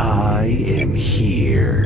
I am here.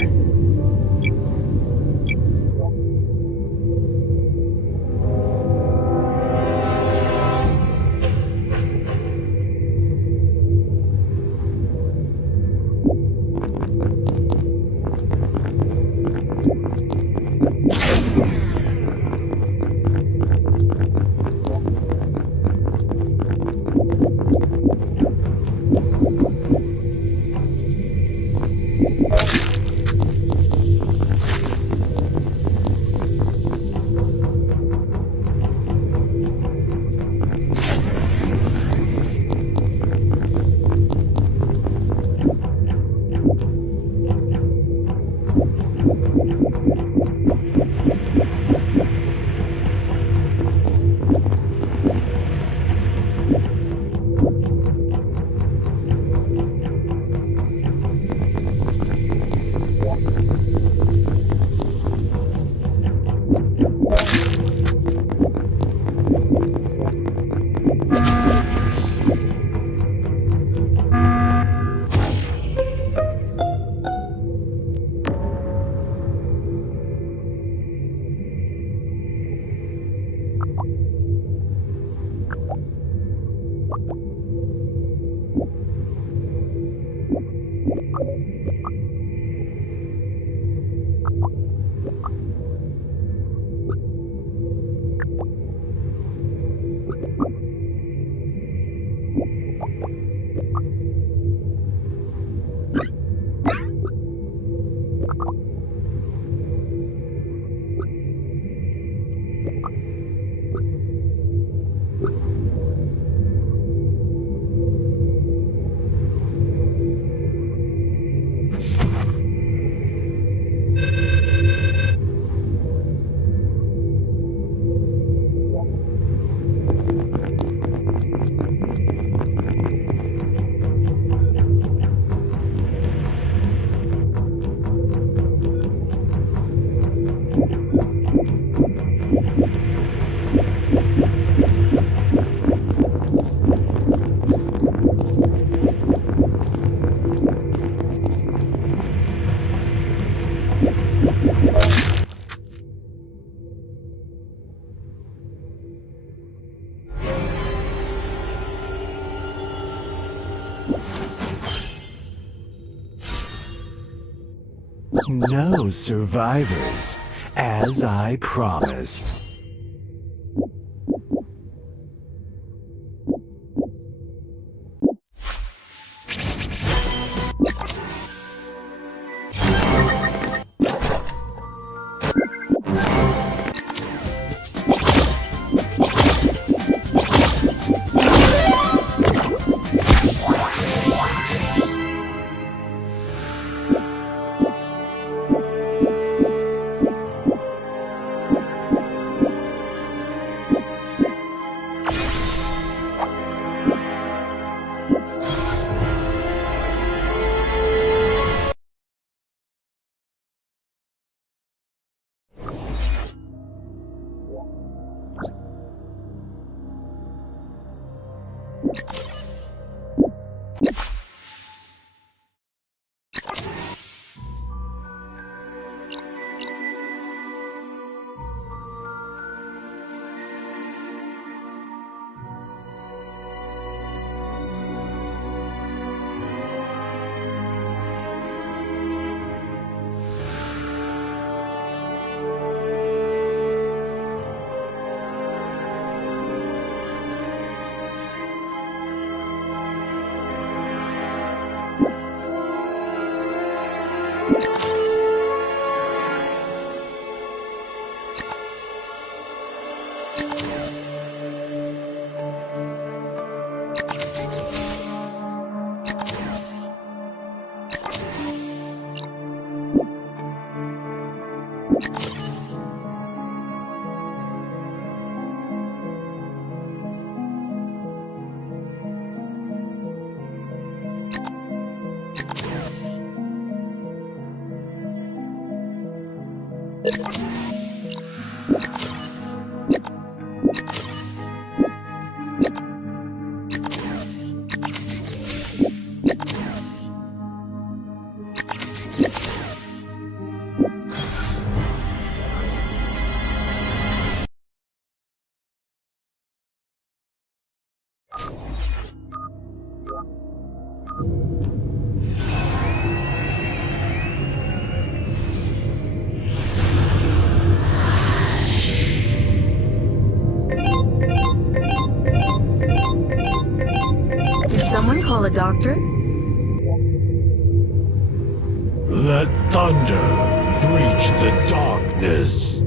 No survivors, as I promised. Let thunder breach the darkness.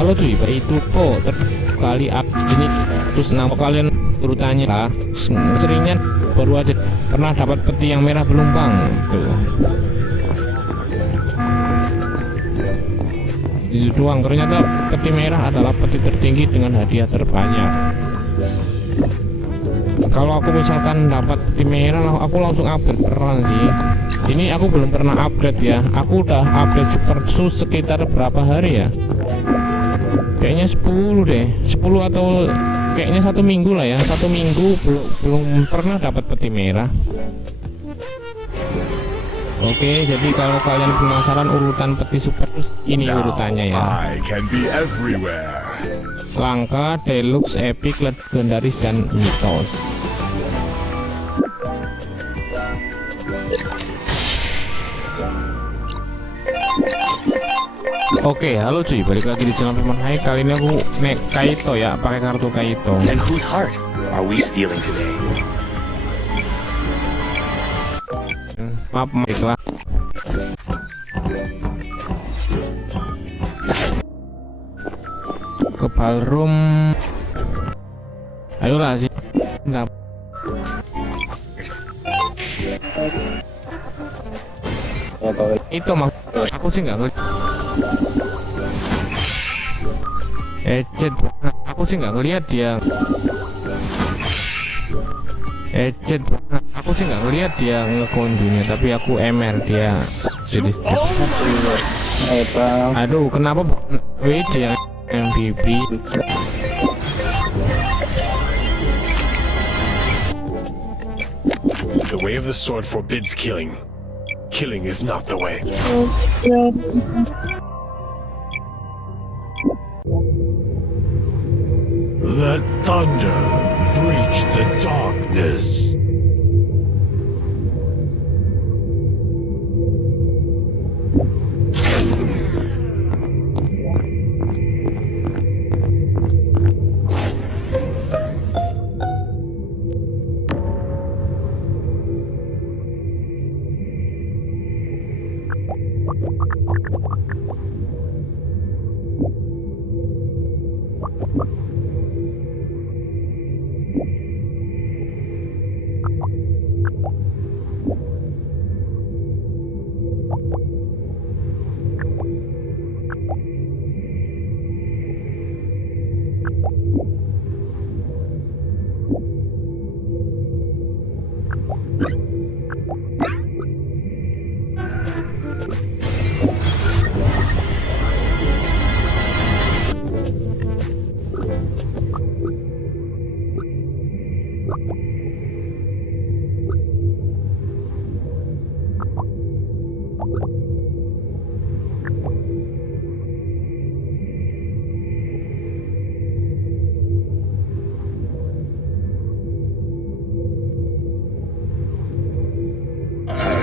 Halo cuy, itu kok kali ini terus nama kalian urutannya lah. Seringnya baru aja pernah dapat peti yang merah belumbang tuh. Itu doang, ternyata peti merah adalah peti tertinggi dengan hadiah terbanyak. Kalau aku misalkan dapat peti merah, aku langsung upgrade peran sih. Ini aku belum pernah upgrade ya. Aku udah upgrade super sus sekitar berapa hari ya? Kayaknya 10 deh, 10 atau kayaknya 1 minggu lah ya. 1 minggu belum pernah dapat peti merah. Oke, jadi kalau kalian penasaran urutan peti super sus, ini urutannya ya. Langka, deluxe, epic, legendaris, dan mitos. Oke, halo cuy, balik lagi di channel Firman. Hai, kali ini aku naik Kaito ya, pakai kartu Kaito. And whose heart are we stealing today? Maaf, baiklah. Ke ballroom. Ayolah sih. Enggak. Itu mah aku sih nggak ngeliat. Aku sih nggak ngeliat dia. Aku sih nggak ngeliat dia ngekonjunya, tapi aku MR dia. Jadi, aduh, kenapa bukan WJ yang MVP. The way of the sword forbids killing. Killing is not the way. Let thunder breach the darkness.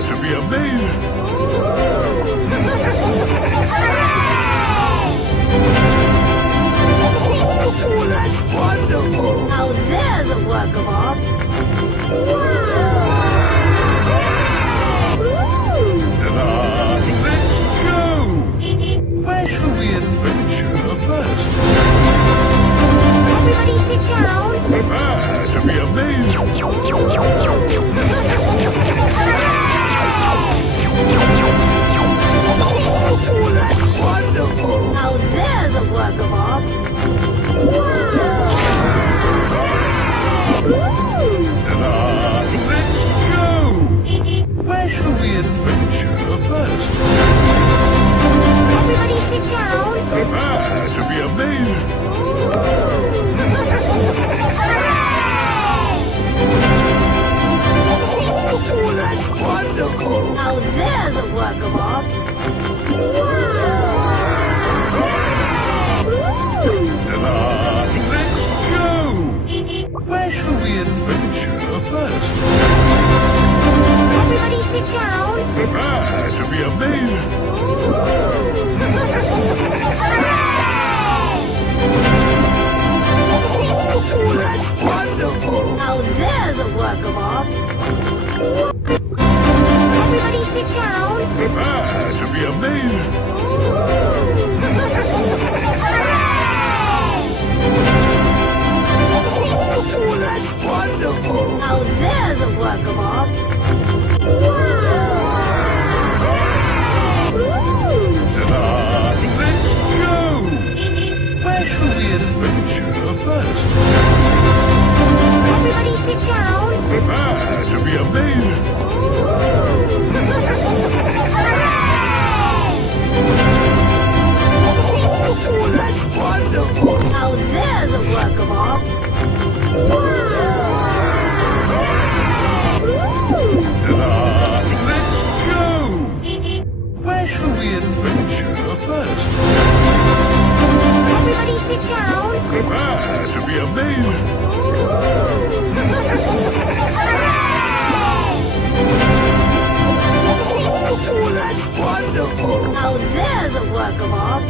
To be amazed. Oh, that's wonderful. Now there's a work of art. Ta-da! Let's go! Where shall we adventure first? Everybody sit down. Prepare to be amazed. Oh, that's wonderful. Now there's a work of art. Ta-da! Let's go! Where shall we adventure first? Everybody sit down. Prepare to be amazed. Oh, that's wonderful. Now there's a work of art. Ta-da! Let's go! Where shall we adventure first? Everybody sit down. Prepare to be amazed. Oh, that's wonderful. Now there's a work of art. Everybody sit down. Prepare to be amazed. Oh, that's wonderful. Now there's a work of art. Ta-da! Let's go! Where shall we adventure first? Everybody sit down. Prepare to be amazed. Oh, that's wonderful. Now there's a work of art. Ta-da! Let's go! Where shall we adventure first? Everybody sit down. Prepare to be amazed. Oh, that's wonderful. Now there's a work of art.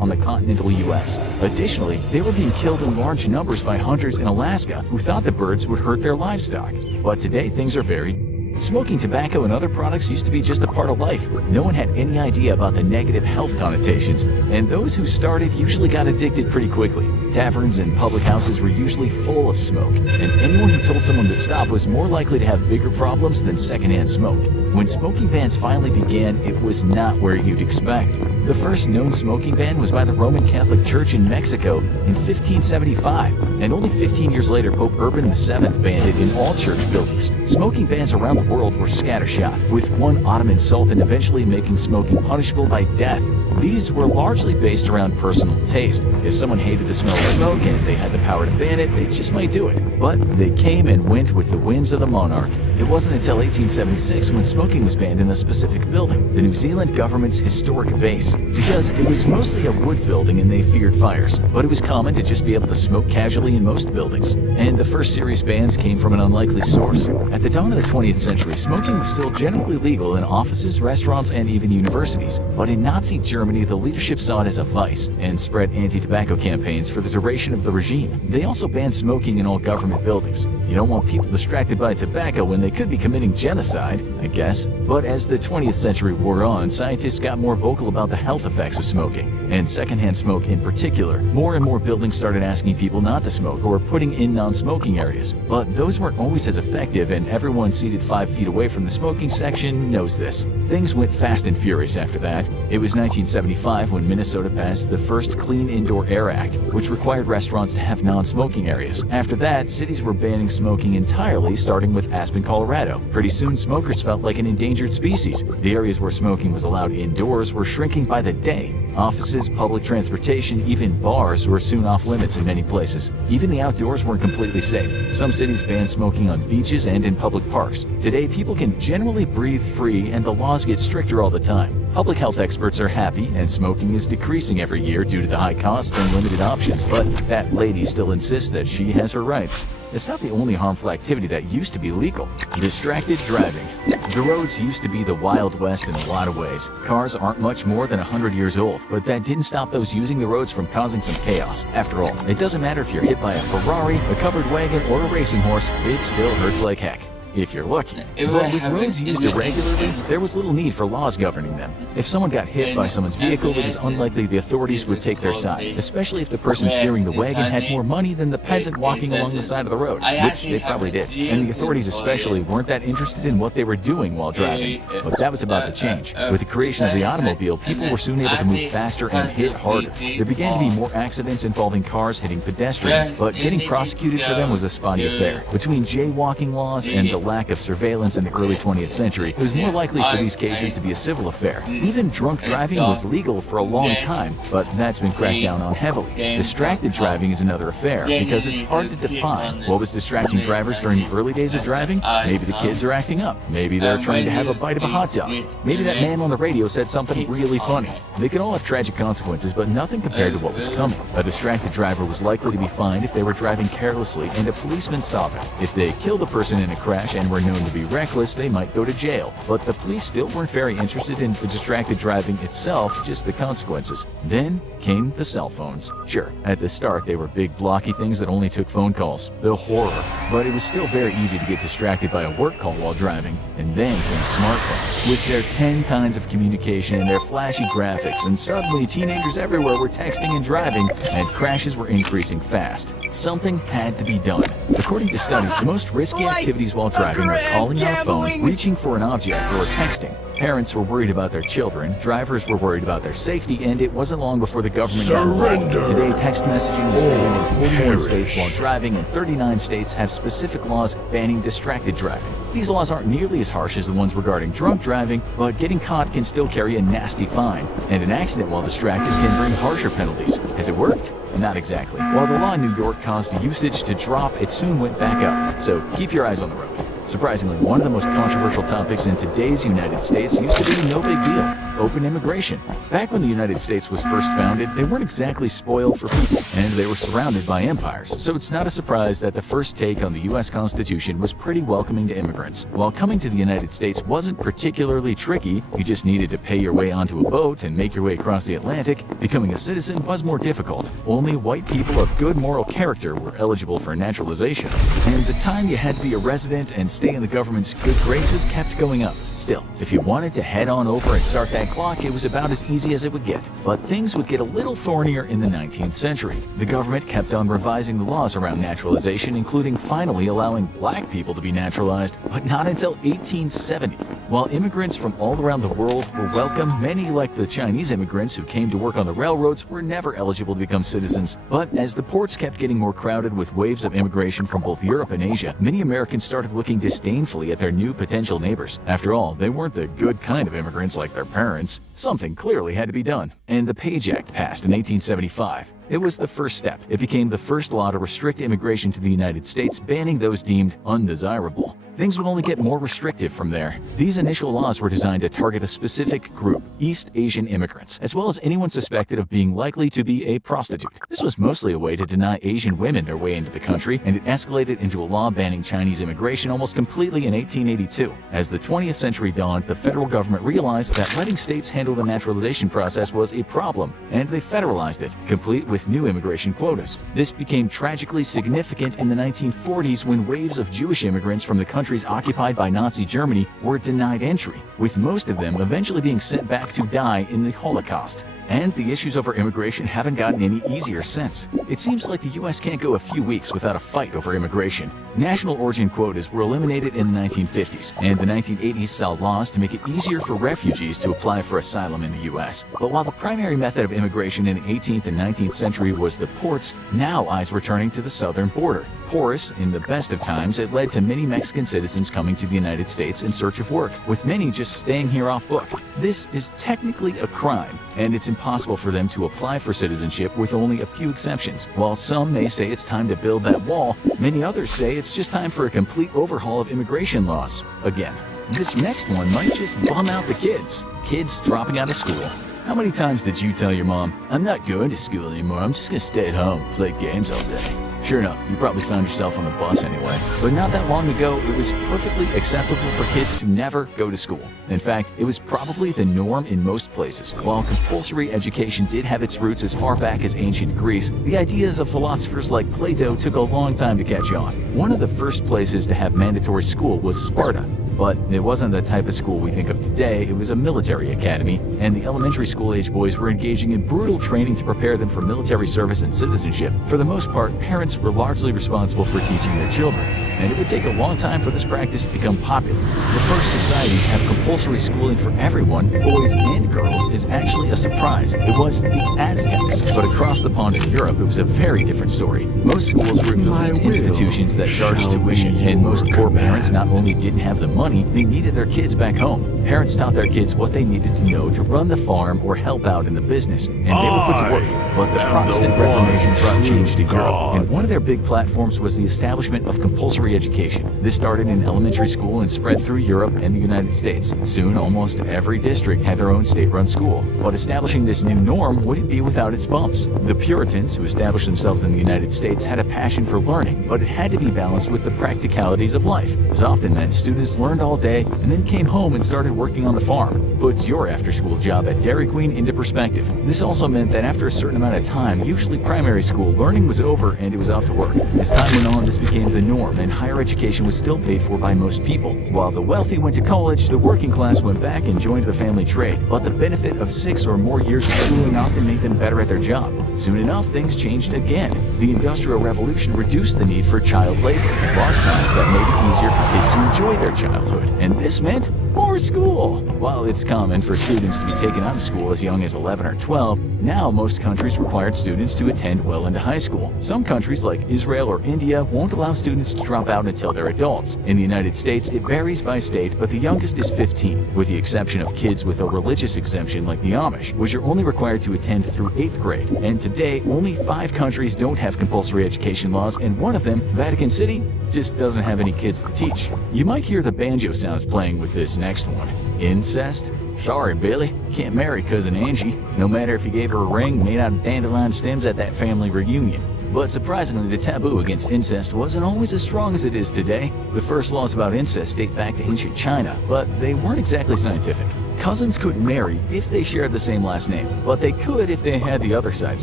On the continental U.S. Additionally, they were being killed in large numbers by hunters in Alaska who thought the birds would hurt their livestock. But today things are varied. Smoking tobacco and other products used to be just a part of life. No one had any idea about the negative health connotations, and those who started usually got addicted pretty quickly. Taverns and public houses were usually full of smoke, and anyone who told someone to stop was more likely to have bigger problems than secondhand smoke. When smoking bans finally began, it was not where you'd expect. The first known smoking ban was by the Roman Catholic Church in Mexico in 1575, and only 15 years later, Pope Urban VII banned it in all church buildings. Smoking bans around the world were scattershot, with one Ottoman sultan eventually making smoking punishable by death. These were largely based around personal taste. If someone hated the smell of smoke and they had the power to ban it, they just might do it. But they came and went with the whims of the monarch. It wasn't until 1876 when smoking was banned in a specific building, the New Zealand government's historic base, because it was mostly a wood building and they feared fires. But it was common to just be able to smoke casually in most buildings. And the first serious bans came from an unlikely source. At the dawn of the 20th century, smoking was still generally legal in offices, restaurants, and even universities. But in Nazi Germany, the leadership saw it as a vice and spread anti-tobacco campaigns for the duration of the regime. They also banned smoking in all government buildings. You don't want people distracted by tobacco when they could be committing genocide, I guess. But as the 20th century wore on, scientists got more vocal about the health effects of smoking, and secondhand smoke in particular. More and more buildings started asking people not to smoke or putting in non-smoking areas. But those weren't always as effective, and everyone seated 5 feet away from the smoking section knows this. Things went fast and furious after that. It was 1975 when Minnesota passed the first Clean Indoor Air Act, which required restaurants to have non-smoking areas. After that, cities were banning smoking entirely, starting with Aspen, Colorado. Pretty soon, smokers felt like an endangered species. The areas where smoking was allowed indoors were shrinking by the day. Offices, public transportation, even bars were soon off limits in many places. Even the outdoors weren't completely safe. Some cities banned smoking on beaches and in public parks. Today, people can generally breathe free, and the laws get stricter all the time. Public health experts are happy, and smoking is decreasing every year due to the high costs and limited options, but that lady still insists that she has her rights. It's not the only harmful activity that used to be legal. Distracted driving. The roads used to be the Wild West in a lot of ways. Cars aren't much more than 100 years old, but that didn't stop those using the roads from causing some chaos. After all, it doesn't matter if you're hit by a Ferrari, a covered wagon, or a racing horse, it still hurts like heck. If you're lucky. But with roads used irregularly, there was little need for laws governing them. If someone got hit by someone's vehicle, it was unlikely the authorities would take their side, especially if the person steering the wagon had more money than the peasant walking along the side of the road, which they probably did. And the authorities especially weren't that interested in what they were doing while driving. But that was about to change. With the creation of the automobile, people were soon able to move faster and hit harder. There began to be more accidents involving cars hitting pedestrians, but getting prosecuted for them was a spotty affair. Between jaywalking laws and the lack of surveillance in the early 20th century, it was more likely for these cases to be a civil affair. Even drunk driving was legal for a long time, but that's been cracked down on heavily. Distracted driving is another affair, because it's hard to define. What was distracting drivers during the early days of driving? Maybe the kids are acting up. Maybe they're trying to have a bite of a hot dog. Maybe that man on the radio said something really funny. They can all have tragic consequences, but nothing compared to what was coming. A distracted driver was likely to be fined if they were driving carelessly and a policeman saw them. If they killed a person in a crash and were known to be reckless, they might go to jail. But the police still weren't very interested in the distracted driving itself, just the consequences. Then came the cell phones. Sure, at the start they were big blocky things that only took phone calls. The horror. But it was still very easy to get distracted by a work call while driving. And then came smartphones, with their 10 kinds of communication and their flashy graphics, and suddenly teenagers everywhere were texting and driving, and crashes were increasing fast. Something had to be done. According to studies, the most risky activities while driving are calling on a phone, reaching for an object, or texting. Parents were worried about their children, drivers were worried about their safety, and it wasn't long before the government got involved. Today, text messaging is banned in 41 states while driving, and 39 states have specific laws banning distracted driving. These laws aren't nearly as harsh as the ones regarding drunk driving, but getting caught can still carry a nasty fine, and an accident while distracted can bring harsher penalties. Has it worked? Not exactly. While the law in New York caused usage to drop, it soon went back up, so keep your eyes on the road. Surprisingly, one of the most controversial topics in today's United States used to be no big deal: open immigration. Back when the United States was first founded, they weren't exactly spoiled for people, and they were surrounded by empires. So it's not a surprise that the first take on the U.S. Constitution was pretty welcoming to immigrants. While coming to the United States wasn't particularly tricky, you just needed to pay your way onto a boat and make your way across the Atlantic, becoming a citizen was more difficult. Only white people of good moral character were eligible for naturalization, and the time you had to be a resident and stay in the government's good graces kept going up. Still, if you wanted to head on over and start that clock, it was about as easy as it would get. But things would get a little thornier in the 19th century. The government kept on revising the laws around naturalization, including finally allowing black people to be naturalized, but not until 1870. While immigrants from all around the world were welcome, many, like the Chinese immigrants who came to work on the railroads, were never eligible to become citizens. But as the ports kept getting more crowded with waves of immigration from both Europe and Asia, many Americans started looking disdainfully at their new potential neighbors. After all, they weren't the good kind of immigrants like their parents. Something clearly had to be done. And the Page Act passed in 1875. It was the first step. It became the first law to restrict immigration to the United States, banning those deemed undesirable. Things would only get more restrictive from there. These initial laws were designed to target a specific group, East Asian immigrants, as well as anyone suspected of being likely to be a prostitute. This was mostly a way to deny Asian women their way into the country, and it escalated into a law banning Chinese immigration almost completely in 1882. As the 20th century dawned, the federal government realized that letting states handle the naturalization process was a problem, and they federalized it, complete with new immigration quotas. This became tragically significant in the 1940s when waves of Jewish immigrants from the countries occupied by Nazi Germany were denied entry, with most of them eventually being sent back to die in the Holocaust. And the issues over immigration haven't gotten any easier since. It seems like the US can't go a few weeks without a fight over immigration. National origin quotas were eliminated in the 1950s, and the 1980s saw laws to make it easier for refugees to apply for asylum in the US. But while the primary method of immigration in the 18th and 19th century was the ports, now eyes were turning to the southern border. Porous, in the best of times, it led to many Mexican citizens coming to the United States in search of work, with many just staying here off book. This is technically a crime, and it's impossible for them to apply for citizenship with only a few exceptions. While some may say it's time to build that wall, many others say it's just time for a complete overhaul of immigration laws. Again, this next one might just bum out the kids. Kids dropping out of school. How many times did you tell your mom, "I'm not going to school anymore, I'm just gonna stay at home and play games all day"? Sure enough, you probably found yourself on the bus anyway. But not that long ago, it was perfectly acceptable for kids to never go to school. In fact, it was probably the norm in most places. While compulsory education did have its roots as far back as ancient Greece, the ideas of philosophers like Plato took a long time to catch on. One of the first places to have mandatory school was Sparta. But it wasn't the type of school we think of today. It was a military academy, and the elementary school age boys were engaging in brutal training to prepare them for military service and citizenship. For the most part, parents were largely responsible for teaching their children, and it would take a long time for this practice to become popular. The first society to have compulsory schooling for everyone, boys and girls, is actually a surprise. It was the Aztecs, but across the pond in Europe, it was a very different story. Most schools were elite institutions that charged tuition, and most poor parents not only didn't have the money, they needed their kids back home. Parents taught their kids what they needed to know to run the farm or help out in the business, and they were put to work. But the Protestant Reformation brought change to Europe, and one of their big platforms was the establishment of compulsory education. This started in elementary school and spread through Europe and the United States. Soon, almost every district had their own state-run school. But establishing this new norm wouldn't be without its bumps. The Puritans, who established themselves in the United States, had a passion for learning, but it had to be balanced with the practicalities of life. This often meant students learned all day and then came home and started working on the farm. Puts your after-school job at Dairy Queen into perspective. This also meant that after a certain amount of time, usually primary school, learning was over and it was off to work. As time went on, this became the norm, and higher education was still paid for by most people. While the wealthy went to college, the working class went back and joined the family trade. But the benefit of 6 or more years of schooling often made them better at their job. Soon enough, things changed again. The Industrial Revolution reduced the need for child labor. Laws passed that made it easier for kids to enjoy their childhood, and this meant more school. While it's common for students to be taken out of school as young as 11 or 12, now most countries required students to attend well into high school. Some countries like Israel or India won't allow students to drop out until they're adults. In the United States, it varies by state, but the youngest is 15, with the exception of kids with a religious exemption like the Amish, which are only required to attend through 8th grade. And today, only 5 countries don't have compulsory education laws, and one of them, Vatican City, just doesn't have any kids to teach. You might hear the banjo sounds playing with this next one. Incest? Sorry, Billy. Can't marry Cousin Angie, no matter if you gave her a ring made out of dandelion stems at that family reunion. But surprisingly, the taboo against incest wasn't always as strong as it is today. The first laws about incest date back to ancient China, but they weren't exactly scientific. Cousins couldn't marry if they shared the same last name, but they could if they had the other side's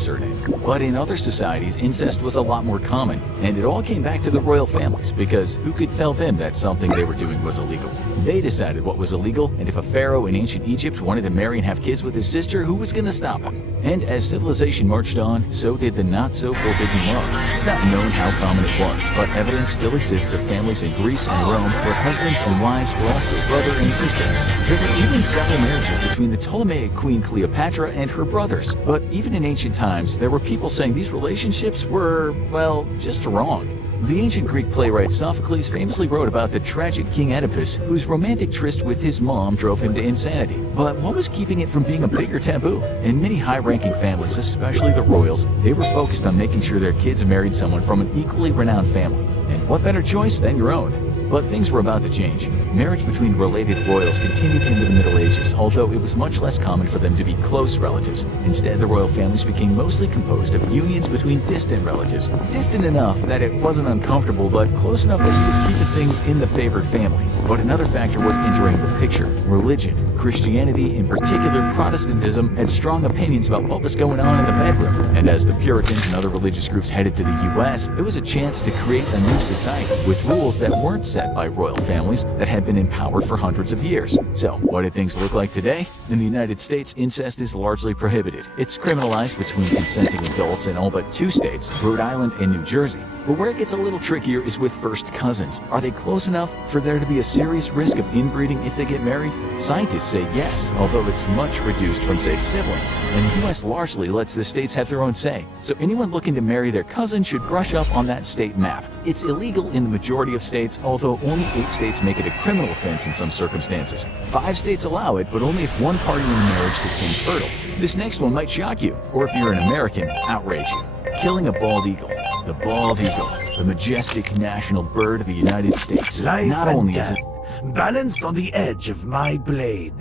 surname. But in other societies, incest was a lot more common, and it all came back to the royal families, because who could tell them that something they were doing was illegal? They decided what was illegal, and if a pharaoh in ancient Egypt wanted to marry and have kids with his sister, who was going to stop him? And as civilization marched on, so did the not-so-forbidden love. It's not known how common it was, but evidence still exists of families in Greece and Rome where husbands and wives were also brother and sister. There were even several marriages between the Ptolemaic queen Cleopatra and her brothers. But even in ancient times, there were people saying these relationships were, well, just wrong. The ancient Greek playwright Sophocles famously wrote about the tragic King Oedipus, whose romantic tryst with his mom drove him to insanity. But what was keeping it from being a bigger taboo? In many high-ranking families, especially the royals, they were focused on making sure their kids married someone from an equally renowned family. And what better choice than your own? But things were about to change. Marriage between related royals continued into the Middle Ages, although it was much less common for them to be close relatives. Instead, the royal families became mostly composed of unions between distant relatives. Distant enough that it wasn't uncomfortable, but close enough that you could keep the things in the favored family. But another factor was entering the picture: religion. Christianity, in particular Protestantism, had strong opinions about what was going on in the bedroom. And as the Puritans and other religious groups headed to the US, it was a chance to create a new society with rules that weren't set by royal families that had been in power for hundreds of years. So, what did things look like today? In the United States, incest is largely prohibited. It's criminalized between consenting adults in all but 2 states, Rhode Island and New Jersey. But where it gets a little trickier is with first cousins. Are they close enough for there to be a serious risk of inbreeding if they get married? Scientists say yes, although it's much reduced from, say, siblings. And the US largely lets the states have their own say. So anyone looking to marry their cousin should brush up on that state map. It's illegal in the majority of states, although only 8 states make it a criminal offense in some circumstances. 5 states allow it, but only if one party in the marriage is infertile. This next one might shock you, or if you're an American, outrage you. Killing a bald eagle. The bald eagle, the majestic national bird of the United States. Life Not and only is death, it balanced on the edge of my blade.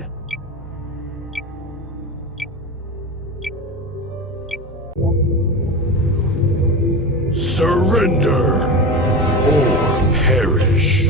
Surrender or perish.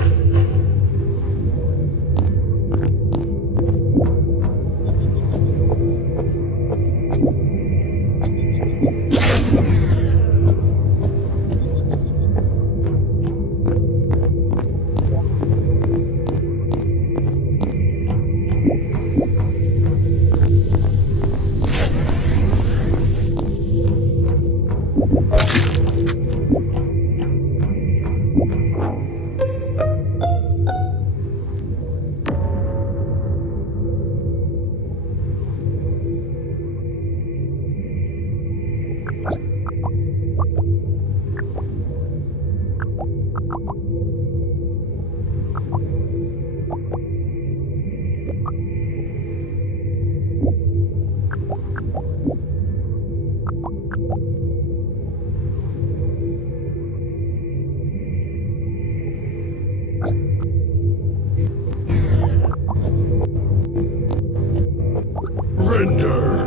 Surrender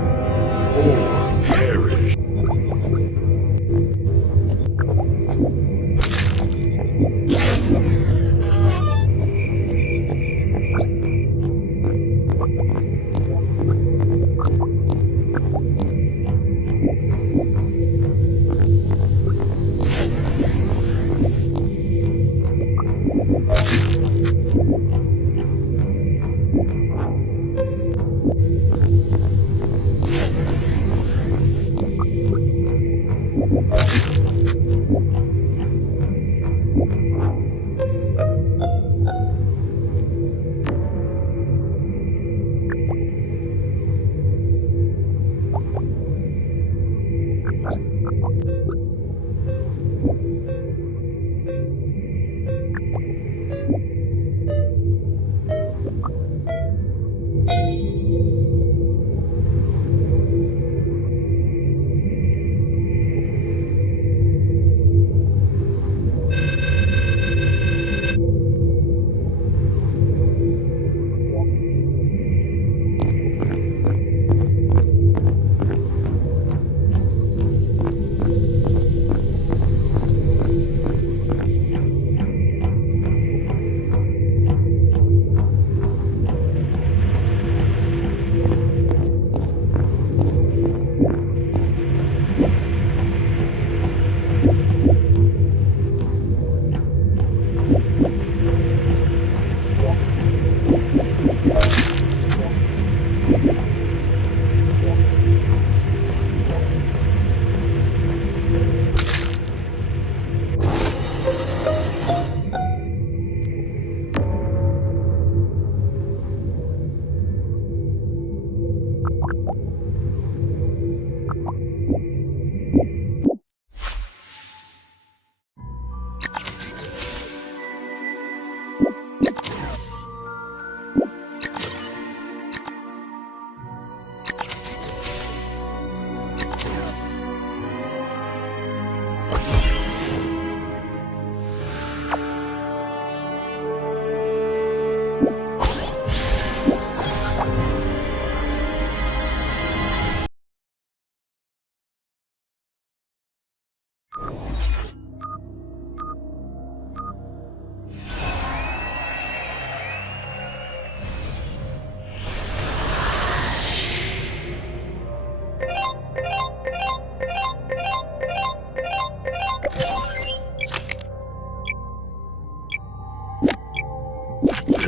or perish.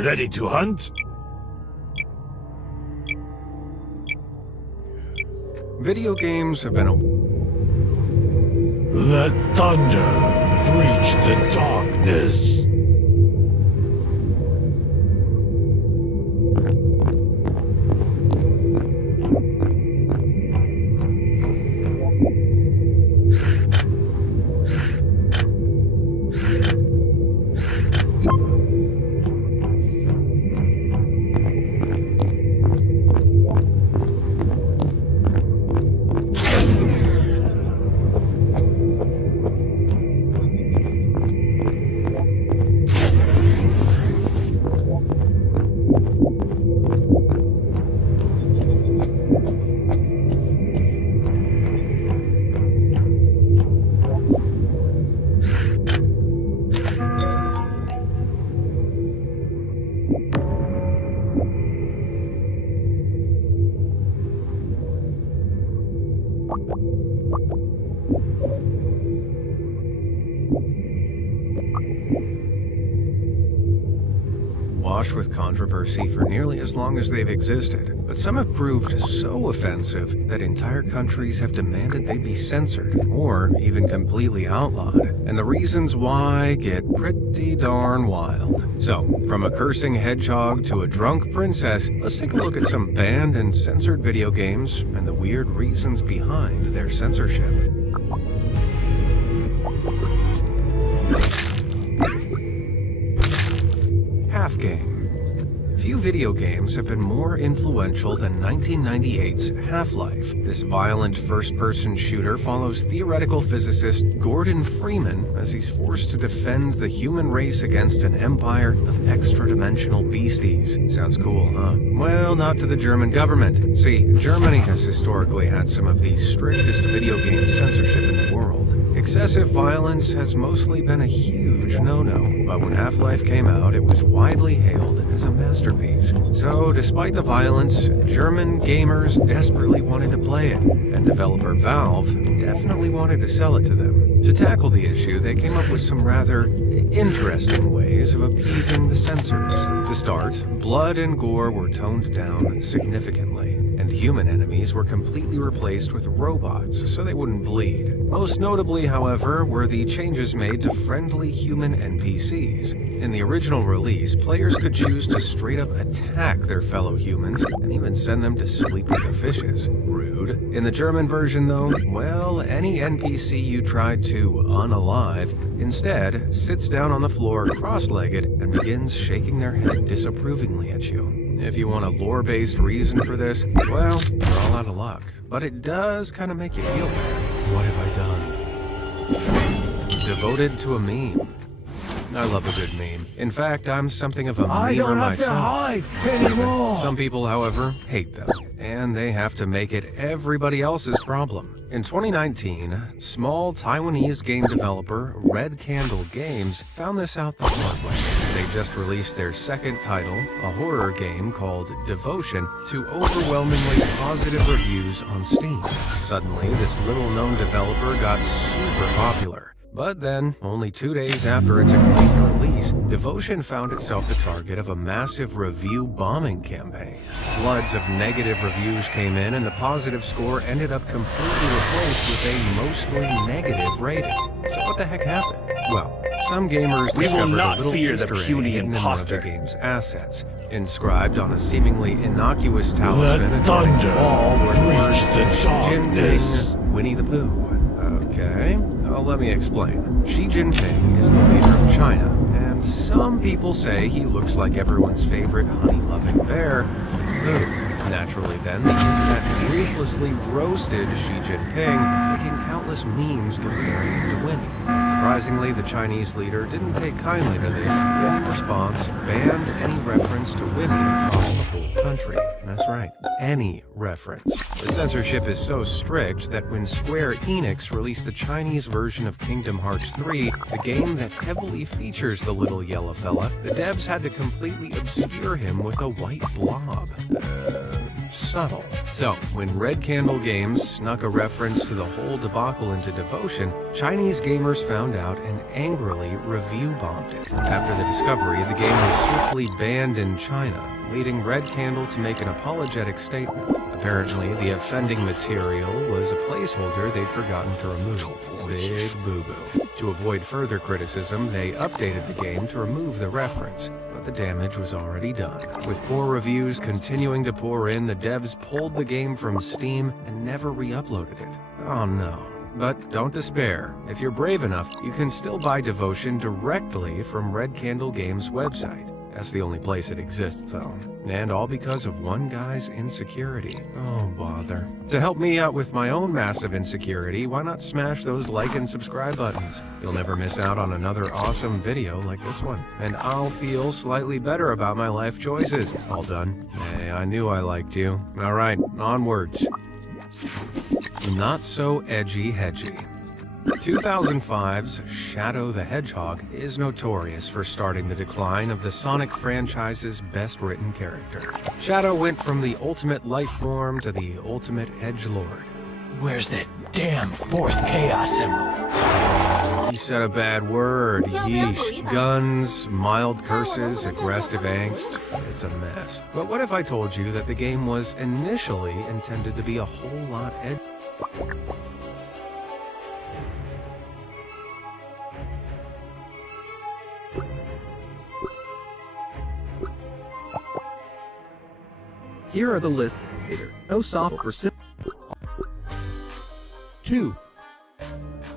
Ready to hunt? Video games have been a Let thunder breach the darkness. washed with controversy for nearly as long as they've existed, but some have proved so offensive that entire countries have demanded they be censored, or even completely outlawed. And the reasons why get pretty darn wild. So, from a cursing hedgehog to a drunk princess, let's take a look at some banned and censored video games and the weird reasons behind their censorship. Half Game. Few video games have been more influential than 1998's Half-Life. This violent first-person shooter follows theoretical physicist Gordon Freeman as he's forced to defend the human race against an empire of extra-dimensional beasties. Sounds cool, huh? Well, not to the German government. See, Germany has historically had some of the strictest video game censorship in the world. Excessive violence has mostly been a huge no-no, but when Half-Life came out, it was widely hailed as a masterpiece. So, despite the violence, German gamers desperately wanted to play it, and developer Valve definitely wanted to sell it to them. To tackle the issue, they came up with some rather interesting ways of appeasing the censors. To start, blood and gore were toned down significantly, and human enemies were completely replaced with robots so they wouldn't bleed. Most notably, however, were the changes made to friendly human NPCs. In the original release, players could choose to straight up attack their fellow humans and even send them to sleep with the fishes. Rude. In the German version, though, well, any NPC you tried to unalive instead sits down on the floor cross-legged and begins shaking their head disapprovingly at you. If you want a lore-based reason for this, well, you're all out of luck. But it does kind of make you feel bad. What have I done? Devoted to a meme. I love a good meme. In fact, I'm something of a memer myself. I don't have to hide anymore. Some people, however, hate them, and they have to make it everybody else's problem. In 2019, small Taiwanese game developer Red Candle Games found this out the hard way. They just released their second title, a horror game called Devotion, to overwhelmingly positive reviews on Steam. Suddenly, this little-known developer got super popular. But then, only 2 days after its acclaimed release, Devotion found itself the target of a massive review bombing campaign. Floods of negative reviews came in, and the positive score ended up completely replaced with a mostly negative rating. So what the heck happened? Well, some gamers We will discovered not a little fear the Easter egg puny hidden in one of the imposter. game's assets. Inscribed on a seemingly innocuous Let talisman adorning the thunder wall were the reach words the Xi darkness. Jinping, Winnie the Pooh. Okay, well, let me explain. Xi Jinping is the leader of China, and some people say he looks like everyone's favorite honey-loving bear, Winnie the Pooh. Naturally then, the internet ruthlessly roasted Xi Jinping, making countless memes comparing him to Winnie. Surprisingly, the Chinese leader didn't take kindly to this, and in response, banned any reference to Winnie across the whole country. That's right, any reference. The censorship is so strict that when Square Enix released the Chinese version of Kingdom Hearts 3, the game that heavily features the little yellow fella, the devs had to completely obscure him with a white blob. Subtle. So, when Red Candle Games snuck a reference to the whole debacle into Devotion, Chinese gamers found out and angrily review bombed it. After the discovery, the game was swiftly banned in China, leading Red Candle to make an apologetic statement. Apparently, the offending material was a placeholder they'd forgotten to remove. Big boo-boo. To avoid further criticism, they updated the game to remove the reference, but the damage was already done. With poor reviews continuing to pour in, the devs pulled the game from Steam and never re-uploaded it. Oh no. But don't despair. If you're brave enough, you can still buy Devotion directly from Red Candle Games' website. That's the only place it exists, though. And all because of one guy's insecurity. Oh, bother. To help me out with my own massive insecurity, why not smash those like and subscribe buttons? You'll never miss out on another awesome video like this one. And I'll feel slightly better about my life choices. All done. Hey, I knew I liked you. Alright, onwards. Not so edgy hedgy. 2005's Shadow the Hedgehog is notorious for starting the decline of the Sonic franchise's best-written character. Shadow went from the ultimate life form to the ultimate edgelord. Where's that damn fourth chaos emerald? He said a bad word, yeesh, guns, mild curses, aggressive angst. It's a mess. But what if I told you that the game was initially intended to be a whole lot edgy? Here are the list. No software for 2.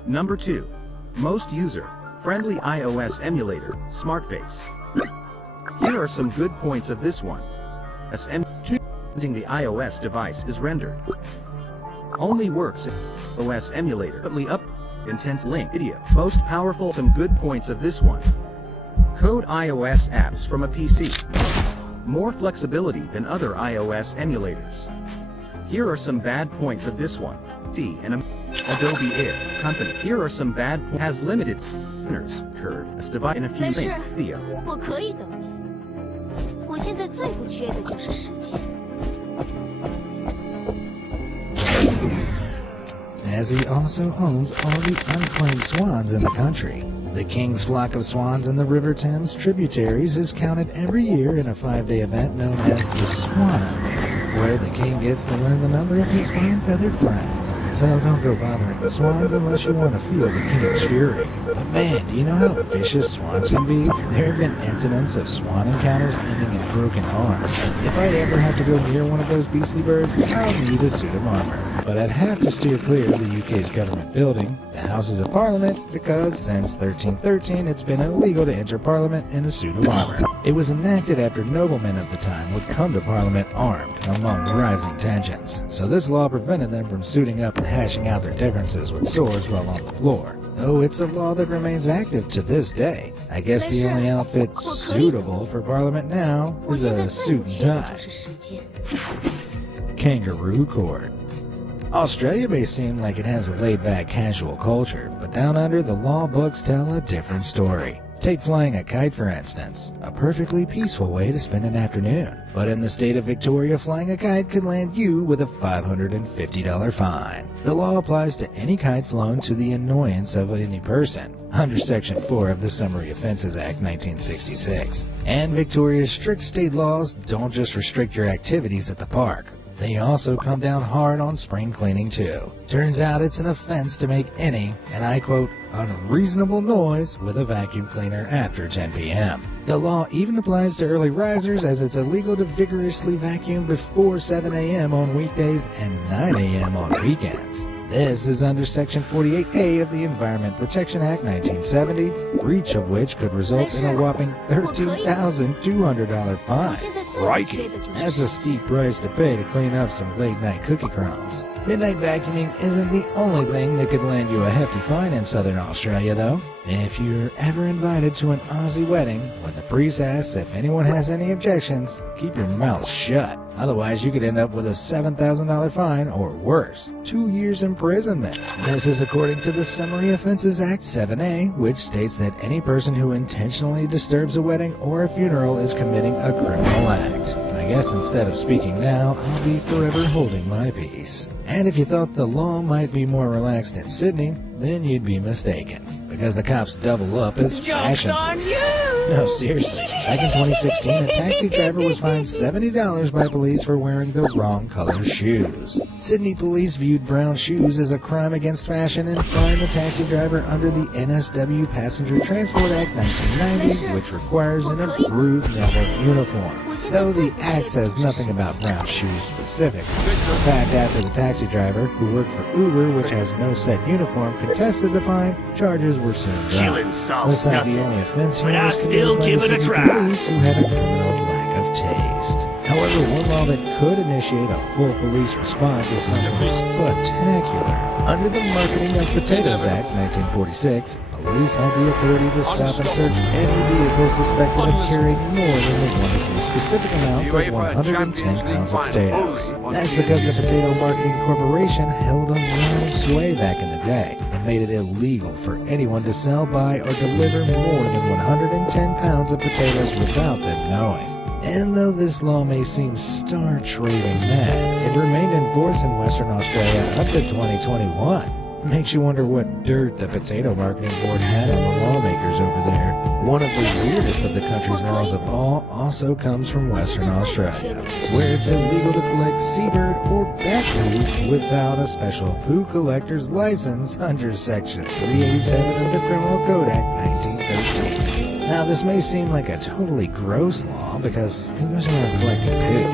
Number 2. Most user-friendly iOS emulator, SmartFace. Here are some good points of this one. SM2 the iOS device is rendered. Only works in OS emulator. Up intense link video. Most powerful. Some good points of this one. Code iOS apps from a PC. More flexibility than other iOS emulators. Here are some bad points of this one. C and Adobe Air Company. Here are some bad points. Has limited curve as device in a few link video. 我可以等你。我现在最不缺的就是时间。 As he also owns all the unclaimed swans in the country. The king's flock of swans in the River Thames tributaries is counted every year in a 5-day event known as the Swan, where the king gets to learn the number of his fine-feathered friends. So don't go bothering the swans unless you want to feel the king's fury. But man, do you know how vicious swans can be? There have been incidents of swan encounters ending in broken arms. If I ever have to go near one of those beastly birds, I'll need a suit of armor. But I'd have to steer clear of the UK's government building, the Houses of Parliament, because since 1313 it's been illegal to enter Parliament in a suit of armor. It was enacted after noblemen of the time would come to Parliament armed, among rising tensions. So this law prevented them from suiting up and hashing out their differences with swords while on the floor. Though it's a law that remains active to this day. I guess the only outfit suitable for Parliament now is a suit and tie. Kangaroo Court. Australia may seem like it has a laid-back casual culture, but down under the law books tell a different story. Take flying a kite, for instance, a perfectly peaceful way to spend an afternoon. But in the state of Victoria, flying a kite could land you with a $550 fine. The law applies to any kite flown to the annoyance of any person, under Section 4 of the Summary Offences Act 1966. And Victoria's strict state laws don't just restrict your activities at the park. They also come down hard on spring cleaning too. Turns out it's an offense to make any, and I quote, unreasonable noise with a vacuum cleaner after 10 p.m. The law even applies to early risers, as it's illegal to vigorously vacuum before 7 a.m. on weekdays and 9 a.m. on weekends. This is under Section 48A of the Environment Protection Act 1970, breach of which could result in a whopping $13,200 fine. Crikey, that's a steep price to pay to clean up some late-night cookie crumbs. Midnight vacuuming isn't the only thing that could land you a hefty fine in Southern Australia, though. If you're ever invited to an Aussie wedding, when the priest asks if anyone has any objections, keep your mouth shut. Otherwise, you could end up with a $7,000 fine or worse, 2 years imprisonment. This is according to the Summary Offences Act 7A, which states that any person who intentionally disturbs a wedding or a funeral is committing a criminal act. I guess instead of speaking now, I'll be forever holding my peace. And if you thought the law might be more relaxed in Sydney, then you'd be mistaken, because the cops double up as fashion police. No, seriously. Back in 2016, a taxi driver was fined $70 by police for wearing the wrong color shoes. Sydney police viewed brown shoes as a crime against fashion and fined the taxi driver under the NSW Passenger Transport Act 1990, which requires an improved yellow uniform. Though the act says nothing about brown shoes specifically. In fact, after the taxi driver, who worked for Uber, which has no set uniform, contested the fine, charges were soon dropped. Looks like the only offense here was committed by the Sydney police, who had a criminal lack of taste. However, one law that could initiate a full police response is something spectacular. Under the Marketing of Potatoes Act 1946, police had the authority to stop and search any vehicle suspected of carrying more than the wonderfully specific amount of 110 pounds of potatoes. That's because the Potato Marketing Corporation held a lot of sway back in the day and made it illegal for anyone to sell, buy, or deliver more than 110 pounds of potatoes without them knowing. And though this law may seem starch raving mad, it remained in force in Western Australia up to 2021. Makes you wonder what dirt the Potato Marketing Board had on the lawmakers over there. One of the weirdest of the country's laws of all also comes from Western Australia, where it's illegal to collect seabird or bat poo without a special poo collector's license under Section 387 of the Criminal Code Act 1913. Now, this may seem like a totally gross law, because who goes around collecting poo?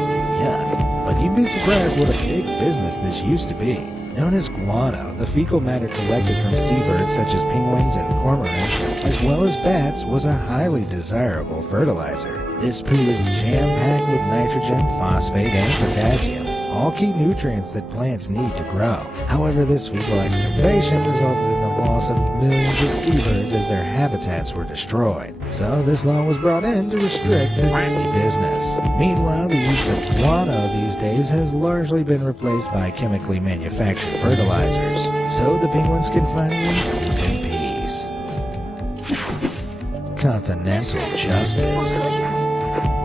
Yuck. But you'd be surprised what a big business this used to be. Known as guano, the fecal matter collected from seabirds such as penguins and cormorants, as well as bats, was a highly desirable fertilizer. This poo is jam-packed with nitrogen, phosphate, and potassium, all key nutrients that plants need to grow. However, this fecal excavation resulted in the loss of millions of seabirds as their habitats were destroyed. So this law was brought in to restrict the daily business. Meanwhile, the use of guano these days has largely been replaced by chemically manufactured fertilizers, so the penguins can finally live in peace. Continental justice.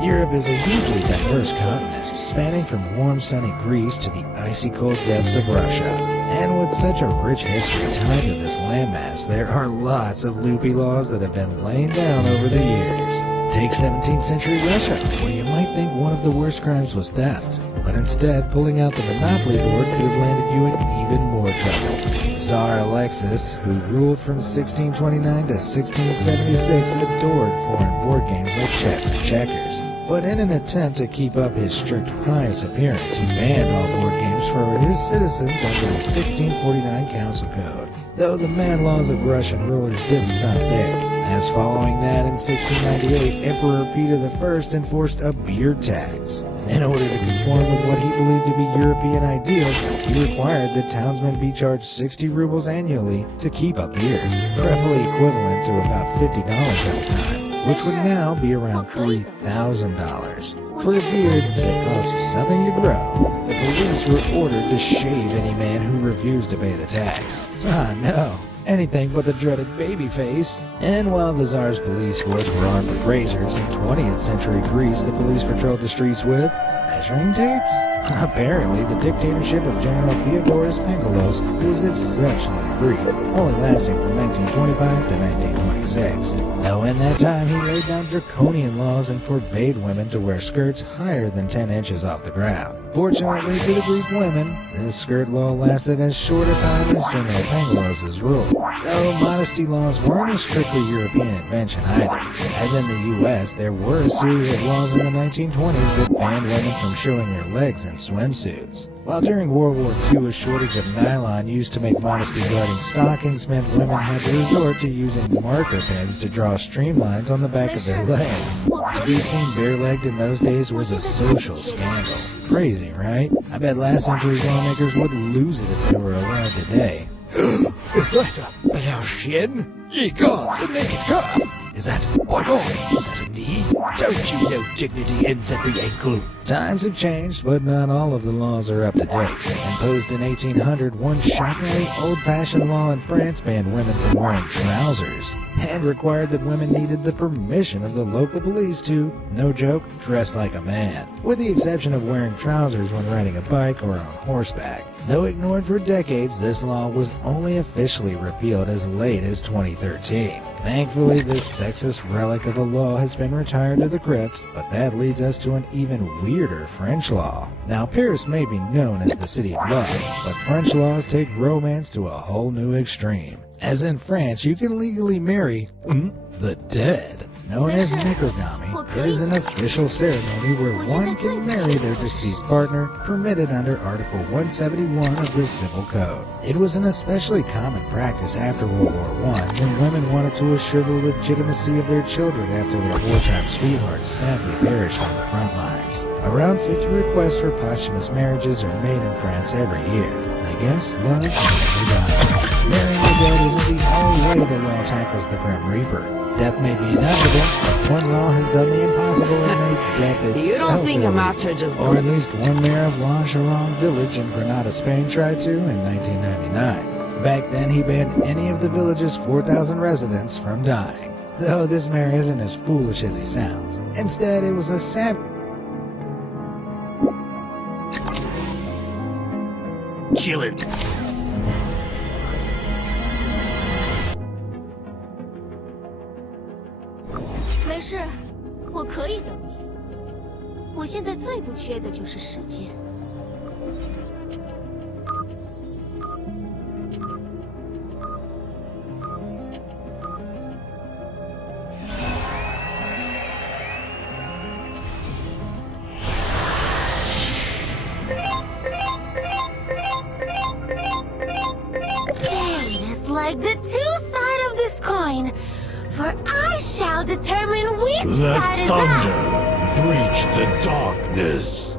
Europe is a hugely diverse continent, spanning from warm sunny Greece to the icy cold depths of Russia. And with such a rich history tied to this landmass, there are lots of loopy laws that have been laying down over the years. Take 17th century Russia, where you might think one of the worst crimes was theft, but instead pulling out the Monopoly board could have landed you in even more trouble. Tsar Alexis, who ruled from 1629 to 1676, adored foreign board games like chess and checkers. But in an attempt to keep up his strict pious appearance, he banned all board games for his citizens under the 1649 Council Code. Though the mad laws of Russian rulers didn't stop there, as following that in 1698, Emperor Peter I enforced a beer tax. In order to conform with what he believed to be European ideals, he required that townsmen be charged 60 rubles annually to keep a beard, roughly equivalent to about $50 at the time, which would now be around $3,000. For a beard that cost nothing to grow, the police were ordered to shave any man who refused to pay the tax. Ah, no. anything but the dreaded baby face. And while the Tsar's police force were armed with razors, in 20th century Greece the police patrolled the streets with measuring tapes. Apparently, the dictatorship of General Theodorus Pentelos was exceptionally brief, only lasting from 1925 to 1926. Though in that time he laid down draconian laws and forbade women to wear skirts higher than 10 inches off the ground. Fortunately for the Greek women, this skirt law lasted as short a time as General Pentelos' rule. Though modesty laws weren't a strictly European invention either. As in the US, there were a series of laws in the 1920s that banned women from showing their legs in swimsuits. While during World War II a shortage of nylon used to make modesty-guarding stockings meant women had to resort to using marker pens to draw streamlines on the back of their legs. To be seen bare-legged in those days was a social scandal. Crazy, right? I bet last century's lawmakers would lose it if they were allowed today. Is that a bare shin? Ye gods, a naked calf! Is that, by God, is that a knee? Don't you know dignity ends at the ankle? Times have changed, but not all of the laws are up to date. Imposed in 1800, one shockingly old-fashioned law in France banned women from wearing trousers, and required that women needed the permission of the local police to, no joke, dress like a man, with the exception of wearing trousers when riding a bike or on horseback. Though ignored for decades, this law was only officially repealed as late as 2013. Thankfully, this sexist relic of a law has been retired to the crypt, but that leads us to an even weirder French law. Now, Paris may be known as the city of love, but French laws take romance to a whole new extreme. As in France, you can legally marry the dead. Known as necrogamy, it is an official ceremony where one can marry their deceased partner, permitted under Article 171 of the Civil Code. It was an especially common practice after World War I, when women wanted to assure the legitimacy of their children after their wartime sweethearts sadly perished on the front lines. Around 50 requests for posthumous marriages are made in France every year. I guess love never dies. Marrying the dead isn't the only way the law tackles the Grim Reaper. Death may be inevitable, but one law has done the impossible and made death itself You don't think I'm out illegal. to just... Or at least one mayor of Langeron village in Granada, Spain tried to in 1999. Back then he banned any of the village's 4,000 residents from dying. Though this mayor isn't as foolish as he sounds. Instead, it was a Kill it. 没事，我可以等你。我现在最不缺的就是时间。It is like the two sides of this coin. For I shall determine which side Let is thunder up. breach the darkness.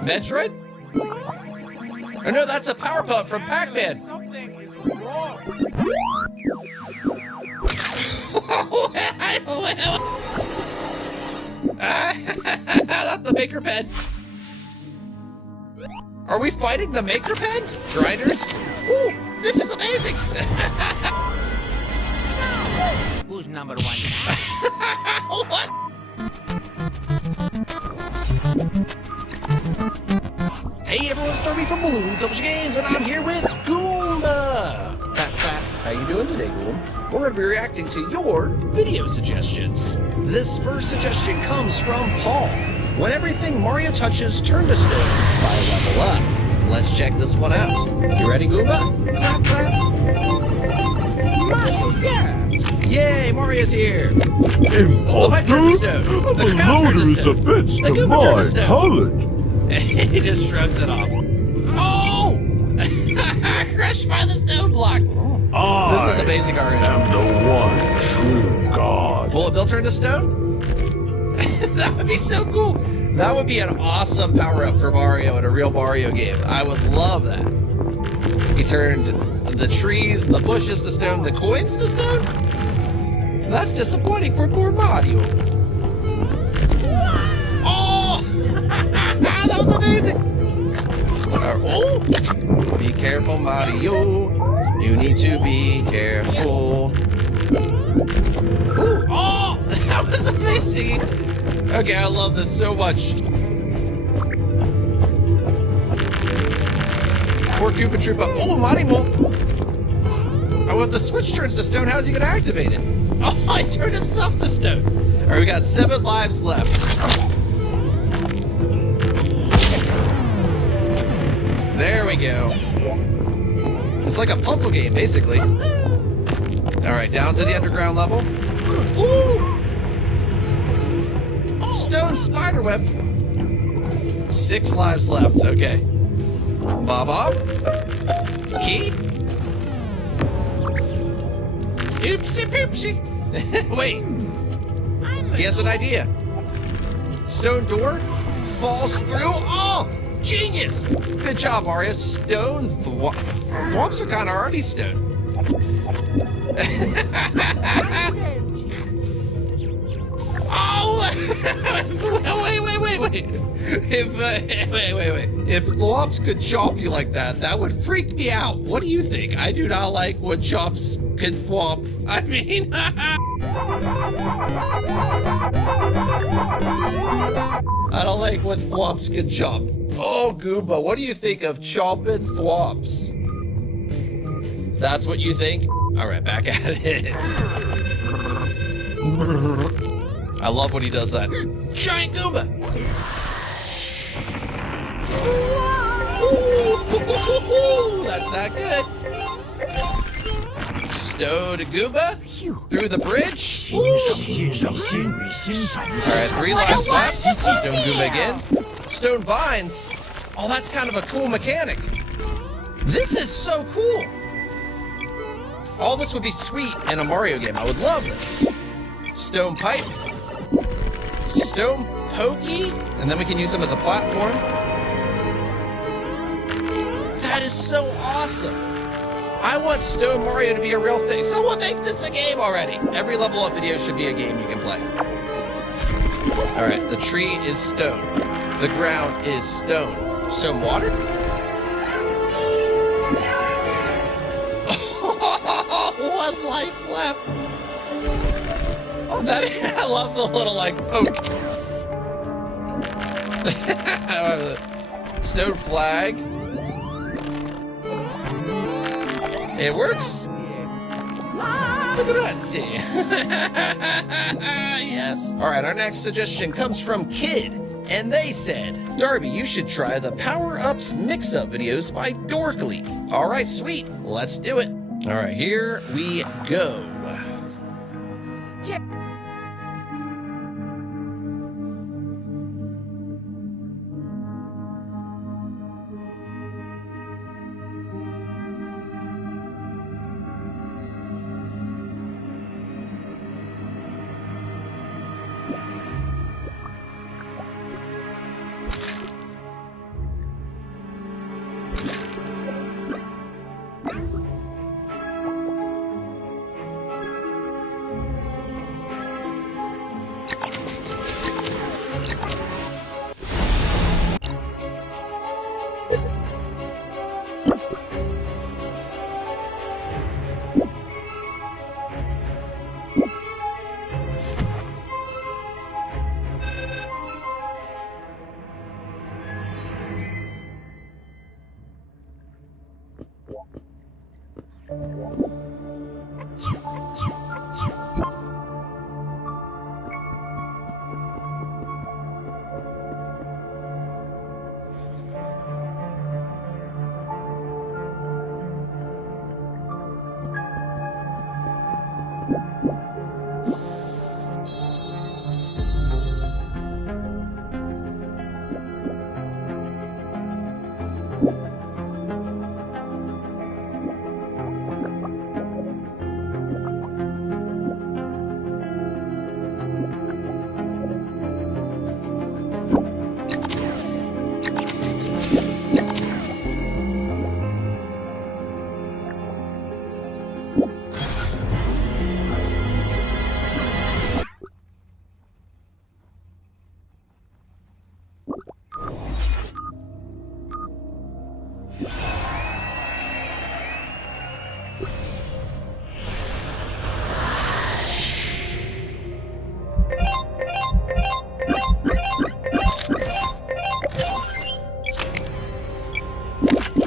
That's right. Oh no, that's a power pump from Pac-Man. Not the maker pen. Are we fighting the maker pen? Grinders? Ooh, this is amazing. Who's number one? What? Hey everyone, it's Derby from Balloon Television Games, and I'm here with Goomba! How you doing today, Goom? We're going to be reacting to your video suggestions. This first suggestion comes from Paul. When everything Mario touches turn to stone by level up. Let's check this one out. You ready, Goomba? Yay, Mario's here! The pipe turned to stone. The crown turned to stone. The Goomba turned to stone. He just shrugs it off. Oh! Crushed by the stone block. This is amazing already. I am the one true God. Bullet Bill turned to stone? That would be so cool. That would be an awesome power-up for Mario in a real Mario game. I would love that. He turned the trees, the bushes to stone, the coins to stone? That's disappointing for poor Mario. Oh! That was amazing! Oh! Be careful, Mario. You need to be careful. Ooh, oh! That was amazing! Okay, I love this so much. Poor Koopa Troopa. Oh, Marimo! Oh, if the switch turns to stone, how's he gonna activate it? Oh, I turned himself to stone. All right, we got 7 lives left. There we go. It's like a puzzle game, basically. All right, down to the underground level. Ooh! Stone spiderweb. 6 lives left. Okay. Bob. Key. Oopsie poopsie. Wait. He has an idea. Stone door falls through. Oh, genius! Good job, Mario. Stone thwomps are kind of already stone. Oh! wait. If thwomps could chomp you like that, that would freak me out. What do you think? I do not like when chomps can thwomp. I mean... I don't like when thwomps can chomp. Oh, Goomba, what do you think of chomping thwomps? That's what you think? All right, back at it. I love when he does that. Giant Goomba! Ooh, that's not good. Stone Goomba through the bridge. All right, 3 lives left. Stone Goomba again. Stone vines. Oh, that's kind of a cool mechanic. This is so cool. All this would be sweet in a Mario game. I would love this. Stone pipe. Stone pokey. And then we can use them as a platform. That is so awesome. I want Stone Mario to be a real thing. Someone make this a game already. Every level up video should be a game you can play. All right, the tree is stone. The ground is stone. Some water? One life left. Oh, that I love the little like poke. Stone flag. It works. Look at that, see. Yes. All right, our next suggestion comes from Kid, and they said, Darby, you should try the Power-Ups Mix-Up videos by Dorkly. All right, sweet. Let's do it. All right, here we go.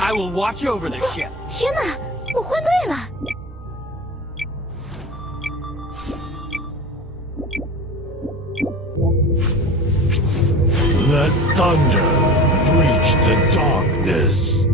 I will watch over the ship. 天哪，我换队了！ Let thunder breach the darkness.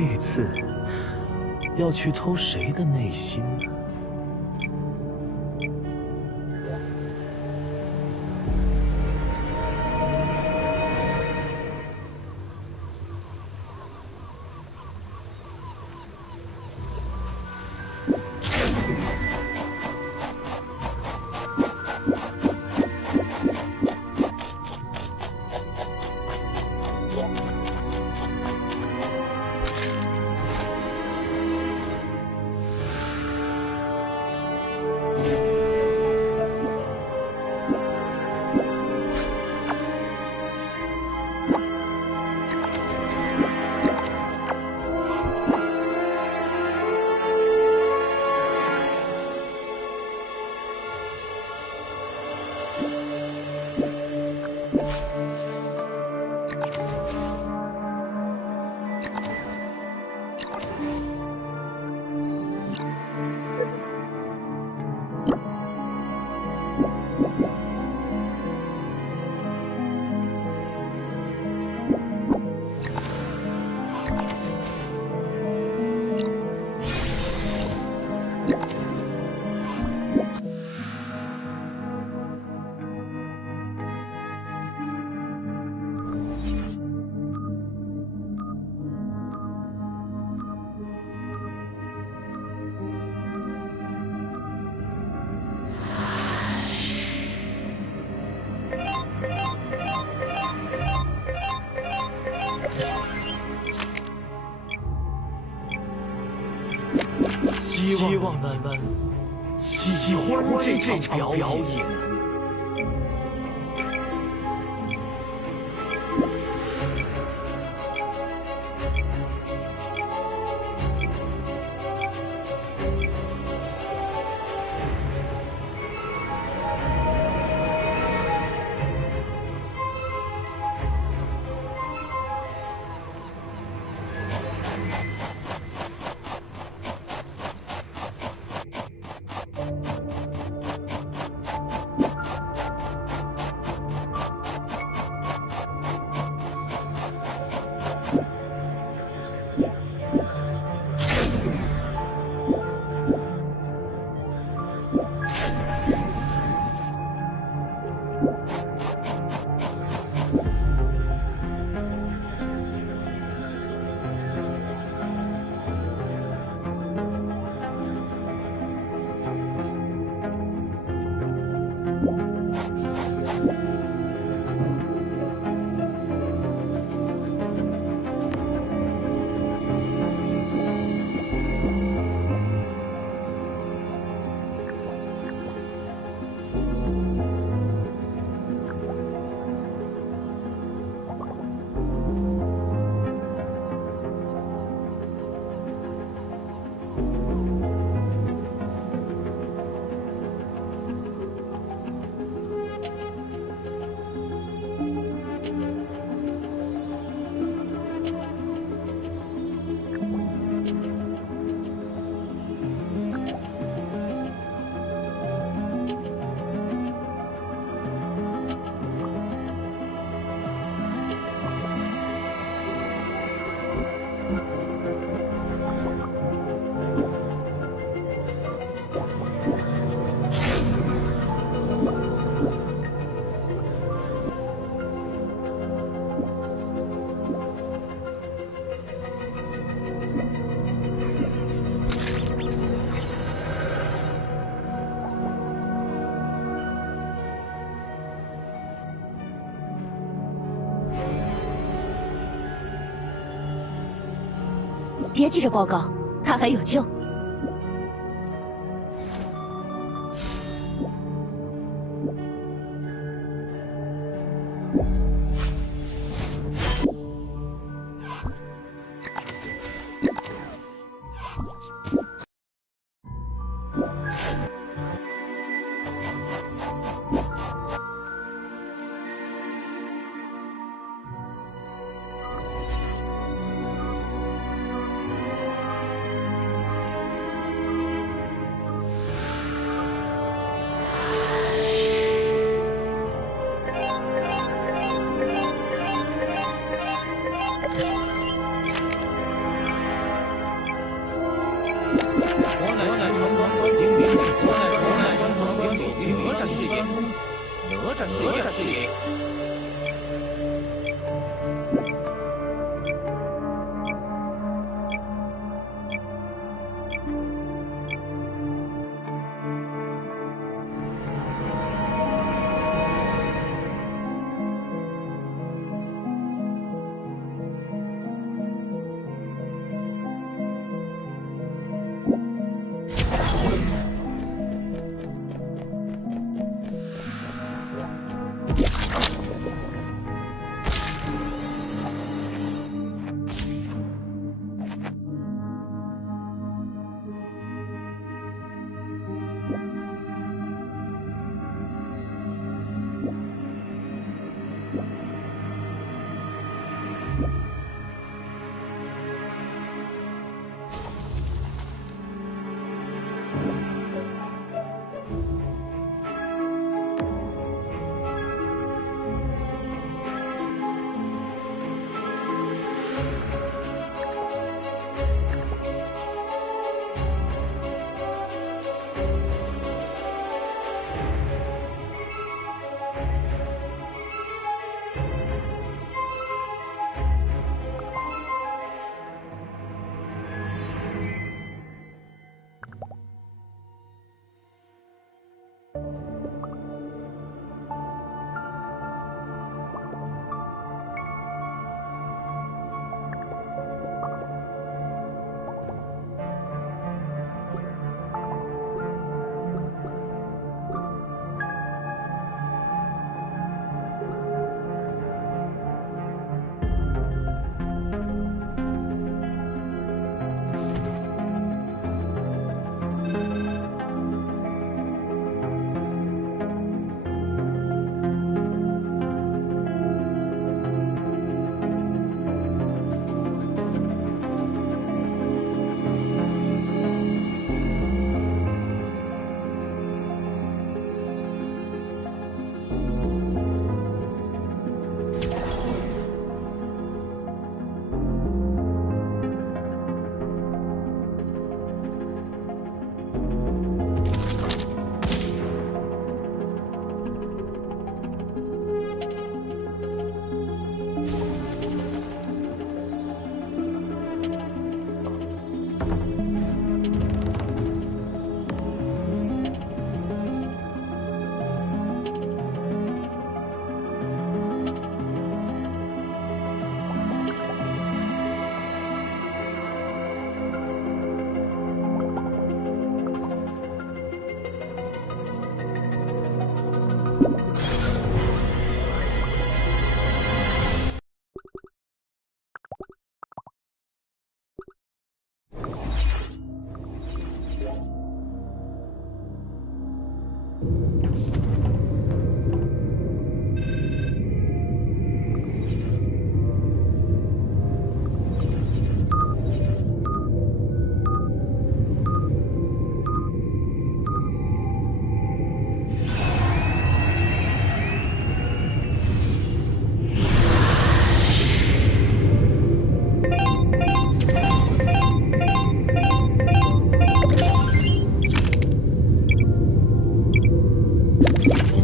这次要去偷谁的内心呢？希望你们喜欢这场表演。别急着报告，他还有救。着写。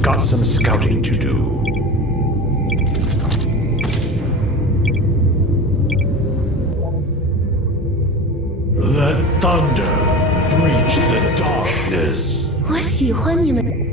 Got some scouting to do. Let thunder breach the darkness. 我喜欢你们。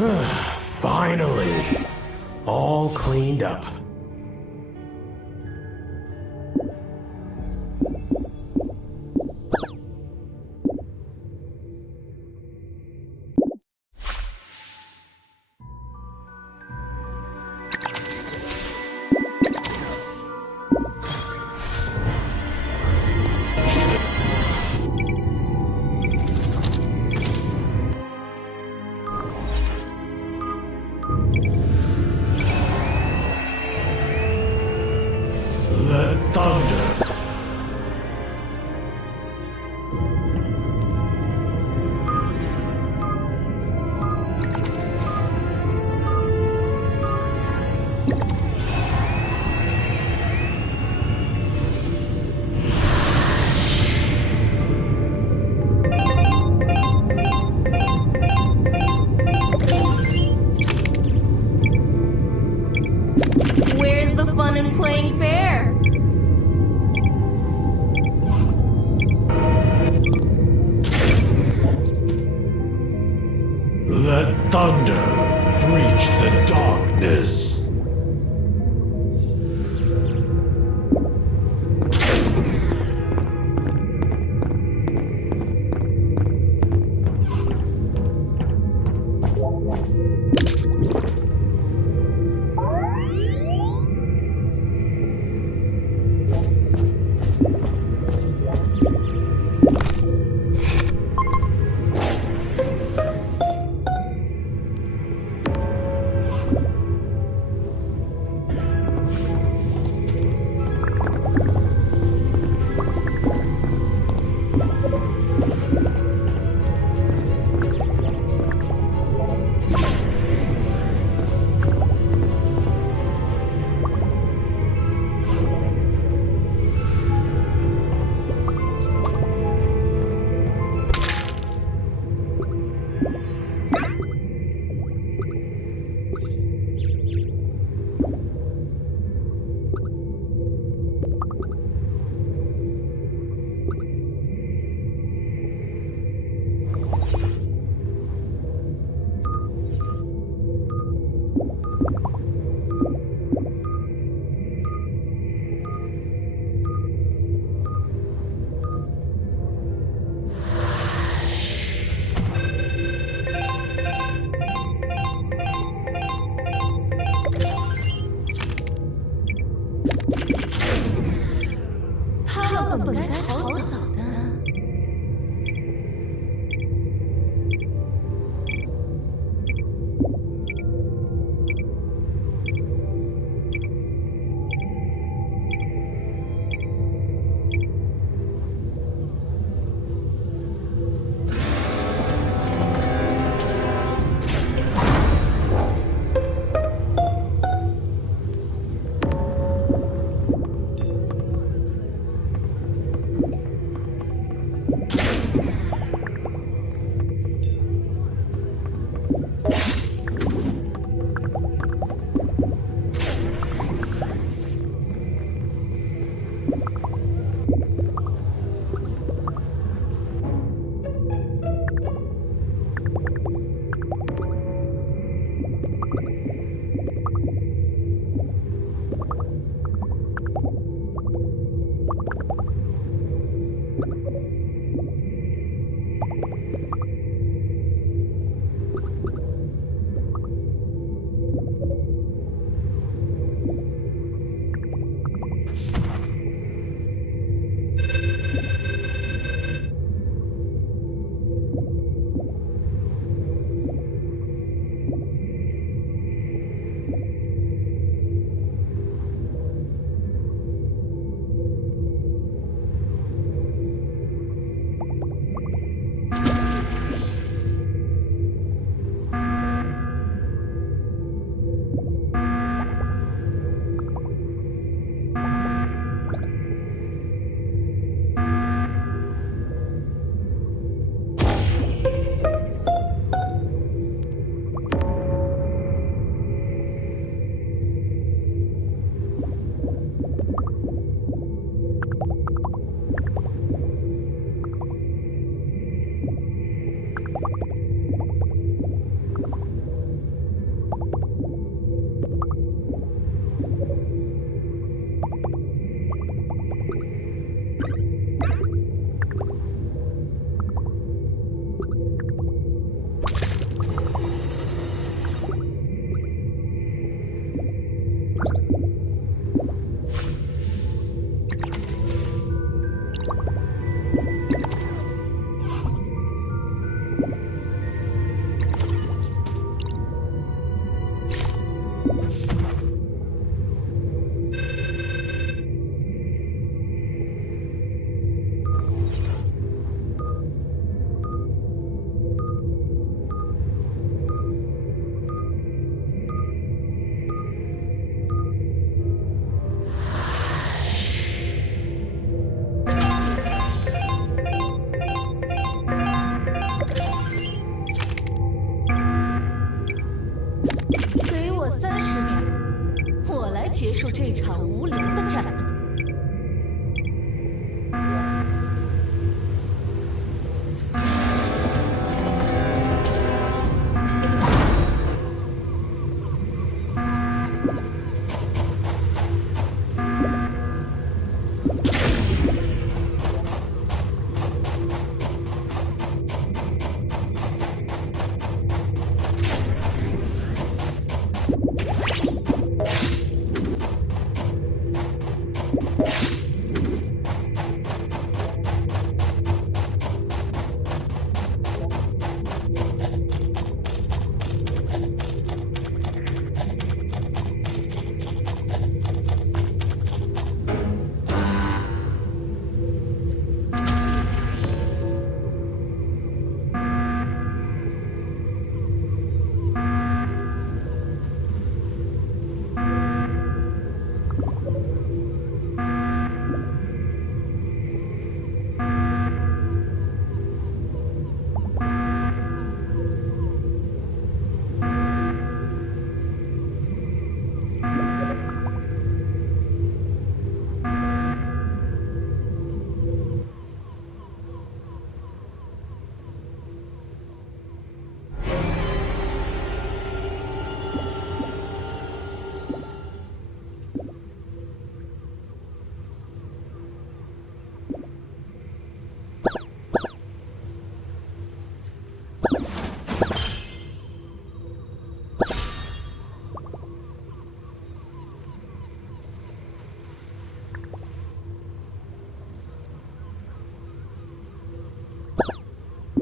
Finally, all cleaned up. Let thunder. Where's the fun in playing fair? Let thunder breach the darkness.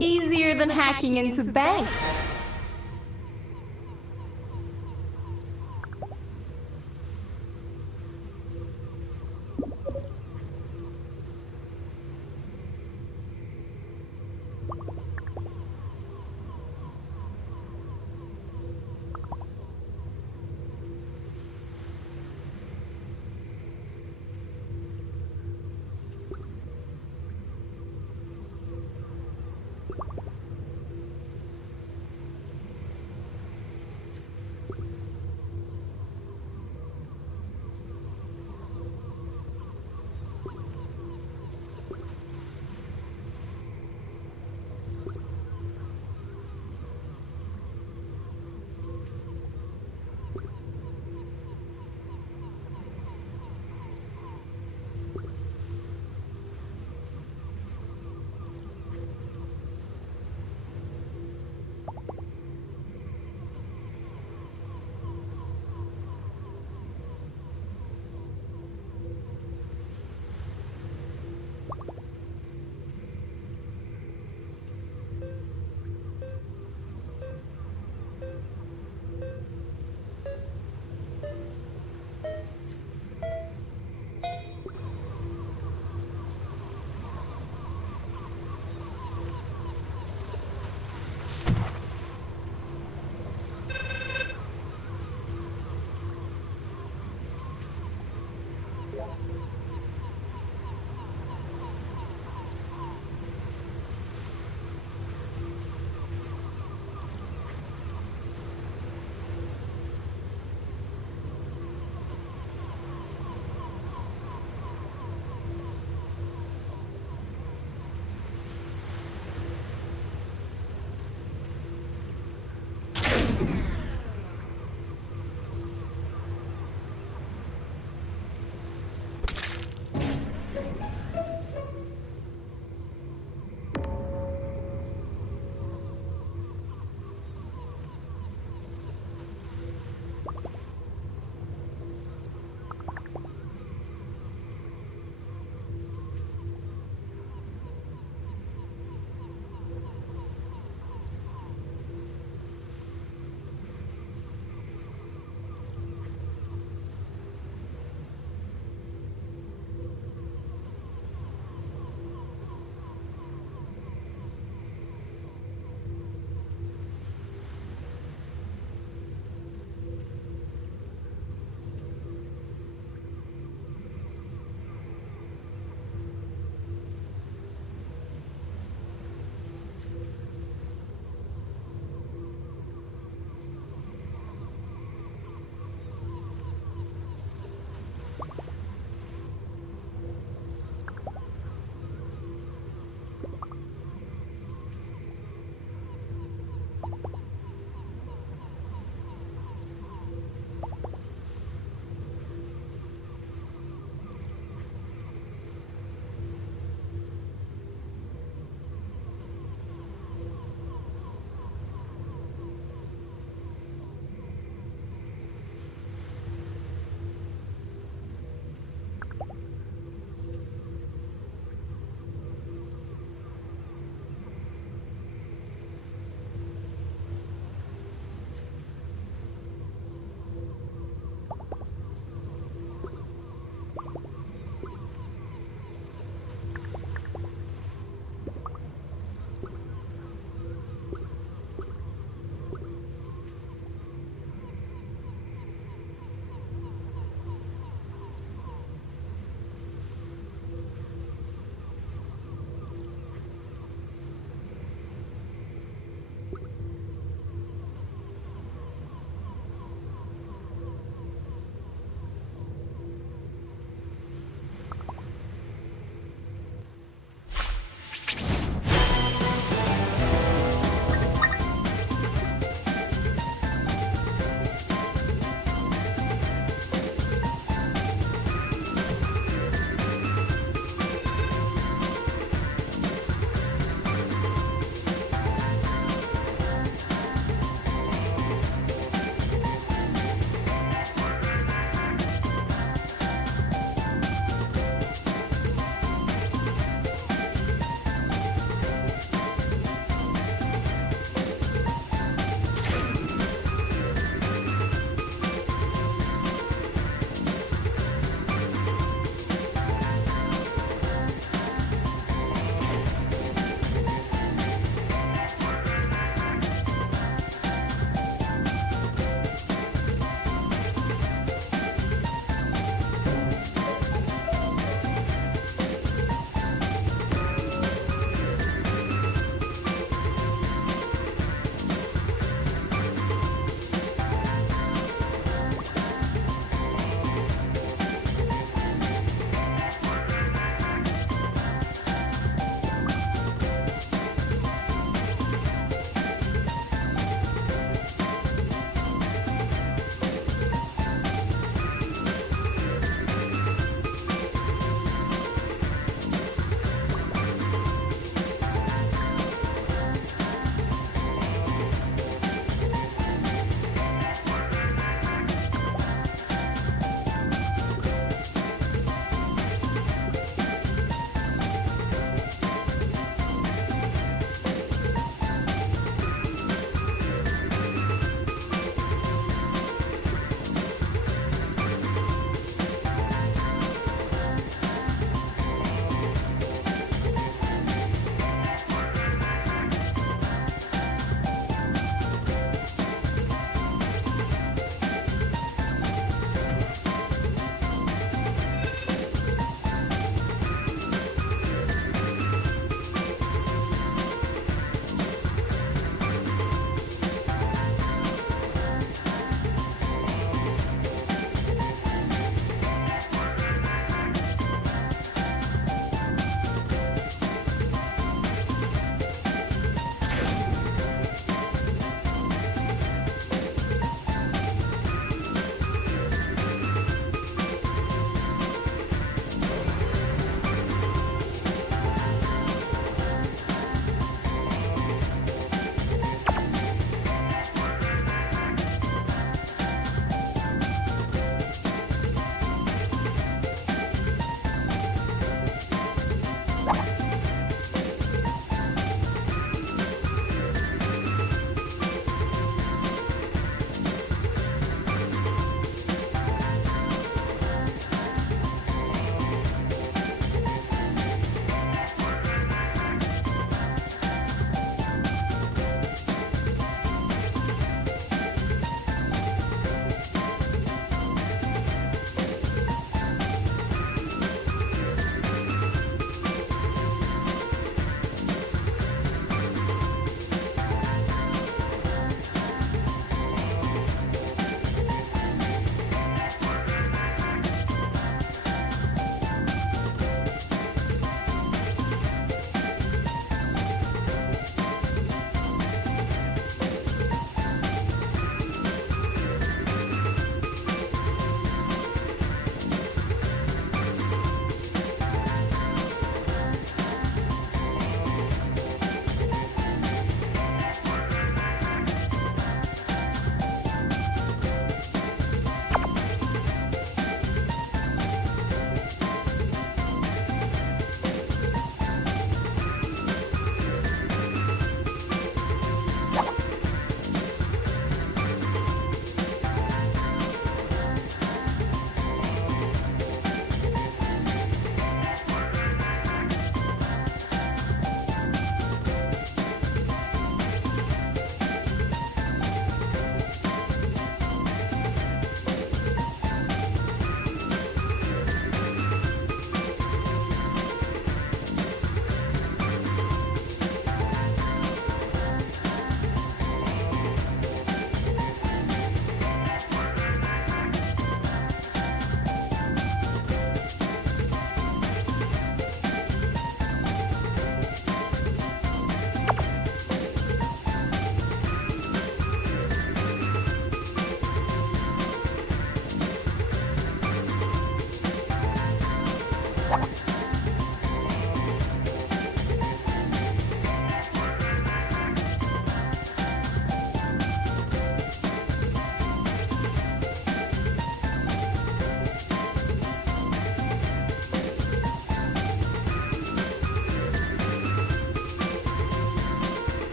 Easier than hacking into banks.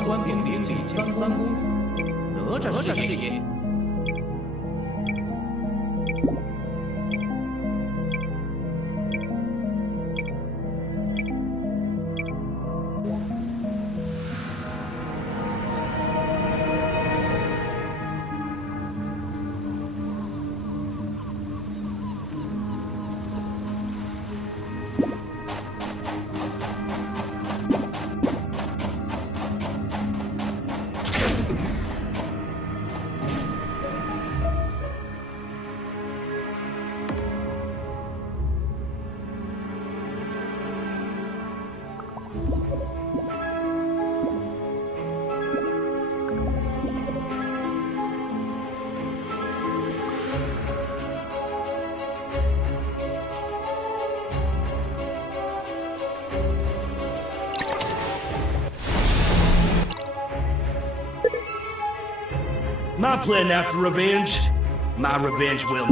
观点0033公司，哪吒事业。My plan after revenge, my revenge will.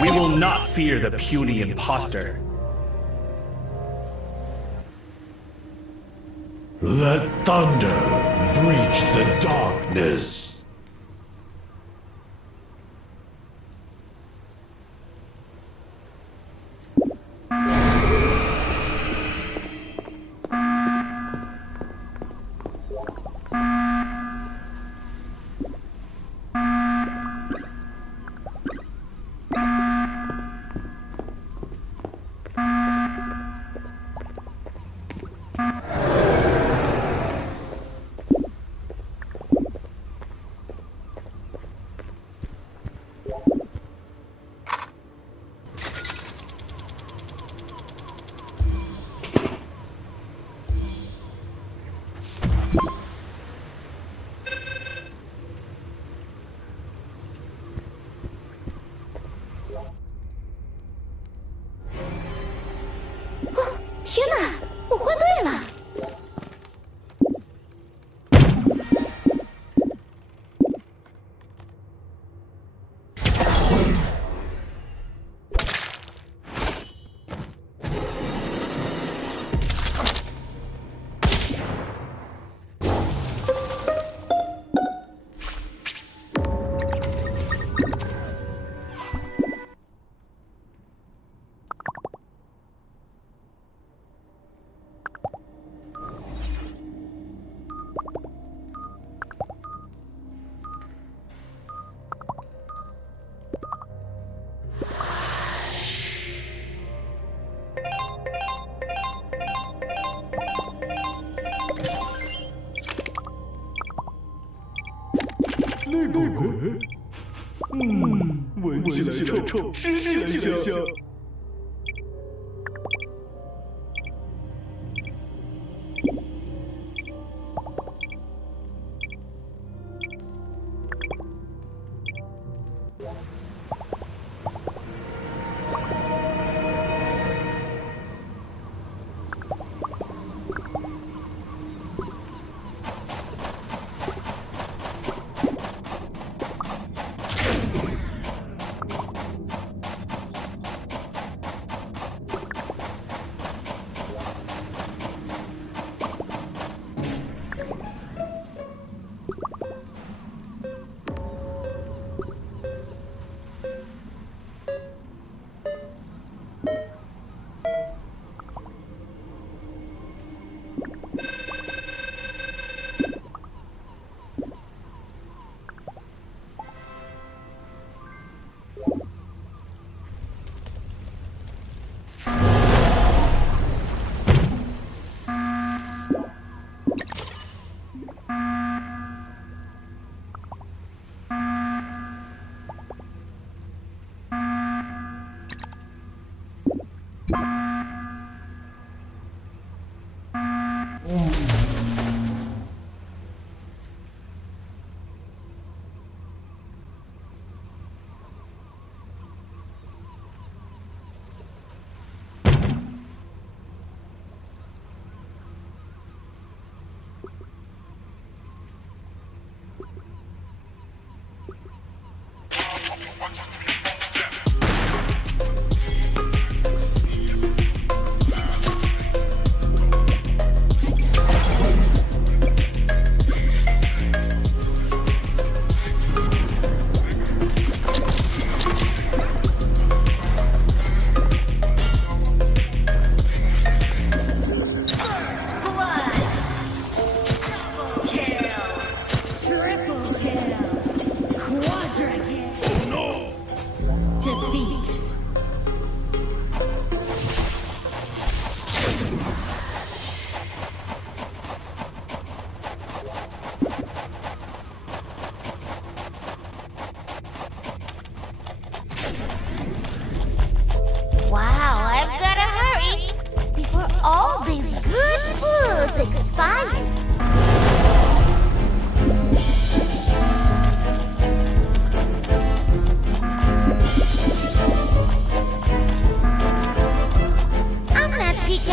We will not fear the puny imposter. Let thunder breach the darkness. 那个鬼？闻起来臭，吃起来香。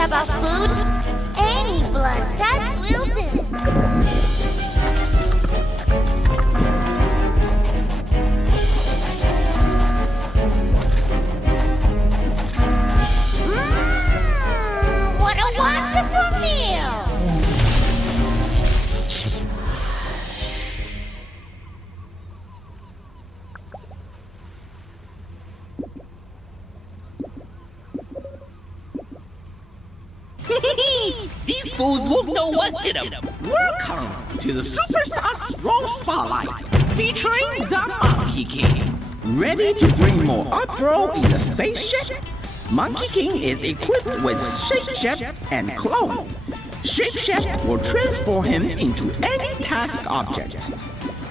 About food, any blood tax will do. What a wonderful meal! These fools won't know what hit them. Welcome to the Super Sauce Roll Spotlight, featuring the Monkey King. Ready to bring more uproar in the spaceship? Monkey King is equipped with Shapeshift and Clone. Shapeshift will transform him into any task object.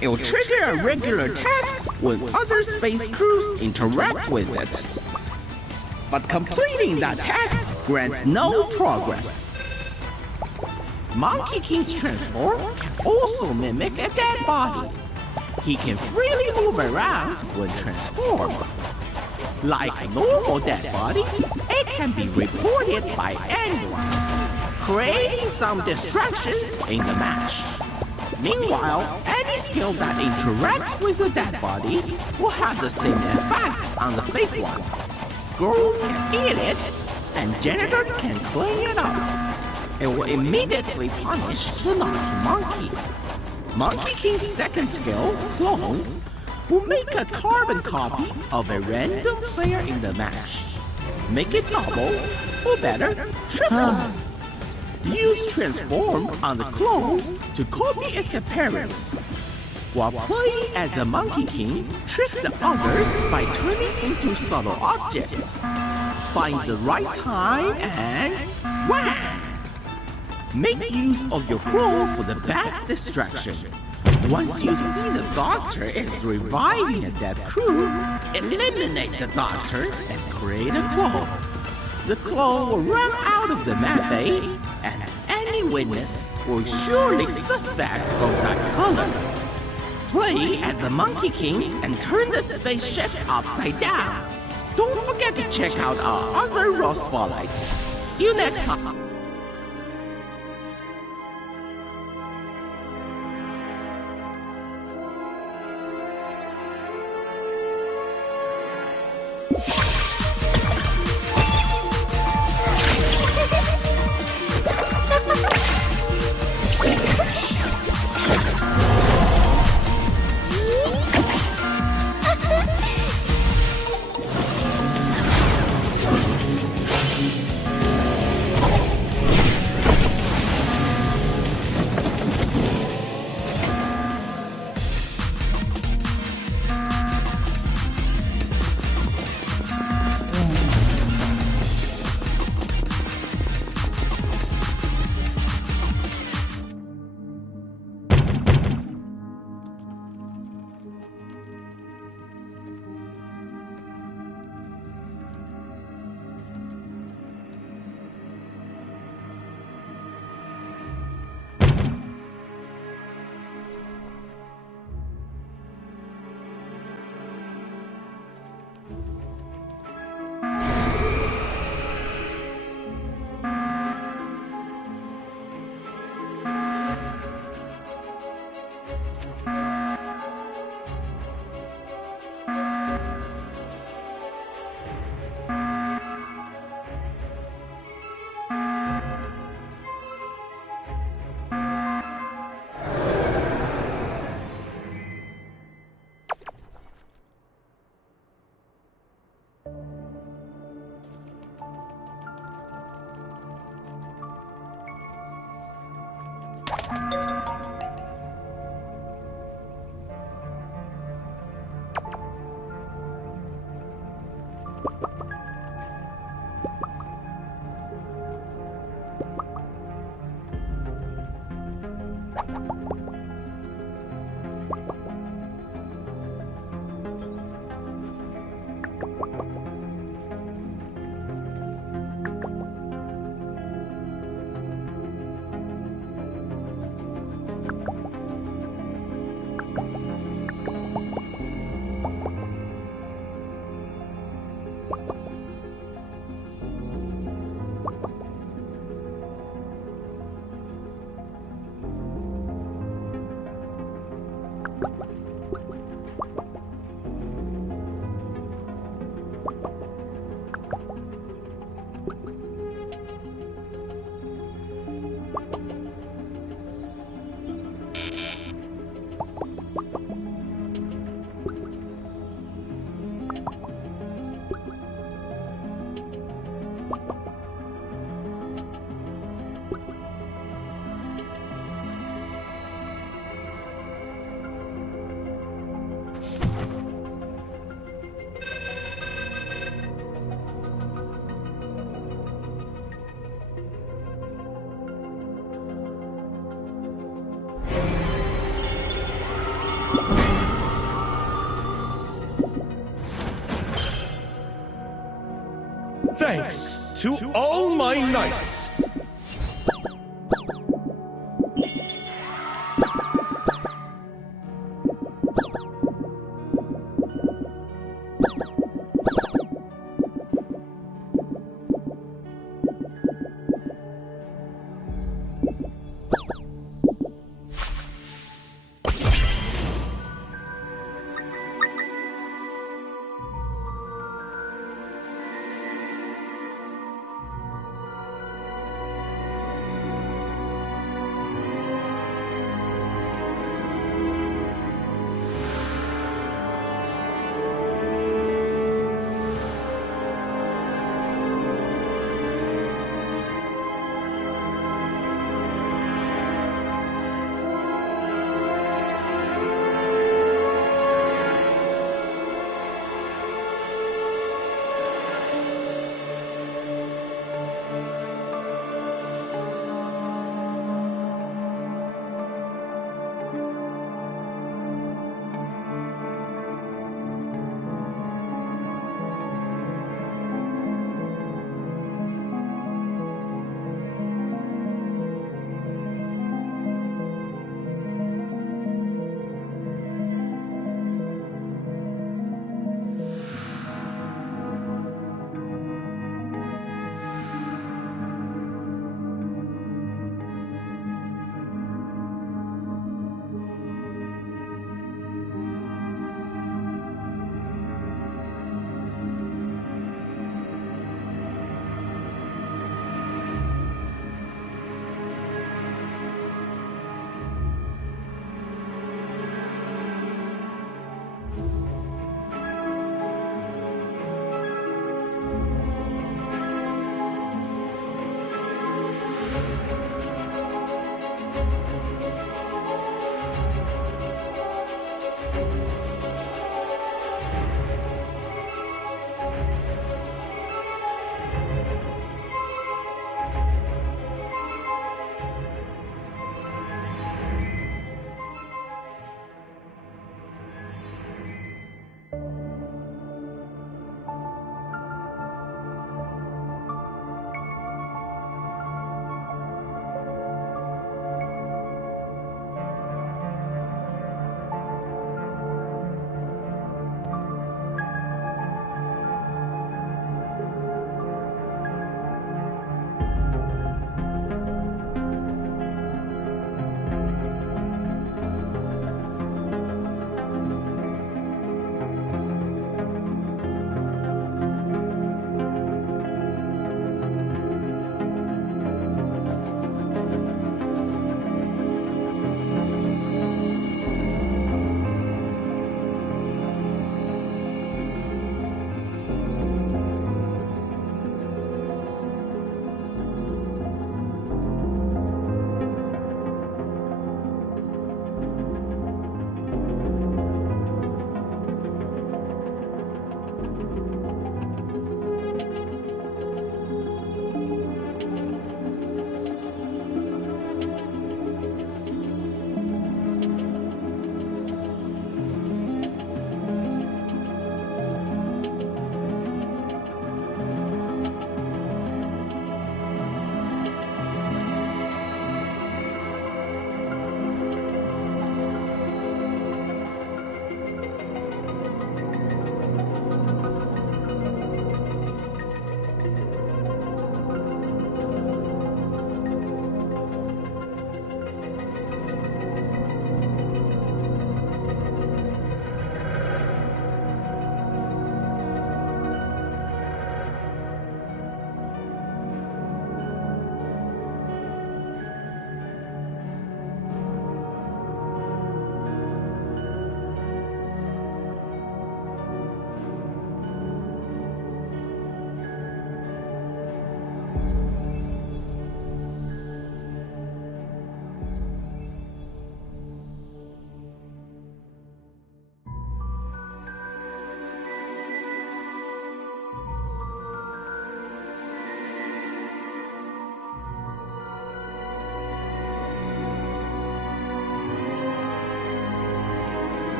It will trigger regular tasks when other space crews interact with it. But completing that task grants no progress. Monkey King's transform can also mimic a dead body. He can freely move around when transformed. Like a normal dead body, it can be reported by anyone, creating some distractions in the match. Meanwhile, any skill that interacts with a dead body will have the same effect on the fake one. Girl can eat it, and Janitor can clean it up. It will immediately punish the naughty monkey. Monkey King's second skill, Clone, will make a carbon copy of a random player in the match. Make it double, or better, triple. Use Transform on the clone to copy its appearance. While playing as the Monkey King, trick the others by turning into subtle objects. Find the right time and wham! Make use of your clone for the best distraction. Once you see the doctor is reviving a dead crew, eliminate the doctor and create a clone. The clone will run out of the map bay, and any witness will surely suspect of that color. Play as the Monkey King and turn the spaceship upside down. Don't forget to check out our other raw spotlights. See you next time. Thanks to all my knights.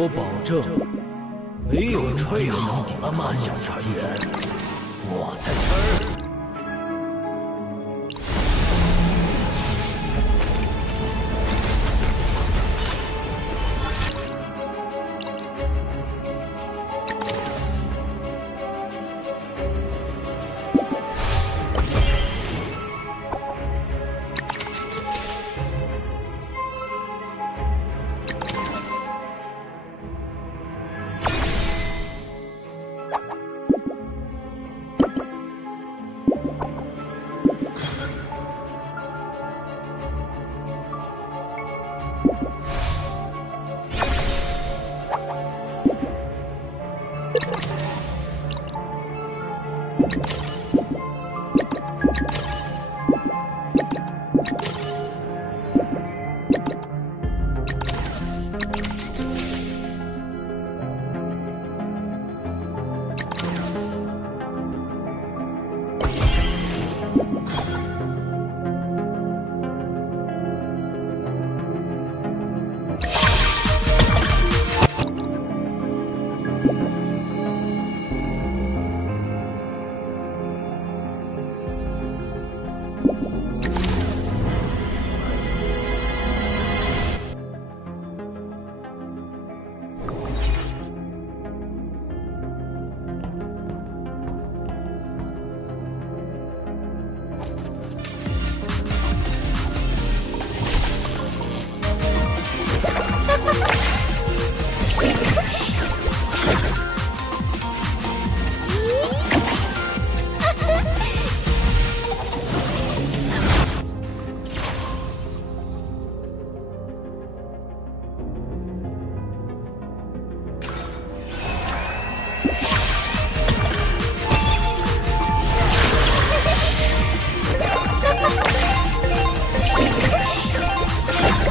我保证，没有传言能顶得过小传言。我在这儿。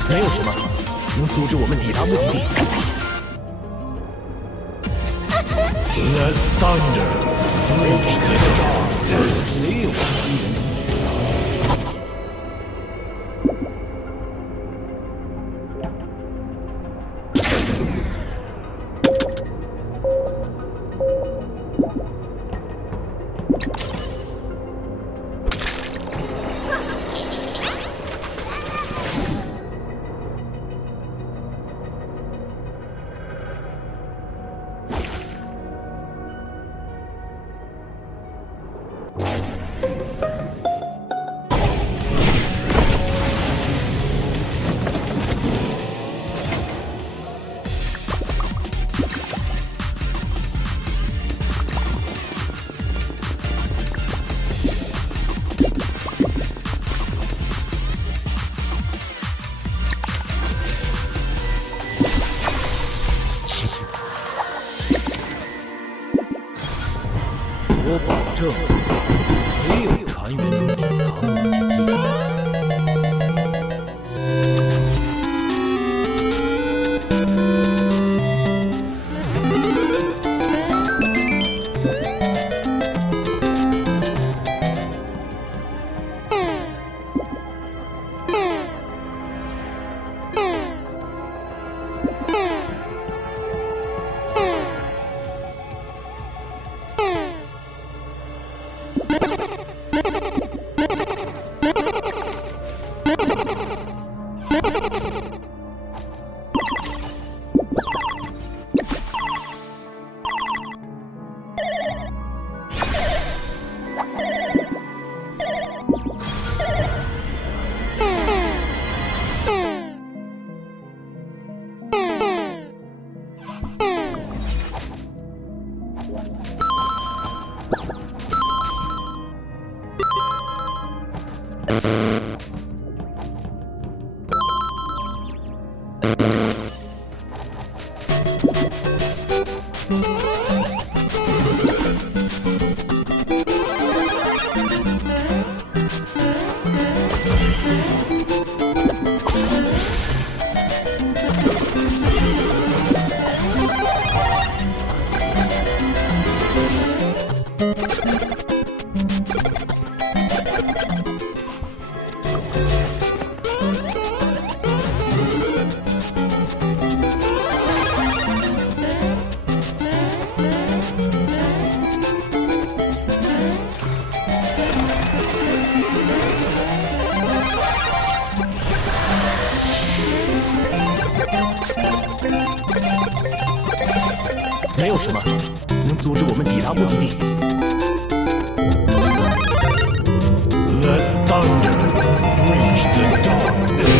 没有什么能阻止我们抵达目的地。Let thunder reach the darkness. 没有传言能抵达。我保证，没有传言能抵达目的地。没有什么能阻止我们抵达目的地。Let thunder breach the darkness.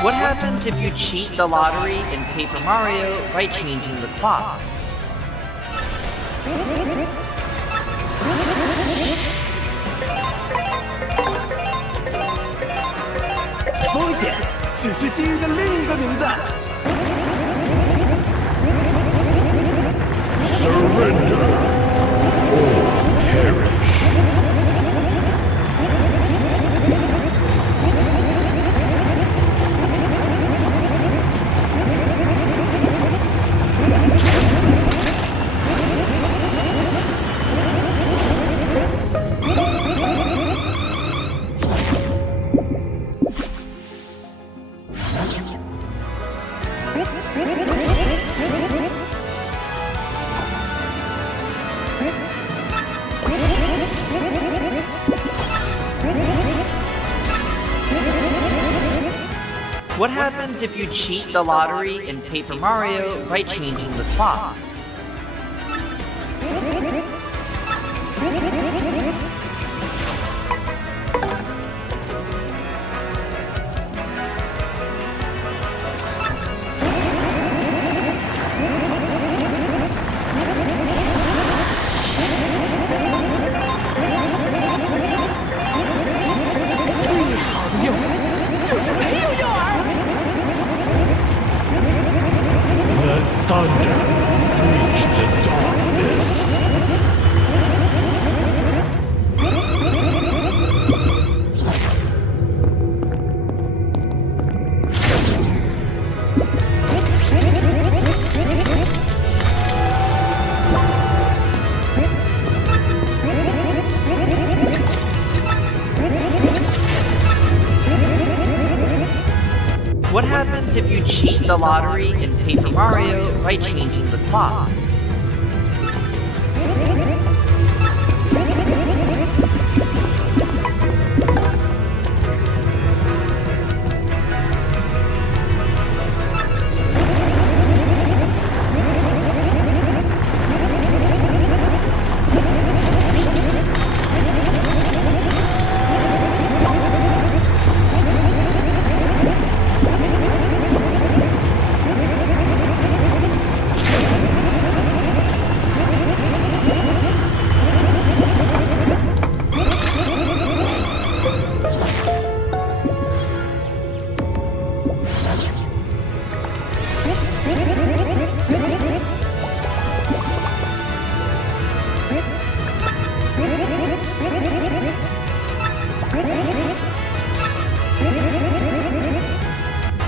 What happens if you cheat the lottery in Paper Mario by changing the clock? 风险只是机遇的另一个名字。Surrender or perish. What happens if you cheat the lottery in Paper Mario by changing the clock? Thunder, breach the darkness. What happens if you cheat the lottery in Paper Mario by changing the clock?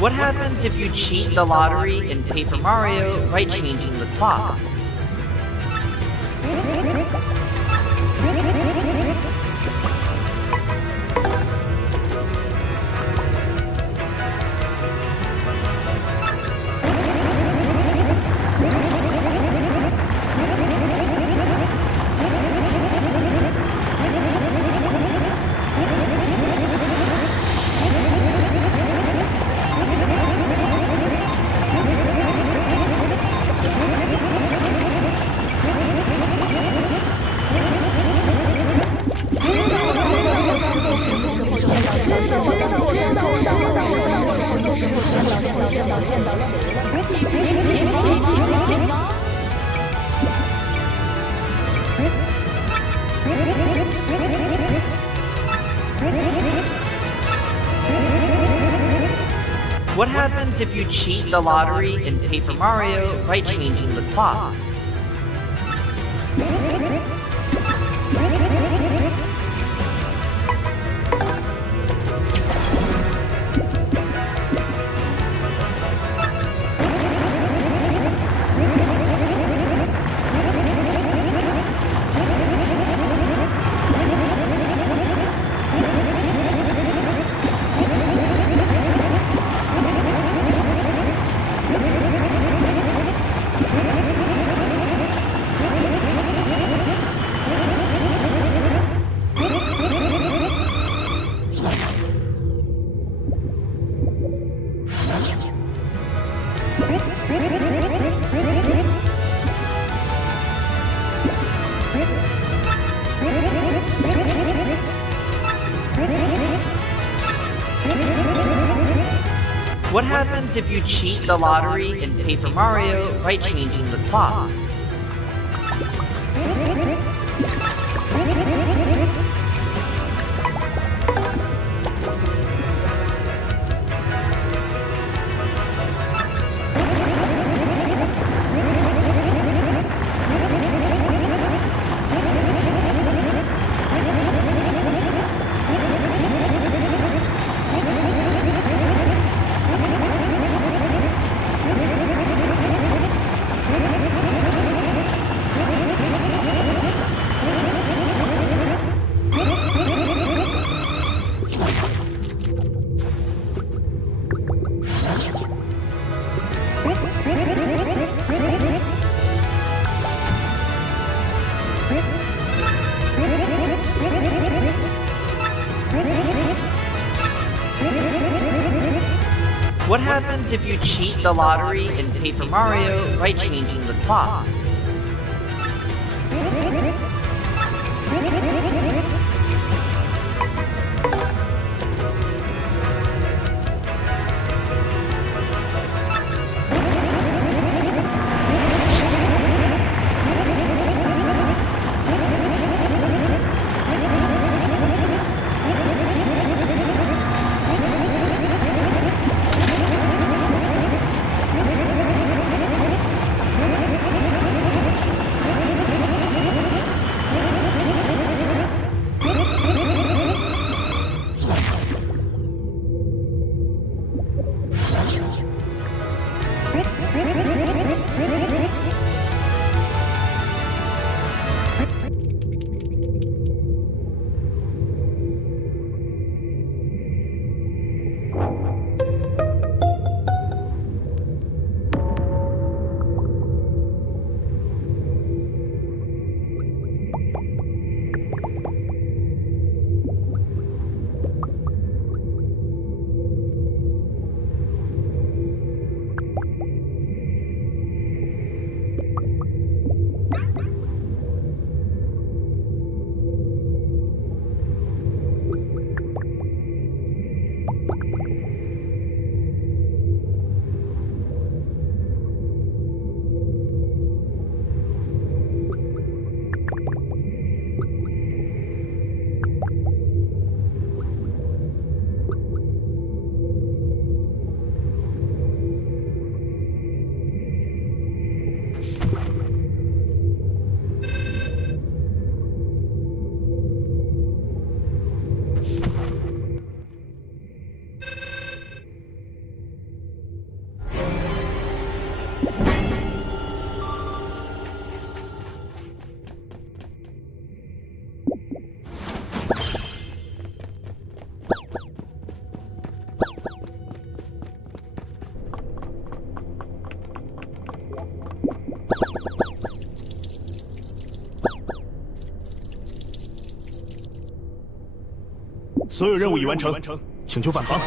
What happens if you cheat the lottery in Paper Mario by changing the clock? What happens if you cheat the lottery in Paper Mario by changing the clock? What happens if you cheat the lottery in Paper Mario by changing the clock? What happens if you cheat the lottery in Paper Mario by changing the clock?所有任务已完成，请求返航。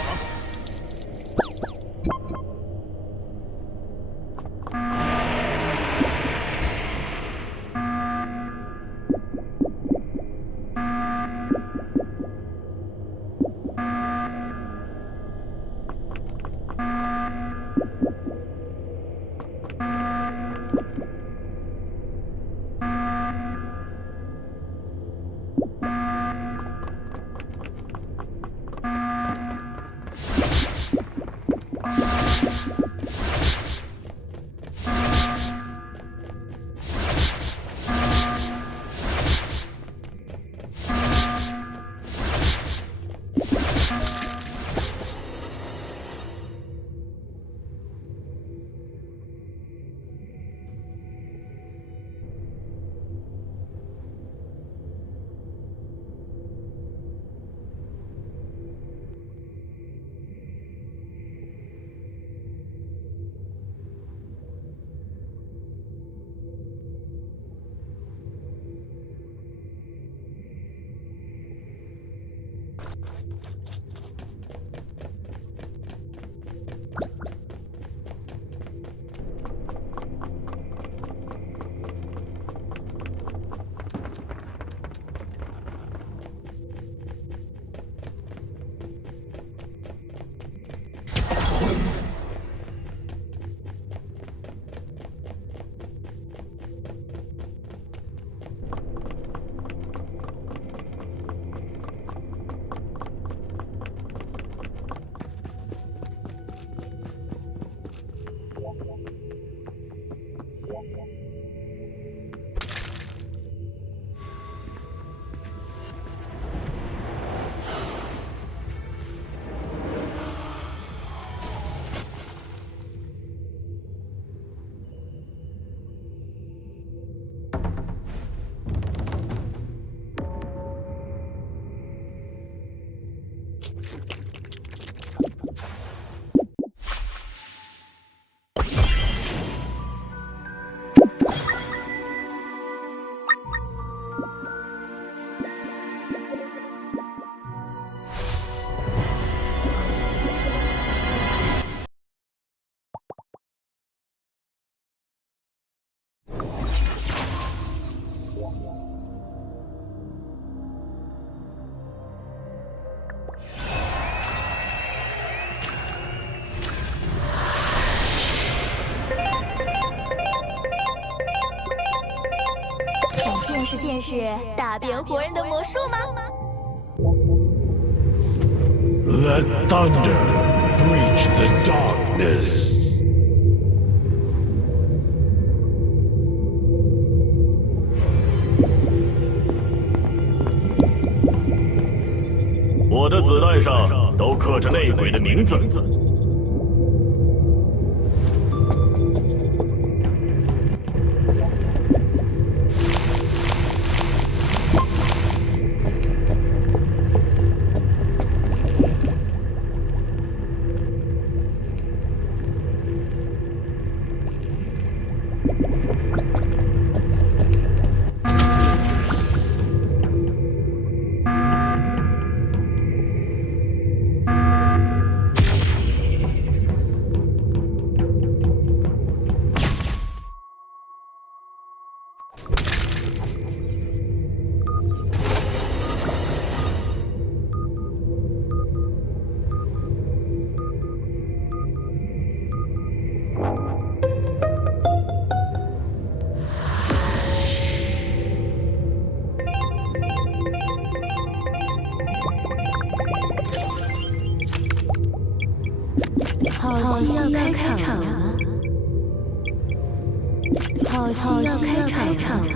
想是见识大变活人的魔术吗？ Let thunder breach the darkness. 我的子弹上都刻着内鬼的名字。好戏要开场了，好戏要开场了。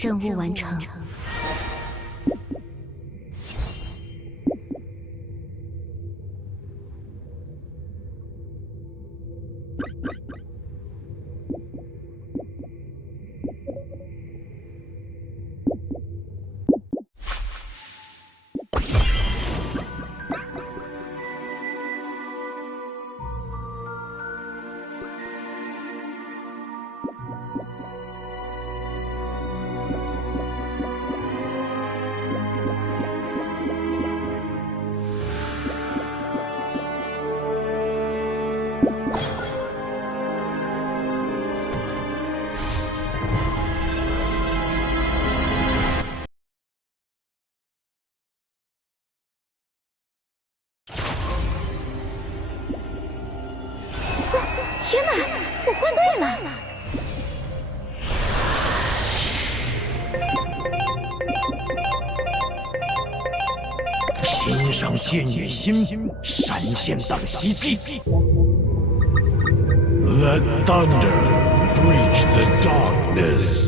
任务完成。天哪，我换队了！心上剑与心，闪现荡息气。Let thunder breach the darkness.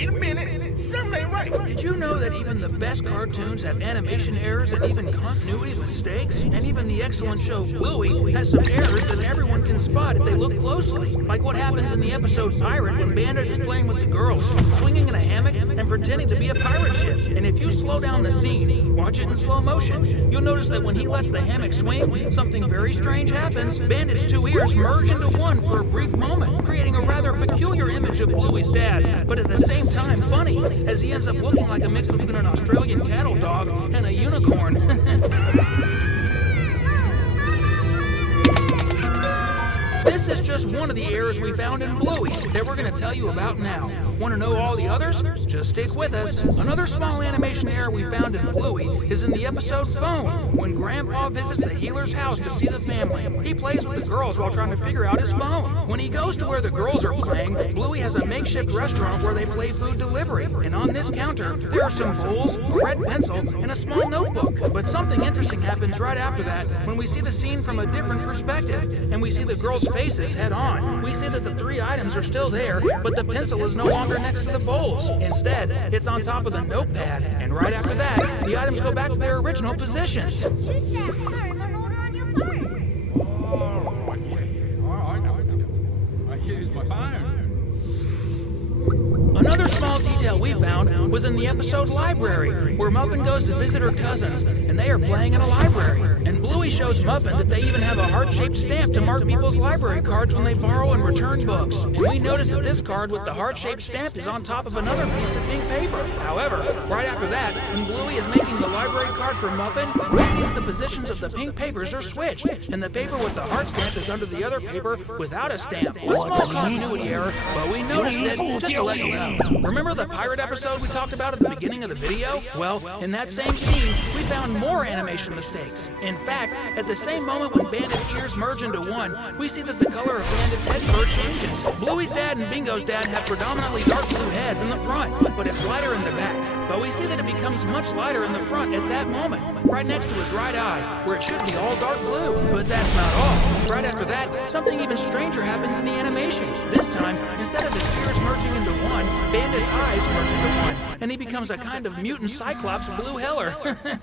Wait a minute. Something ain't right. Did you know that even the best cartoons have animation errors and even continuity mistakes? And even the excellent show Bluey has some errors that everyone can spot if they look closely. Like what happens in the episode Pirate when Bandit is playing with the girls, swinging in a hammock and pretending to be a pirate ship. And if you slow down the scene, watch it in slow motion, you'll notice that when he lets the hammock swing, something very strange happens. Bandit's two ears merge into one for a brief moment, creating a rather peculiar image of Bluey's dad, but at the same time funny, as he ends up looking like a mix between an Australian cattle dog and a unicorn. This is just one of the errors we found in Bluey that we're going to tell you about now. Want to know all the others? Just stick with us. Another small animation error we found in Bluey is in the episode Phone, when Grandpa visits the healer's house to see the family. He plays with the girls while trying to figure out his phone. When he goes to where the girls are playing, Bluey has a makeshift restaurant where they play food delivery. And on this counter, there are some bowls, a red pencil, and a small notebook. But something interesting happens right after that when we see the scene from a different perspective, and we see the girls' faces head on. We see that the three items are still there, but the pencil is no longer next to the bowls. Instead, it's on top of the notepad. And right after that, the items go back to their original positions. Another small detail we found was in the episode Library, where Muffin goes to visit her cousins, and they are playing in a library. And Bluey shows Muffin that they even have a heart-shaped stamp to mark people's library cards when they borrow and return books. And we notice that this card with the heart-shaped stamp is on top of another piece of pink paper. However, right after that, when Bluey is making the library card for Muffin, we see that the positions of the pink papers are switched, and the paper with the heart stamp is under the other paper without a stamp. A small continuity error, but we noticed it just to let you know. Remember the pirate episode we talked about at the beginning of the video? Well, in that same scene, we found more animation mistakes. In fact, at the same moment when Bandit's ears merge into one, we see that the color of Bandit's head fur changes. Bluey's dad and Bingo's dad have predominantly dark blue heads in the front, but it's lighter in the back. But we see that it becomes much lighter in the front at that moment, right next to his right eye, where it should be all dark blue. But that's not all. Right after that, something even stranger happens in the animation. This time, instead of his ears merging into one, Bandit's eyes merge into one, and he becomes a kind of mutant Cyclops blue heller.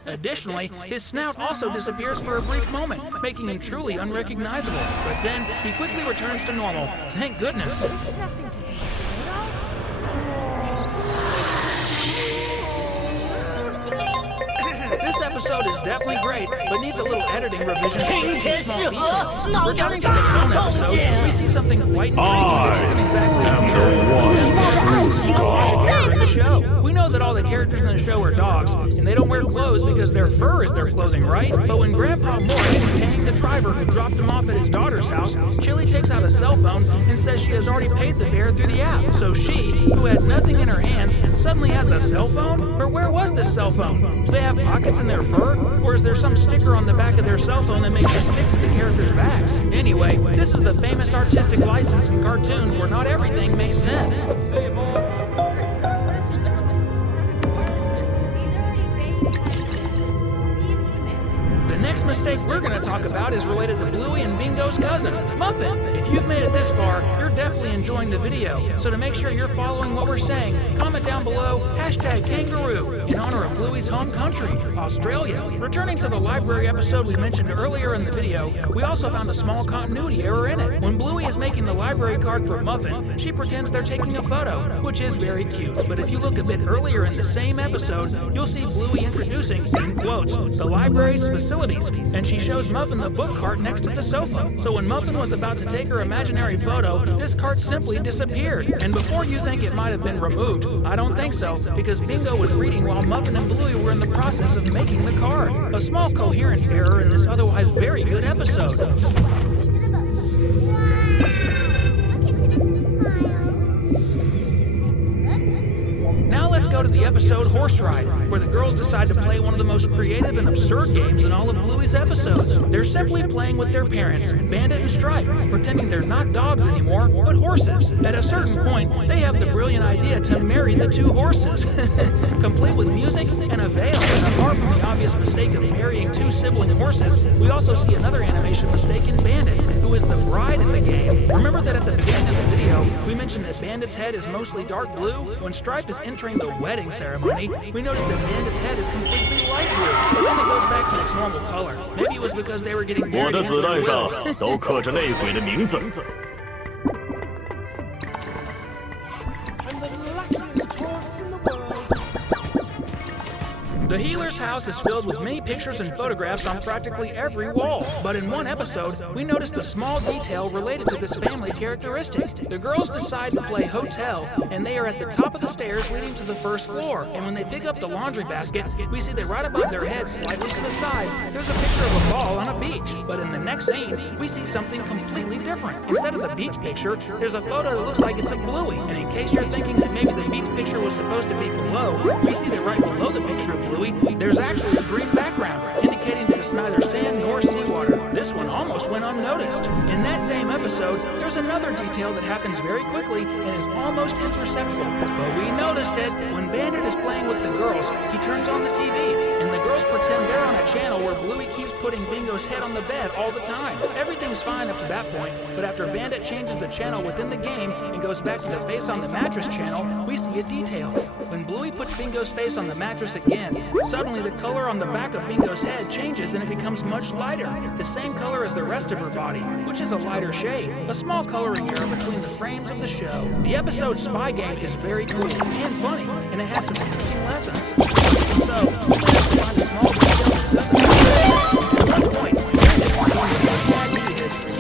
Additionally, his snout also disappears for a brief moment, making him truly unrecognizable. But then, he quickly returns to normal. Thank goodness. This episode is definitely great, but needs a little editing revision with some small details. Returning to the phone episode, we see something quite intriguing that isn't exactly in the show. We know that all the characters in the show are dogs, and they don't wear clothes because their fur is their clothing, right? But when Grandpa Morris is paying the driver who dropped him off at his daughter's house, Chili takes out a cell phone and says she has already paid the fare through the app. So she, who had nothing in her hands, suddenly has a cell phone? Or where was this cell phone? Do they have pockets in their fur? Or is there some sticker on the back of their cell phone that makes it stick to the characters' backs? Anyway, this is the famous artistic license in cartoons where not everything makes sense. The next mistake we're going to talk about is related to Bluey and Bingo's cousin, Muffin. If you've made it this far, you're definitely enjoying the video. So to make sure you're following what we're saying, comment down below #kangaroo in honor of Bluey's home country, Australia. Returning to the library episode we mentioned earlier in the video, we also found a small continuity error in it. When Bluey is making the library card for Muffin, she pretends they're taking a photo, which is very cute. But if you look a bit earlier in the same episode, you'll see Bluey introducing, in quotes, the library's facilities, and she shows Muffin the book cart next to the sofa. So when Muffin was about to take her imaginary photo, this cart simply disappeared. And before you think it might have been removed, I don't think so, because Bingo was reading while Muffin and Bluey were in the process of making the card. A small coherence error in this otherwise very good episode. Now let's go go to the episode Horse Ride, where the girls decide to play one of the most creative and absurd games in all of Bluey's episodes. They're simply playing with their parents, Bandit and Stripe, pretending they're not dogs anymore, but horses. At a certain point, they have the brilliant idea to marry the two horses, complete with music and a veil. And apart from the obvious mistake of marrying two sibling horses, we also see another animation mistake in Bandit, who is the bride in the game. Remember that at the beginning of the video, we mentioned that Bandit's head is mostly dark blue? When Stripe is entering the wedding ceremony, we notice that Bandit's head is completely light blue, but then it goes back to its normal color. Maybe it was because they were getting married against their will. 都刻着内鬼的名字。 The healer's house is filled with many pictures and photographs on practically every wall. But in one episode, we noticed a small detail related to this family characteristic. The girls decide to play hotel, and they are at the top of the stairs leading to the first floor. And when they pick up the laundry basket, we see that right above their heads, slightly to the side, there's a picture of a ball on a beach. But in the next scene, we see something completely different. Instead of the beach picture, there's a photo that looks like it's a Bluey. And in case you're thinking that maybe the beach picture was supposed to be below, we see that right below the picture of Bluey, there's actually a green background, indicating that it's neither sand nor seawater. This one almost went unnoticed. In that same episode, there's another detail that happens very quickly and is almost imperceptible. But we noticed it. When Bandit is playing with the girls, he turns on the TV, and the girls pretend they're on a channel where Bluey keeps putting Bingo's head on the bed all the time. Everything's fine up to that point, but after Bandit changes the channel within the game and goes back to the face on the mattress channel, we see a detail. When Bluey puts Bingo's face on the mattress again, suddenly the color on the back of Bingo's head changes and it becomes much lighter, the same color as the rest of her body, which is a lighter shade. A small coloring error between the frames of the show. The episode Spy Game is very cool and funny, and it has some interesting lessons. So, we managed to find a small detail that doesn't at one point, he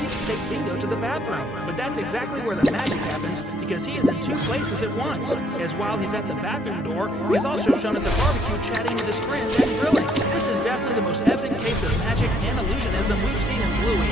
needs to take Bingo to the bathroom. But that's exactly where the magic happens, because he is in two places at once. As while he's at the bathroom door, he's also shown at the barbecue chatting with his friends and grilling. This is definitely the most evident case of magic and illusionism we've seen in Bluey.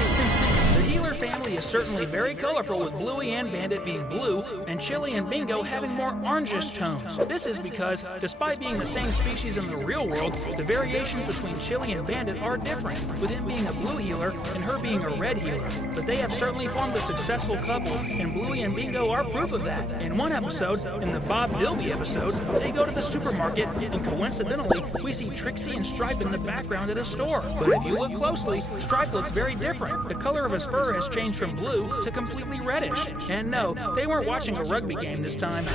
The Healer family is certainly very colorful, with Bluey and Bandit being blue, and Chili and Bingo having more orangish tones. This is because, despite being the same species in the real world, the variations between Chili and Bandit are different, with him being a blue healer and her being a red healer. But they have certainly formed a successful couple, and Bluey and Bingo are proof of that. In one episode, in the Bob Bilby episode, they go to the supermarket, and coincidentally, we see Trixie and Stripe in the background at a store. But if you look closely, Stripe looks very different. The color of his fur has changed from blue to completely reddish. And no, they weren't watching a rugby game this time.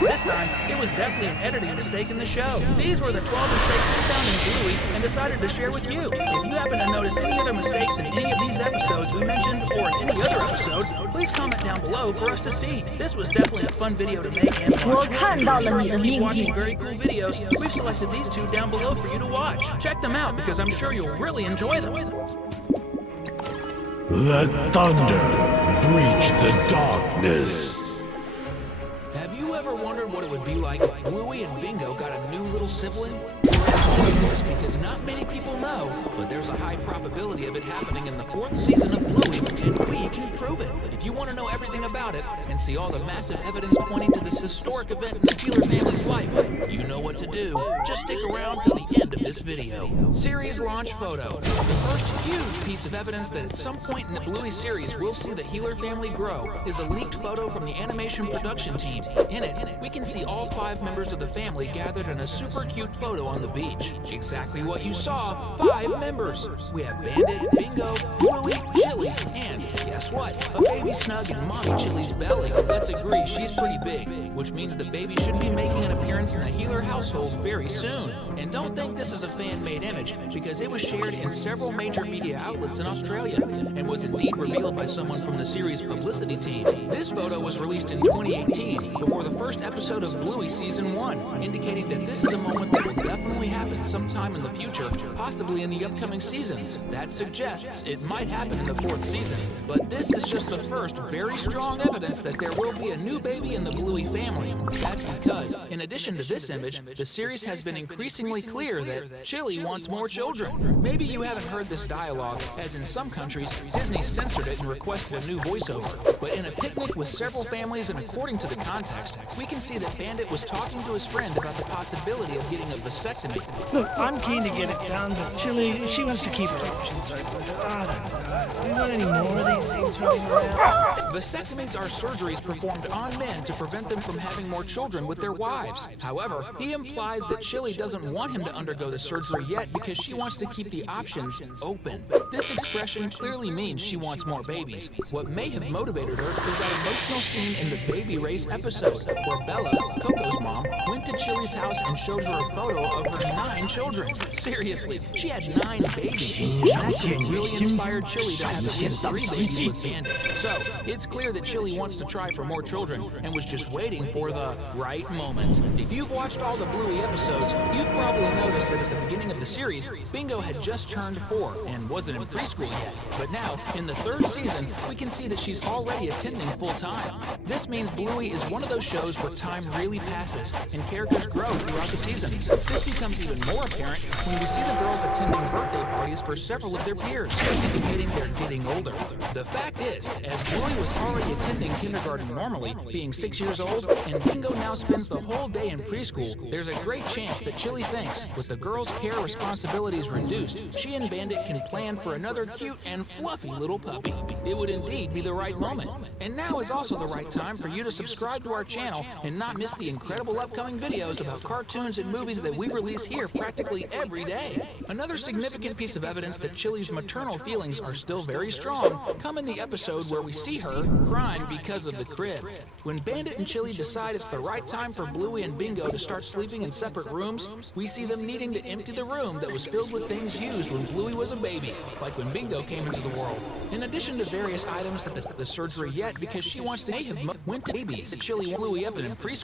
This time, it was definitely an editing mistake in the show. These were the 12 mistakes we found in Bluey and decided to share with you. If you happen to notice any other mistakes in any of these episodes we mentioned, or in any other episode, please comment down below for us to see. This was definitely a fun video to make and watch. Keep watching very cool videos. We've selected these two down below for you to watch. Check them out because I'm sure you'll really enjoy them. Let thunder breach the darkness. Have you ever wondered what it would be like if Bluey and Bingo got a new little sibling? This because not many people know, but there's a high probability of it happening in the 4th season of Bluey, and we can prove it. If you want to know everything about it and see all the massive evidence pointing to this historic event in the Healer family's life, you know what to do. Just stick around till the end of this video. Series launch photo. The first huge piece of evidence that at some point in the Bluey series we'll see the Healer family grow is a leaked photo from the animation production team. In it, we can see all 5 members of the family gathered in a super cute photo on the beach. Exactly what you saw, 5 members. We have Bandit, Bingo, Bluey, Chili, and guess what? A baby snug in Mommy Chili's belly. Let's agree, she's pretty big, which means the baby should be making an appearance in the Healer household very soon. And don't think this is a fan-made image, because it was shared in several major media outlets in Australia, and was indeed revealed by someone from the series' publicity team. This photo was released in 2018, before the first episode of Bluey Season 1, indicating that this is a moment that will definitely happen sometime in the future, possibly in the upcoming seasons. That suggests it might happen in the 4th season. But this is just the first very strong evidence that there will be a new baby in the Bluey family. That's because, in addition to this image, the series has been increasingly clear that Chili wants more children. Maybe you haven't heard this dialogue, as in some countries, Disney censored it and requested a new voiceover. But in a picnic with several families and according to the context, we can see that Bandit was talking to his friend about the possibility of getting a vasectomy. Look, I'm keen to get it done, but Chili, she wants to keep her options open. I don't know. Do we want any more of these things running around? Vasectomies are surgeries performed on men to prevent them from having more children with their wives. However, he implies that Chili doesn't want him to undergo the surgery yet because she wants to keep the options open. This expression clearly means she wants more babies. What may have motivated her is that emotional scene in the Baby Race episode, where Bella, Coco's mom, went to Chili's house and showed her a photo of her 9 children. Seriously, she had 9 babies. That could have really inspired Chili to have at least 3 babies with Bandit. So, it's clear that Chili wants to try for more children and was just waiting for the right moment. If you've watched all the Bluey episodes, you've probably noticed that at the beginning of the series, Bingo had just turned 4 and wasn't in preschool yet. But now, in the 3rd season, we can see that she's already attending full-time. This means Bluey is one of those shows where time really passes and characters grow throughout the seasons. This becomes even more apparent when we see the girls attending birthday parties for several of their peers, indicating they're getting older. The fact is, as Bluey was already attending kindergarten normally, being 6 years old, and Bingo now spends the whole day in preschool, there's a great chance that Chili thinks, with the girls' care responsibilities reduced, she and Bandit can plan for another cute and fluffy little puppy. It would indeed be the right moment. And now is also the right time for you to subscribe to our channel and not miss the incredible upcoming videos about cartoons and movies that we release here practically every day. Another significant piece of evidence that Chili's maternal feelings are still very strong come in the episode where we see her crying because of the crib. When Bandit and Chili decide it's the right time for Bluey and Bingo to start sleeping in separate rooms, we see them needing to empty the room that was filled with things used when Bluey was a baby, like when Bingo came into the world. In addition to various items that the surgery yet because she wants to went to babies that Chili Bluey up in preschool.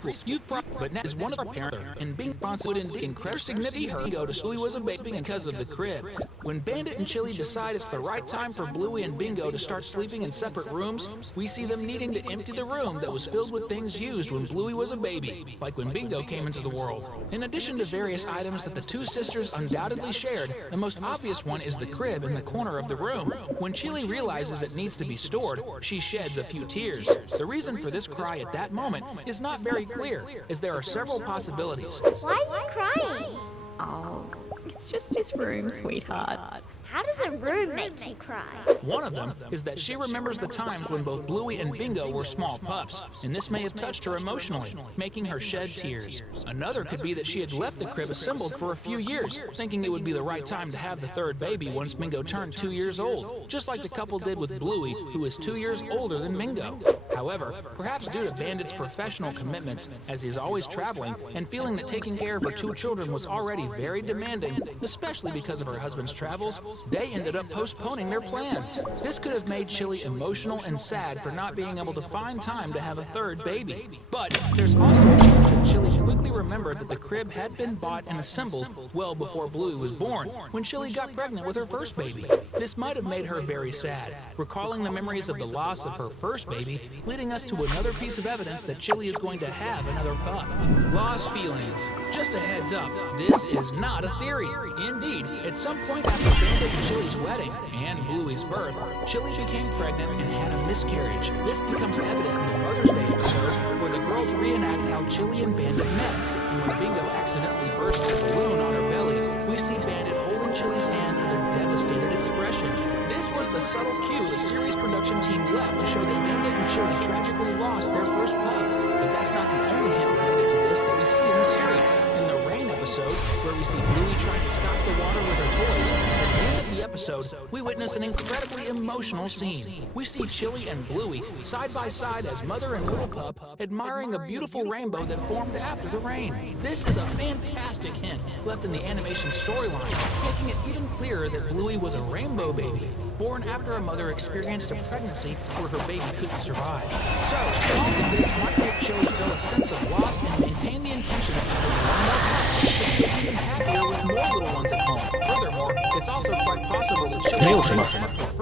But now is one of our parents, and Bingo would indeed incredibly significant her go to Bluey was a baby because of the crib. When Bandit and Chili decide it's the right time for Bluey and Bingo to start sleeping in separate rooms, we see them needing to empty the room that was filled with things used when Bluey was a baby, like when Bingo came into the world. In addition to various items that the two sisters undoubtedly shared, the most obvious one is the crib in the corner of the room. When Chili realizes it needs to be stored, she sheds a few tears. The reason for this cry at that moment is not very clear, as there are several possibilities. Why are you crying? Oh, it's just his room, sweetheart. How does a room make you cry? One of them is that she remembers the times when both Bluey and Bingo were small pups, and this may have touched her emotionally, making her shed tears. Another could be that she had left the crib assembled for a few years, thinking it would be the right time to have the 3rd baby once Bingo turned 2 years old, just like the couple did with Bluey, who is 2 years older than Bingo. However, perhaps due to Bandit's professional commitments, as he's always traveling, and feeling that taking care of her 2 children was already very demanding, especially because of her husband's travels, they ended up postponing their plans. This could have made Chili emotional and sad for not being able to find time to have a 3rd baby. But there's also a chance that Chili quickly remembered that the crib had been bought and assembled well before Bluey was born, when Chili got pregnant with her 1st baby. This might have made her very sad, recalling the memories of the loss of her 1st baby, leading us to another piece of evidence that Chili is going to have another pup. Lost feelings. Just a heads up, this is not a theory. Indeed, at some point after Bandit and Chili's wedding and Bluey's birth, Chili became pregnant and had a miscarriage. This becomes evident in the Mother's Day episode, where the girls reenact how Chili and Bandit met. And when Bingo accidentally burst a balloon on her belly, we see Bandit holding Chili's hand with a devastated expression. This was the subtle cue the series production team left to show that Bandit and Chili tragically lost their 1st pup. But that's not the only hint related to this that we see in the series. In the Rain episode, where we see Bluey trying to stop the water with her toys, at the end of the episode, we witness an incredibly emotional scene. We see Chili and Bluey side by side as mother and little pup admiring a beautiful rainbow that formed after the rain. This is a fantastic hint left in the animation storyline, making it even clearer that Bluey was a rainbow baby, born after a mother experienced a pregnancy where her baby couldn't survive. So, all of this might make Chili feel a sense of loss and maintain the intention of having one more pup, to feel even happier with more little ones at home. Furthermore, it's also quite possible that Chili 没有什么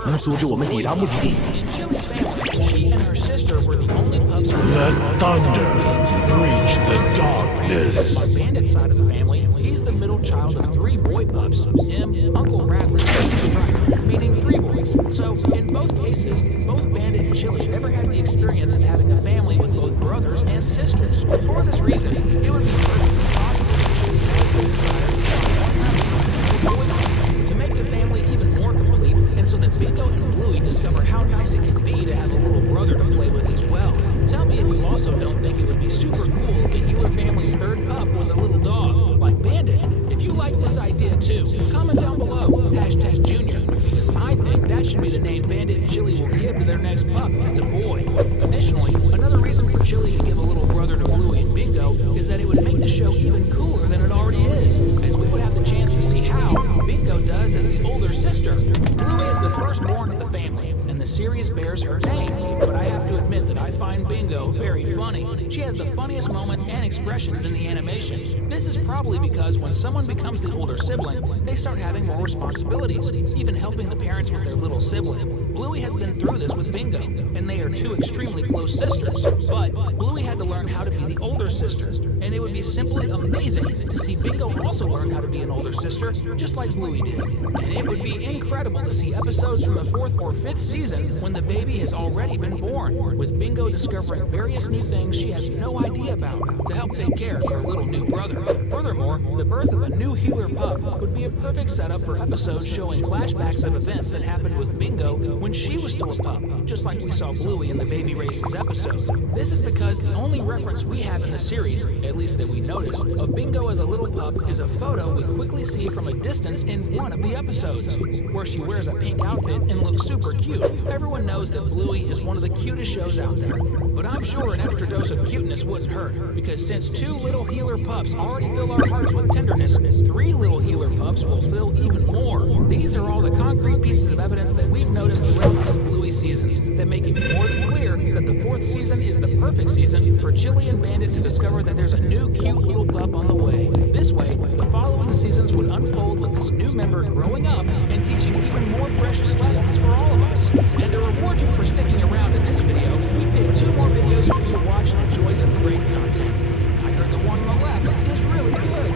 能阻止我们抵达目的地。 In Chili's family, she and her sister were the only pups. Let thunder breach the dark darkness. On Bandit's side of the family, he's the middle child of 3 boy pups. Him, Uncle Rattler, and Stripe, meaning 3 boys. So, in both cases, both Bandit and Chili never had the experience of having a family with both brothers and sisters. For this reason, it would be perfectly possible to make the family even more complete, and so that Bingo and Bluey discover how nice it can be to have a little brother to play with as well. Tell me if you also don't think it would be super cool if the Healer family's 3rd pup was a little dog, like Bandit. If you like this idea too, comment down below, #Junior, because I think that should be the name Bandit and Chili will give to their next pup if it's a boy. Additionally, another reason for Chili to give a little brother to Bluey and Bingo is that it would make the show even cooler than it already is, as we would have the chance to see how Bingo does as the older sister. Bluey is the firstborn of the family, and the series bears her name, but I have to admit that I find Bingo very funny. She has the funniest moments and expressions in the animation. This is probably because when someone becomes the older sibling, they start having more responsibilities, even helping the parents with their little sibling. Bluey has been through this with Bingo, and they are 2 extremely close sisters. But Bluey had to learn how to be the older sister, and it would be simply amazing to see Bingo also learn how to be an older sister, just like Bluey did. And it would be incredible to see episodes from the 4th or 5th season when the baby has already been born, with Bingo discovering various new things she has no idea about to help take care of her little new brother. Furthermore, the birth of a new Healer pup would be a perfect setup for episodes showing flashbacks of events that happened with Bingo when she was still a pup, just like we saw Bluey in the Baby Races episode. This is because the only reference we have in the series, at least that we notice, of Bingo as a little pup is a photo we quickly see from a distance in one of the episodes, where she wears a pink outfit and looks super cute. Everyone knows that Bluey is one of the cutest shows out there, but I'm sure an extra dose of cuteness wouldn't hurt, because since 2 little Healer pups already fill our hearts with tenderness, 3 little Healer pups will fill even more. These are all the concrete pieces of evidence that we've noticed throughout these Bluey seasons that make it more than clear that the 4th season is the perfect season for Chili and Bandit to discover that there's a new cute little pup on the way. This way, the following seasons would unfold with this new member growing up and teaching even more precious lessons for all of us. And to reward you for sticking around in this video, we picked 2 more videos for you to watch and enjoy some great content. I heard the one on the left is really good.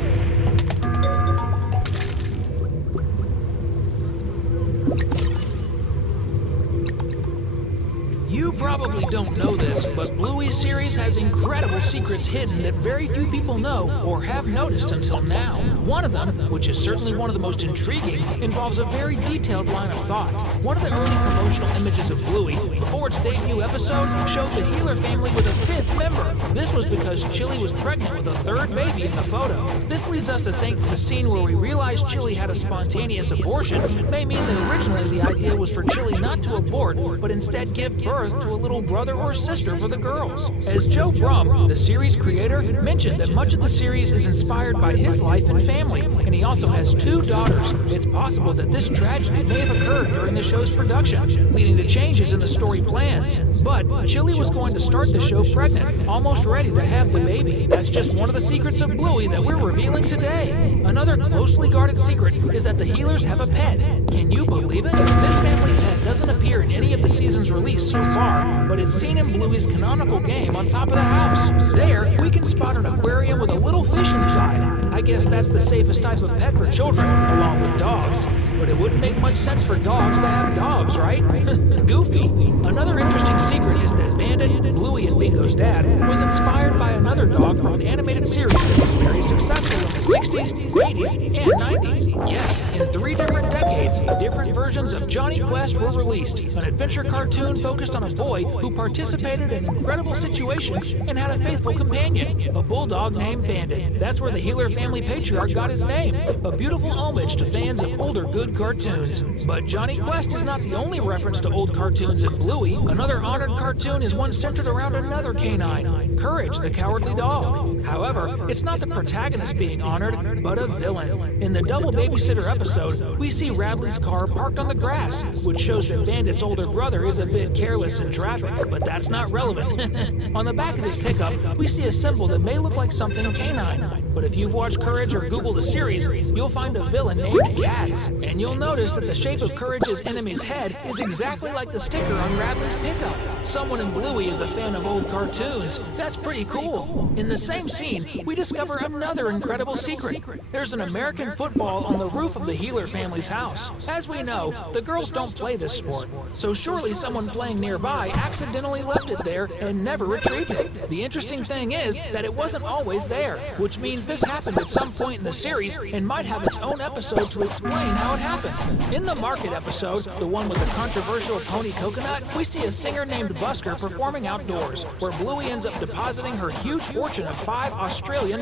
You probably don't know this, but Bluey's series has incredible secrets hidden that very few people know or have noticed until now. One of them, which is certainly one of the most intriguing, involves a very detailed line of thought. One of the early promotional images of Bluey, before its debut episode, showed the Healer family with a 5th member. This was because Chili was pregnant with a 3rd baby in the photo. This leads us to think that the scene where we realize Chili had a spontaneous abortion may mean that originally the idea was for Chili not to abort, but instead give birth to a little brother or sister for the girls. As Joe Brum, the series creator, mentioned that much of the series is inspired by his life and family, and he also has 2 daughters. It's possible that this tragedy may have occurred during the show's production, leading to changes in the story plans. But Chili was going to start the show pregnant, almost ready to have the baby. That's just one of the secrets of Bluey that we're revealing today. Another closely guarded secret is that the Healers have a pet. Can you believe it? This family pet doesn't appear in any of the seasons released so far, but it's seen in Bluey's canonical game on top of the house. There, we can spot an aquarium with a little fish inside. I guess that's the safest type of pet for children, along with dogs. But it wouldn't make much sense for dogs to have dogs, right? Goofy. Another interesting secret is that Bandit, Bluey, and Bingo's dad was inspired by another dog from an animated series that was very successful in the 60s, 80s, and 90s. Yes, in 3 different decades, different versions of Johnny Quest were released, an adventure cartoon focused on a boy who participated in incredible situations and had a faithful companion, a bulldog named Bandit. That's where the Healer family patriarch got his name, a beautiful homage to fans of older good cartoons. But Johnny Quest is not the only reference to old cartoons in Bluey. Another honored cartoon is one centered around another canine, Courage, the cowardly dog. However, it's not the protagonist being honored, but a villain. In the Double Babysitter episode, we see Radley's car parked on the grass, which shows that Bandit's older brother is a bit careless in traffic, but that's not relevant. On the back of his pickup, we see a symbol that may look like something canine. But if you've watched Courage or Google the series, you'll find a villain named Cats. And you'll notice that the shape of Courage's enemy's head is exactly like the sticker on Radley's pickup. Someone in Bluey is a fan of old cartoons. That's pretty cool. In the same scene, we discover another incredible secret. There's an American football on the roof of the Healer family's house. As we know, the girls don't play this sport, so surely someone playing nearby accidentally left it there and never retrieved it. The interesting thing is that it wasn't always there, which means this happened at some point in the series and might have its own episode to explain how it happened. In the Market episode, the one with the controversial pony coconut, we see a singer named Busker performing outdoors, where Bluey ends up depositing her huge fortune of $5 Australian.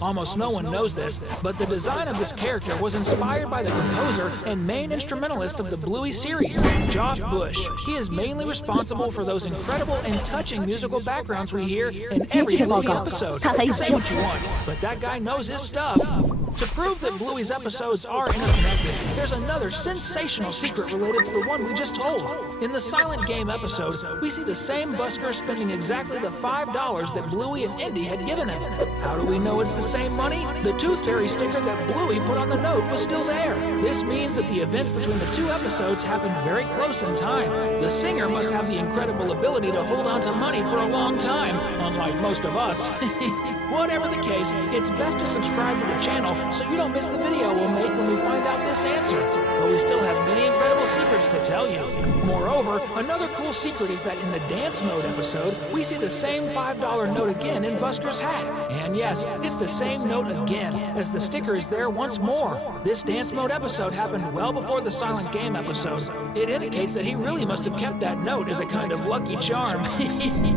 Almost no one knows this, but the design of this character was inspired by the composer and main instrumentalist of the Bluey series, Josh Bush. He is mainly responsible for those incredible and touching musical backgrounds we hear in every Bluey episode. Say what you want, but that guy knows his stuff. To prove that Bluey's episodes are interconnected, there's another sensational secret related to the one we just told. In the Silent Game episode, we see the same Busker spending exactly the $5 that Bluey and Indy had given him. How do we know it's the same money? The Tooth Fairy sticker that Bluey put on the note was still there. This means that the events between the two episodes happened very close in time. The singer must have the incredible ability to hold on to money for a long time, unlike most of us. Whatever the case, it's best to subscribe to the channel so you don't miss the video we'll make when we find out this answer. But we still have many incredible secrets to tell you. Moreover, another cool secret is that in the Dance Mode episode, we see the same $5 note again in Busker's hat. And yes, it's the same note again, as the sticker is there once more. This Dance Mode episode happened well before the Silent Game episode. It indicates that he really must have kept that note as a kind of lucky charm.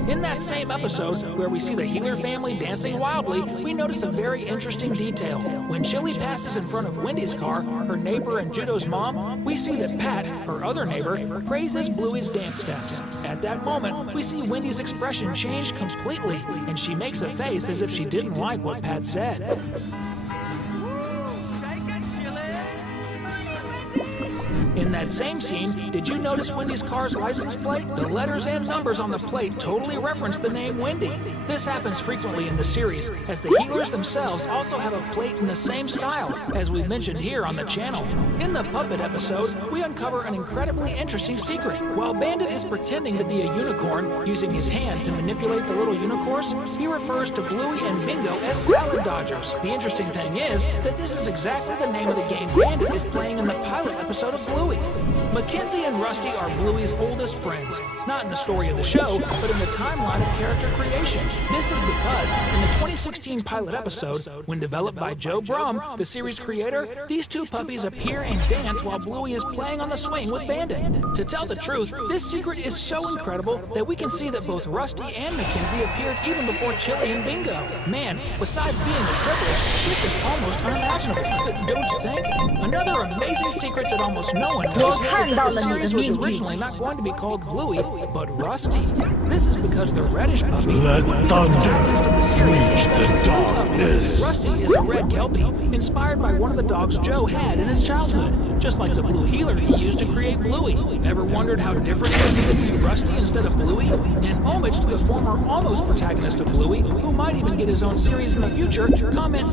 In that same episode, where we see the Healer family dancing wildly, we notice a very interesting detail. When Chili passes in front of Wendy's car, her neighbor and Judo's mom, we see that Pat, her other neighbor, praises Bluey's dance steps. At that moment, we see Wendy's expression change completely, and she makes a face as if she didn't like what Pat said. In that same scene, did you notice Wendy's car's license plate? The letters and numbers on the plate totally reference the name Wendy. This happens frequently in the series, as the Healers themselves also have a plate in the same style, as we've mentioned here on the channel. In the Puppet episode, we uncover an incredibly interesting secret. While Bandit is pretending to be a unicorn, using his hand to manipulate the little unicorns, he refers to Bluey and Bingo as Salad Dodgers. The interesting thing is that this is exactly the name of the game Bandit is playing in the pilot episode of Bluey. Mackenzie and Rusty are Bluey's oldest friends, not in the story of the show, but in the timeline of character creation. This is because in the 2016 pilot episode, when developed by Joe Brum, the series creator, these two puppies appear and dance while Bluey is playing on the swing with Bandit. To tell the truth, this secret is so incredible that we can see that both Rusty and Mackenzie appeared even before Chili and Bingo. Man, besides being a privilege, this is almost unimaginable, don't you think? Another amazing secret that almost no one knows is that the series was originally not going to be called Bluey, but Rusty. This is because the reddish puppy Let would be the thunder darkest of the series. reach the darkness. Rusty is a red Kelpie, inspired by one of the dogs Joe had in his childhood, just like the blue healer he used to create Bluey. Ever wondered how different it would be to see Rusty instead of Bluey? In homage to the former almost protagonist of Bluey, who might even get his own series in the future, comment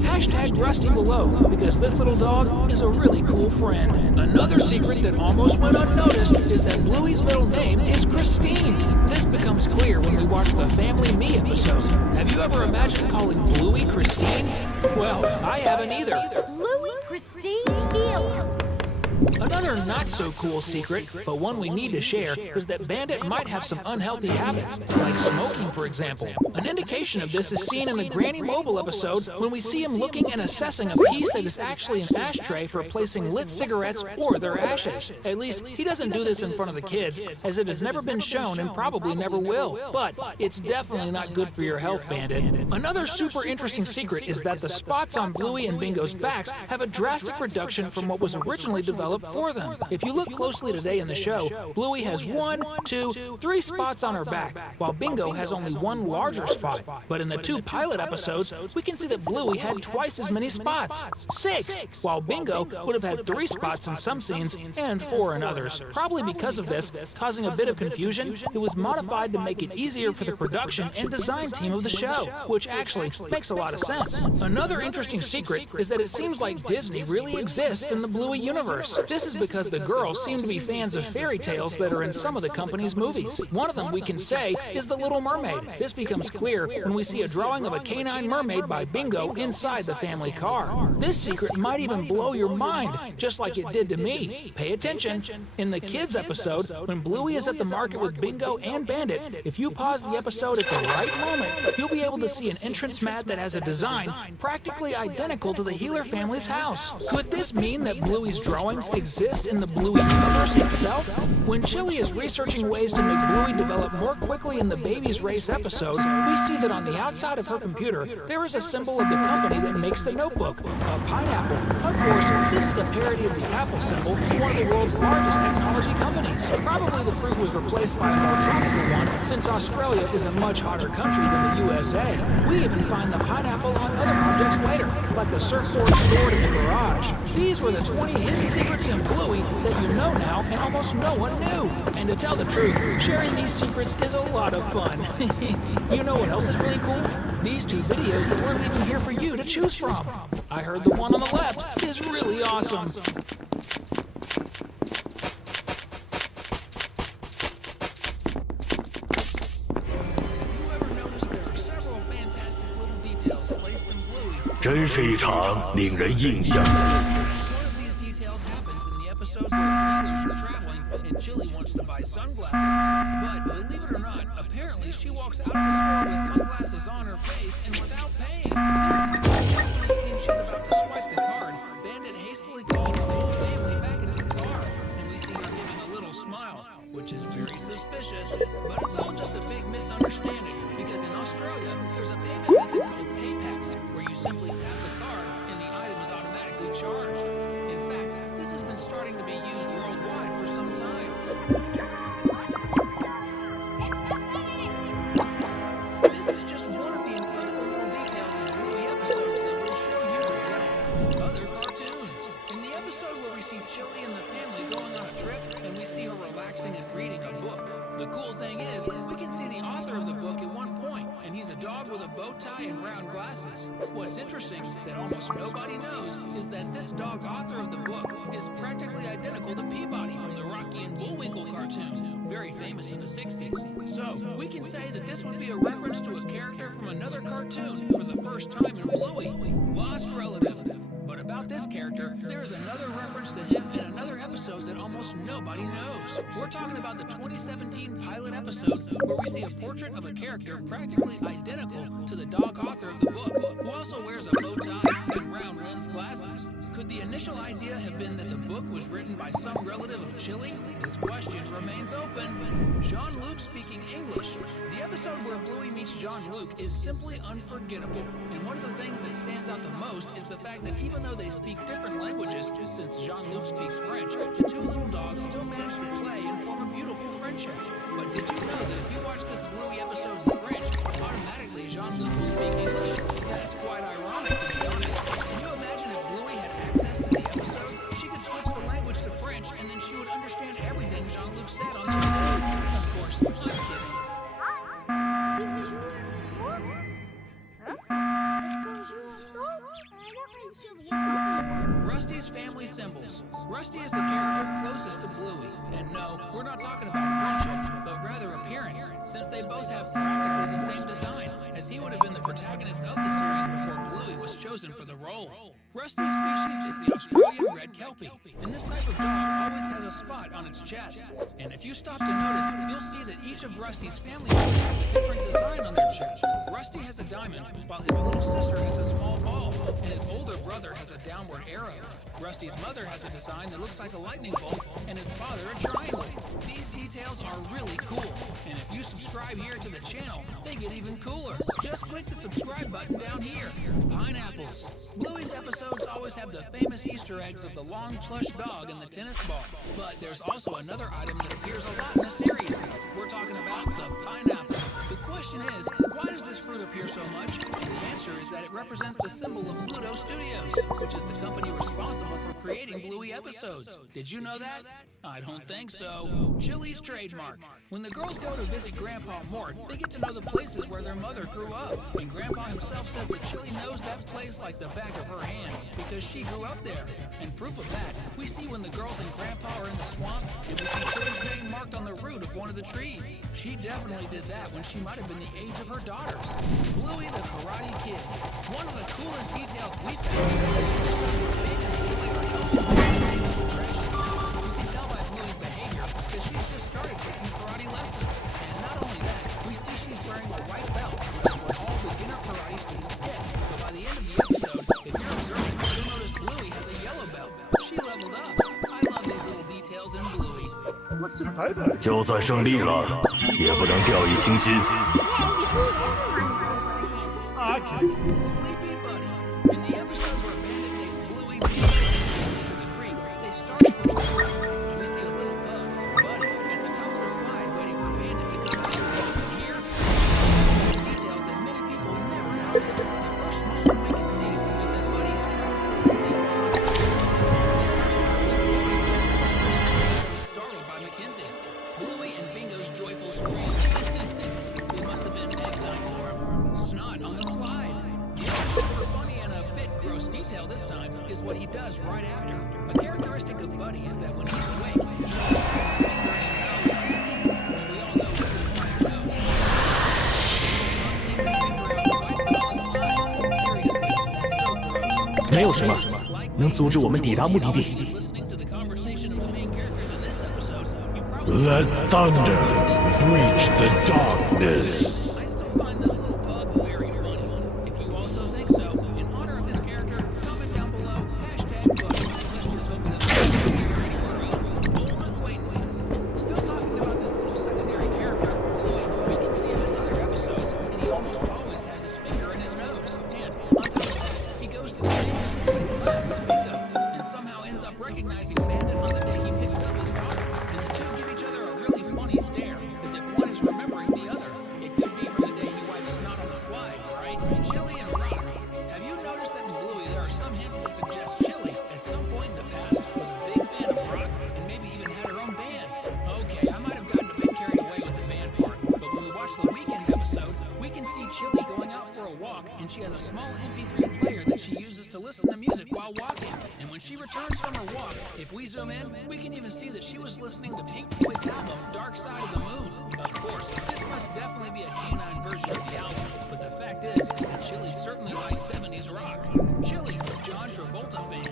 #Rusty below, because this little dog is a really cool friend. Another secret that almost went unnoticed is that Bluey's middle name is Christine. This becomes clear when we watch the Family Me episode. Have you ever imagined calling Bluey Christine? Well, I haven't either. Bluey Christine Eel. Another not-so-cool secret, but one we need to share, is that Bandit might have some unhealthy habits, like smoking, for example. An indication of this is seen in the Granny Mobile episode when we see him looking and assessing a piece that is actually an ashtray for placing lit cigarettes or their ashes. At least, he doesn't do this in front of the kids, as it has never been shown and probably never will. But it's definitely not good for your health, Bandit. Another super interesting secret is that the spots on Bluey and Bingo's backs have a drastic reduction from what was originally developed developed for them. If you look closely today in the show, Bluey has 1, 2, 3 spots on her back, while Bingo has only one larger spot. But in the 2 pilot episodes, we can see that Bluey had twice as many spots, 6, while Bingo would have had 3 spots in some scenes and 4 in others. Probably because of this, causing a bit of confusion, it was modified to make it easier for the production and design team of the show, which actually makes a lot of sense. Another interesting secret is that it seems like Disney really exists in the Bluey universe. This is because the girls seem to be fans of fairy tales that are in some of the company's movies. One of them, we can say, is The Little Mermaid. This becomes clear when we see a drawing of a canine mermaid by Bingo inside the family car. This secret might even blow your mind, just like it did to me. Pay attention. In the kids episode, when Bluey is at the market with Bingo and Bandit, if you pause the episode at the right moment, you'll be able to see an entrance mat that has a design practically identical to the Healer family's house. Could this mean that Bluey's drawings exist in the Bluey universe itself? When Chili is researching ways to make Bluey develop more quickly in the Babies Race episode, we see that on the outside of her computer, there is a symbol of the company that makes the notebook, a pineapple. Of course, this is a parody of the Apple symbol, one of the world's largest technology companies. Probably the fruit was replaced by a more tropical one, since Australia is a much hotter country than the USA. We even find the pineapple on other objects later, like the surfboard stored in the garage. These were the 20 hidden secrets in Bluey that you know now and almost no one knew. And to tell the truth, sharing these secrets is a lot of fun. You know what else is really cool? These 2 videos that we're leaving here for you to choose from. I heard the one on the left is really awesome. One of these details happens in the episodes where the Healers are traveling and Chili wants to buy sunglasses. But believe it or not, apparently she walks out of the store with sunglasses on her face and without paying. This seems she's about to swipe the card. Bandit hastily calls the whole family back into the car, and we see her giving a little smile, which is very suspicious. But it's all just a big misunderstanding, because in Australia, there's a payment method called PayPass, where you simply tap the card and the item is automatically charged. In fact, this has been starting to be used worldwide for some time. This is just one of the incredible little details in Bluey episodes that we'll show you today. Other cartoons. In the episode where we see Chili and the family going on a trip, and we see her relaxing and reading a book. The cool thing is, we can see the author of the book at one point, and he's a dog with a bow tie and round glasses. What's interesting, that almost nobody knows, is that this dog author of the book is practically identical to Peabody from the Rocky and Bullwinkle cartoon, very famous in the 60s. So, we can say that this would be a reference to a character from another cartoon for the first time in Bluey, Lost Relative. But about this character, there is another reference to him in another episode that almost nobody knows. We're talking about the 2017 pilot episode where we see a portrait of a character practically identical to the dog author of the book, who also wears a bow tie and round lens glasses. Could the initial idea have been that the book was written by some relative of Chili? This question remains open. Jean-Luc speaking English. The episode where Bluey meets Jean-Luc is simply unforgettable. And one of the things that stands out the most is the fact that even though they speak different languages, since Jean-Luc speaks French, the 2 little dogs still manage to play and form a beautiful friendship. But did you know that if you watch this Bluey episode in French, automatically Jean-Luc will speak English? That's quite ironic, to be honest. Can you imagine if Bluey had access to the episode? She could switch the language to French, and then she would understand everything Jean-Luc said on the episodes. Of course, I'm kidding. Rusty's family symbols. Rusty is the character closest to Bluey. And no, we're not talking about friendship, but rather appearance, since they both have practically the same design, as he would have been the protagonist of the series before Bluey was chosen for the role. Rusty's species is the Australian red kelpie, and this type of dog always has a spot on its chest. And if you stop to notice, you'll see that each of Rusty's family members has a different design on their chest. Rusty has a diamond, while his little sister has a small ball, and his older brother brother has a downward arrow. Rusty's mother has a design that looks like a lightning bolt, and his father a triangle. These details are really cool, and if you subscribe here to the channel, they get even cooler. Just click the subscribe button down here. Pineapples. Bluey's episodes always have the famous Easter eggs of the long plush dog and the tennis ball, but there's also another item that appears a lot in the series. We're talking about the pineapple. The question is, why does this fruit appear so much? The answer is that it represents the symbol of Pluto Studios, which is the company responsible for creating Bluey episodes. Did you know that? I don't think so. Chili's trademark. When the girls go to visit Grandpa Mort, they get to know the places where their mother grew up. And Grandpa himself says that Chili knows that place like the back of her hand because she grew up there. And proof of that, we see when the girls and Grandpa are in the swamp, and we see Chili's name marked on the root of one of the trees. She definitely did that when she might have been the age of her daughters. Bluey the Karate Kid. One of the coolest details we found is that the episode where Big and Bluey are helping the trash. You can tell by Bluey's behavior that she's just started taking karate lessons. And not only that, we see she's wearing a white belt, which is what all beginner karate students get. But by the end of the episode, if you're observing, you'll notice Bluey has a yellow belt. She leveled up. I love these little details in Bluey. 就算胜利了，也不能掉以轻心。 Sleepy Buddy. In the episode where Bandit takes Bluey to the creek, they start at the water, and we see a little bug, Buddy, at the top of the slide waiting for Bandit to come out. Here, details that many people never noticed. The first small one we can see is that Buddy is practically asleep. He's startled by Mackenzie. Bluey and Bingo's joyful screams. It must have been egg time for him. Snot on the slide. Super funny and a bit gross detail this time is what he does right after. A characteristic of Buddy is that when he's awake, he has his finger in his nose. And we all know what's inside your nose. Takes his finger out and wipes it on the slide. Seriously, that's so gross. 没有什么能阻止我们抵达目的地。 Listening to the conversation of the main characters in this episode, you probably Let thunder breach the darkness. I still find this little bug very funny. If you also think so, in honor of this character, comment down below, #bug. Let's just hope this doesn't appear anywhere else. Old acquaintances. Still talking about this little secondary character, Bluey. We can see him in other episodes, and he almost always has his finger in his nose. And on top of that, he goes to the same school and class as Bingo, and somehow ends up recognizing Bandit on the day he picks up his daughter. And the two give each other a really funny stare, as if one is remembering the other. It could be from the day he wiped snot on the slide, right? Chili and Rock. Have you noticed that in Bluey there are some hints that suggest Chili, at some point in the past, was a big fan of rock and maybe even had her own band? Okay, I might have gotten a bit carried away with the band part, but when we watch the weekend episode, we can see Chili going out for a walk, and she has a small MP3 player that she uses to listen to music while walking. And when she returns from her walk, if we zoom in, we can even see that she was listening to Pink Floyd's album, Dark Side of the Moon. Of course, this must definitely be a canine version of the album, but the fact is that Chili certainly likes 70s rock. Chili, John Travolta fan.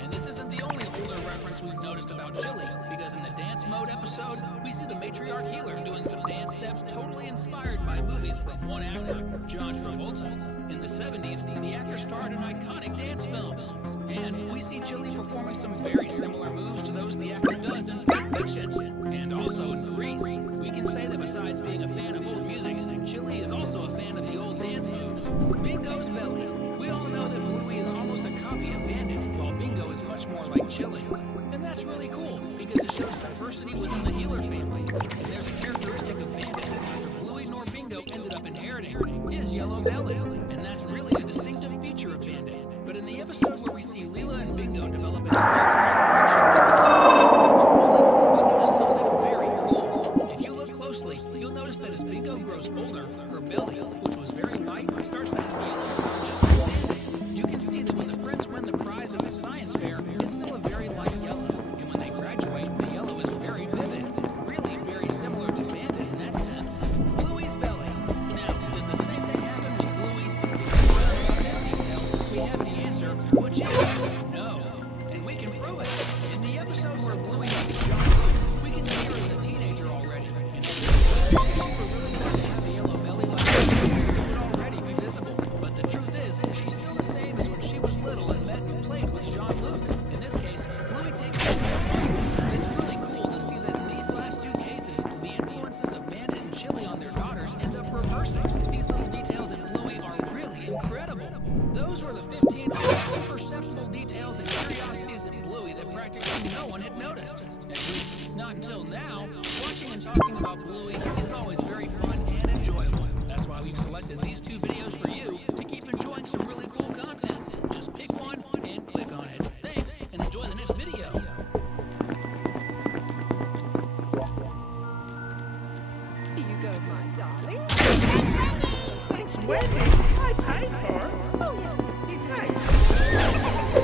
And this isn't the only older reference we've noticed about Chili, because in the dance mode episode, we see the matriarch healer doing some dance steps totally inspired by movies from one actor, John Travolta. In the 70s, the actor starred in iconic dance films. And we see Chili performing some very similar moves to those the actor does in Pulp Fiction, and also in Grease. We can say that besides being a fan of old music, Chili is also a fan of the old dance moves. Bingo's belly. We all know that Bluey is almost a copy of Bandit, while Bingo is much more like Chili. And that's really cool, because it shows diversity within the healer family. And there's a characteristic of Bandit that neither Bluey nor Bingo ended up inheriting, his yellow belly. And that's really a distinctive feature of Bandit. But in the episode where we see Leela and Bingo develop into we notice something very cool. If you look closely, you'll notice that as Bingo grows older, her belly, which was very light, starts to have yellow stripes. You can see that when the friends win the prize at the science fair, it's still a very light yellow. And when they graduate, the yellow is very vivid, really very similar to Bandit in that sense. Bluey's belly. Now, does the same thing happen with Bluey? Because about this detail, we have the answer, which is no. And we can prove it. In the episode where Bluey meets Johnson, we can see her as a teenager already. And if she were really going to have a yellow belly like this, it would already be visible. But the truth is, she's still the same as when she was little and met Those were the 15 imperceptible details and curiosities in Bluey that practically no one had noticed. At least, not until now. Watching and talking about Bluey is always very fun and enjoyable. That's why we've selected these 2 videos for you to keep enjoying some really cool content. Just pick one and click on it. Thanks, and enjoy the next video. Here you go, my darling. Thanks, Wendy. I paid for it. Oh, yes.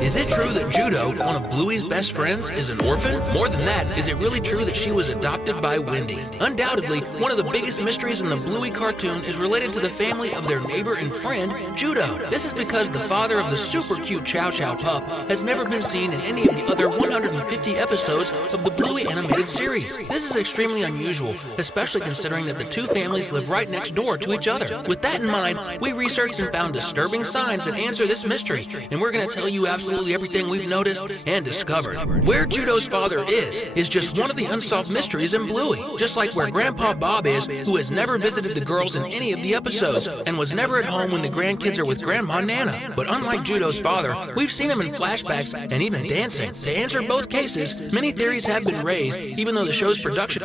Is it true that Judo, one of Bluey's best friends, is an orphan? More than that, is it really true that she was adopted by Wendy? Undoubtedly, one of the biggest mysteries in the Bluey cartoon is related to the family of their neighbor and friend, Judo. This is because the father of the super cute Chow Chow pup has never been seen in any of the other 150 episodes of the Bluey animated series. This is extremely unusual, especially considering that the 2 families live right next door to each other. With that in mind, we researched and found disturbing signs that answer this mystery, and we're going to tell you absolutely everything we've noticed and discovered. Where Judo's father is just one of the unsolved mysteries in Bluey, just like where Grandpa Bob is, who has never visited the girls in any of the episodes, and was never at home when the grandkids are with Grandma Nana. But unlike Judo's father, we've seen him in flashbacks and even dancing. To answer both cases, many theories have been raised, even though the show's production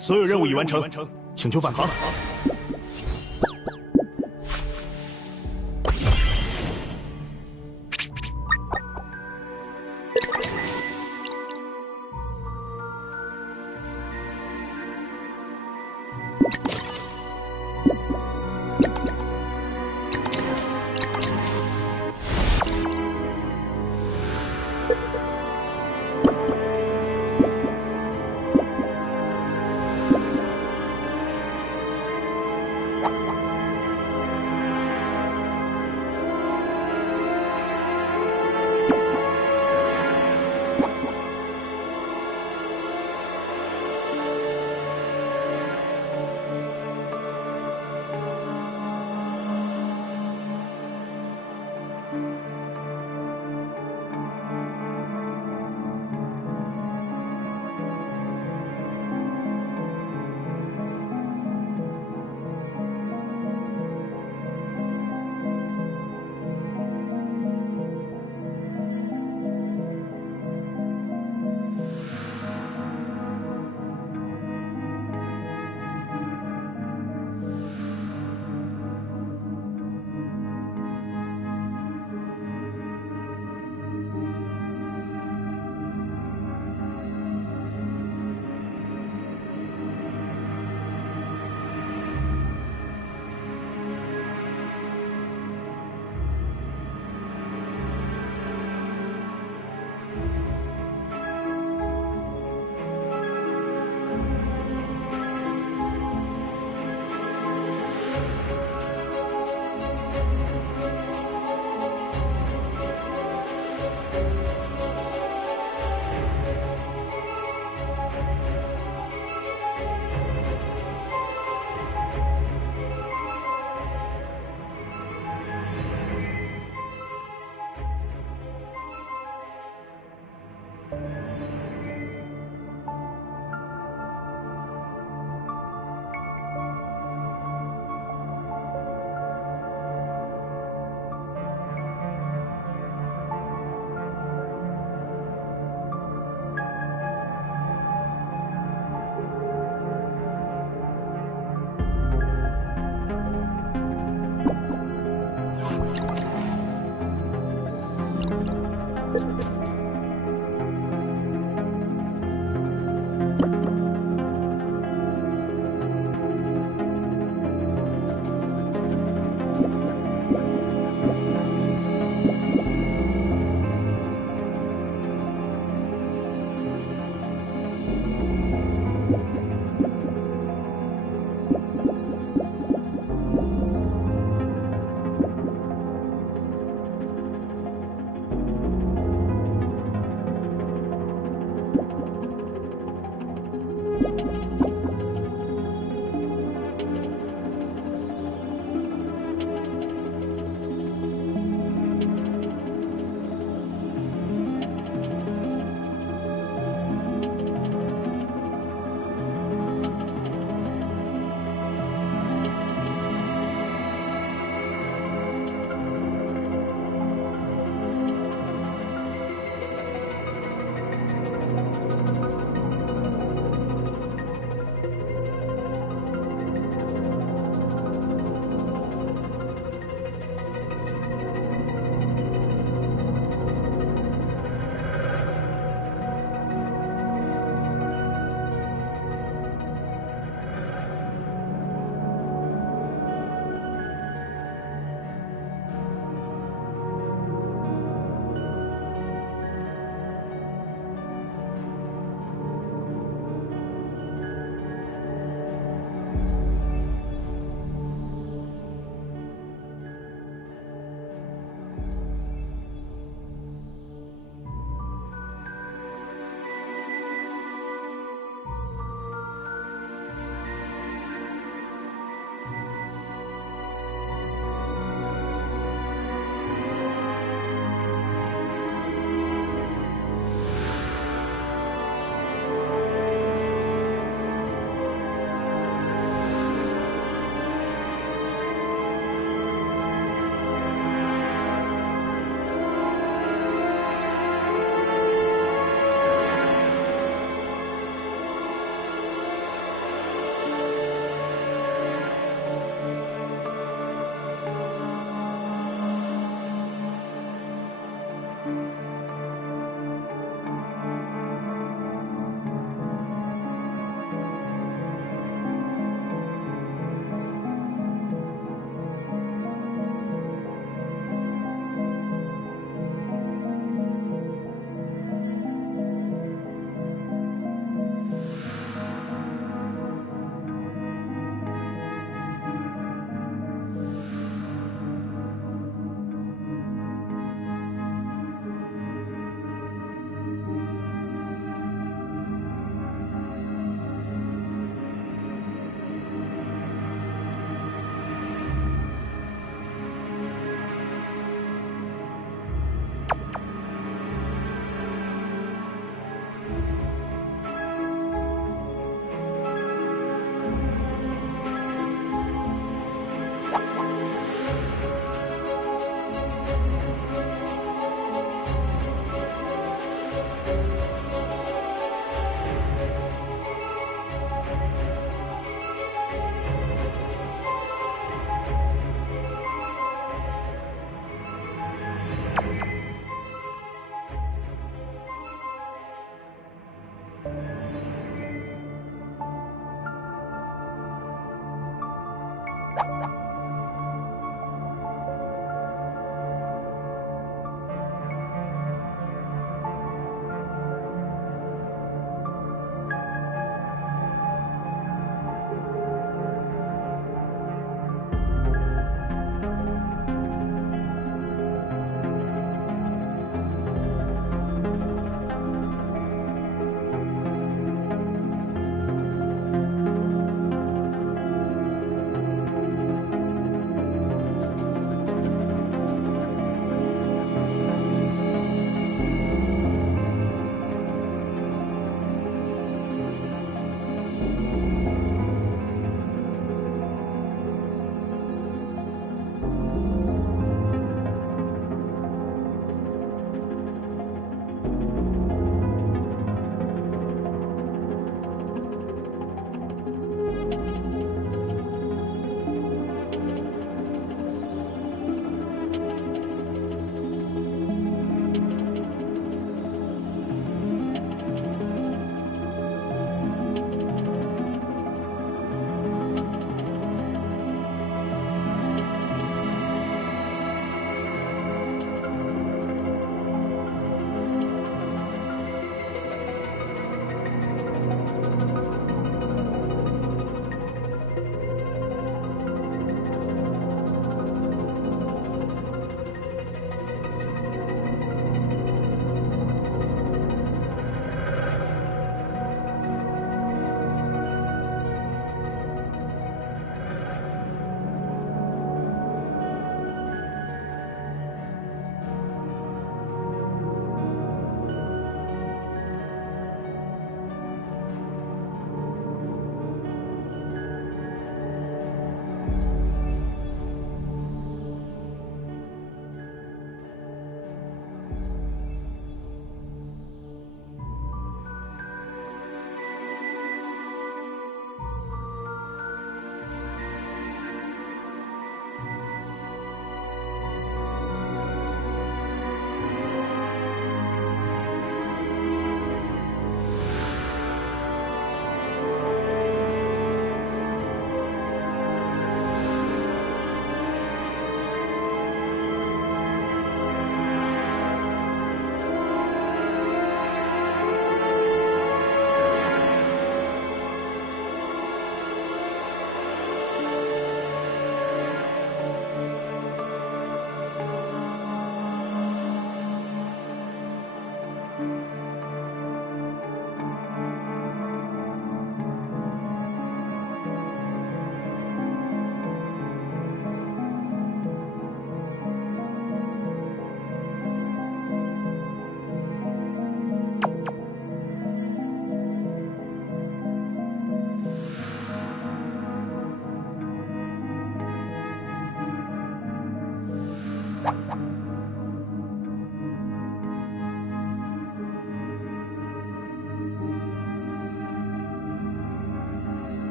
所有任务已完成，请求返航。you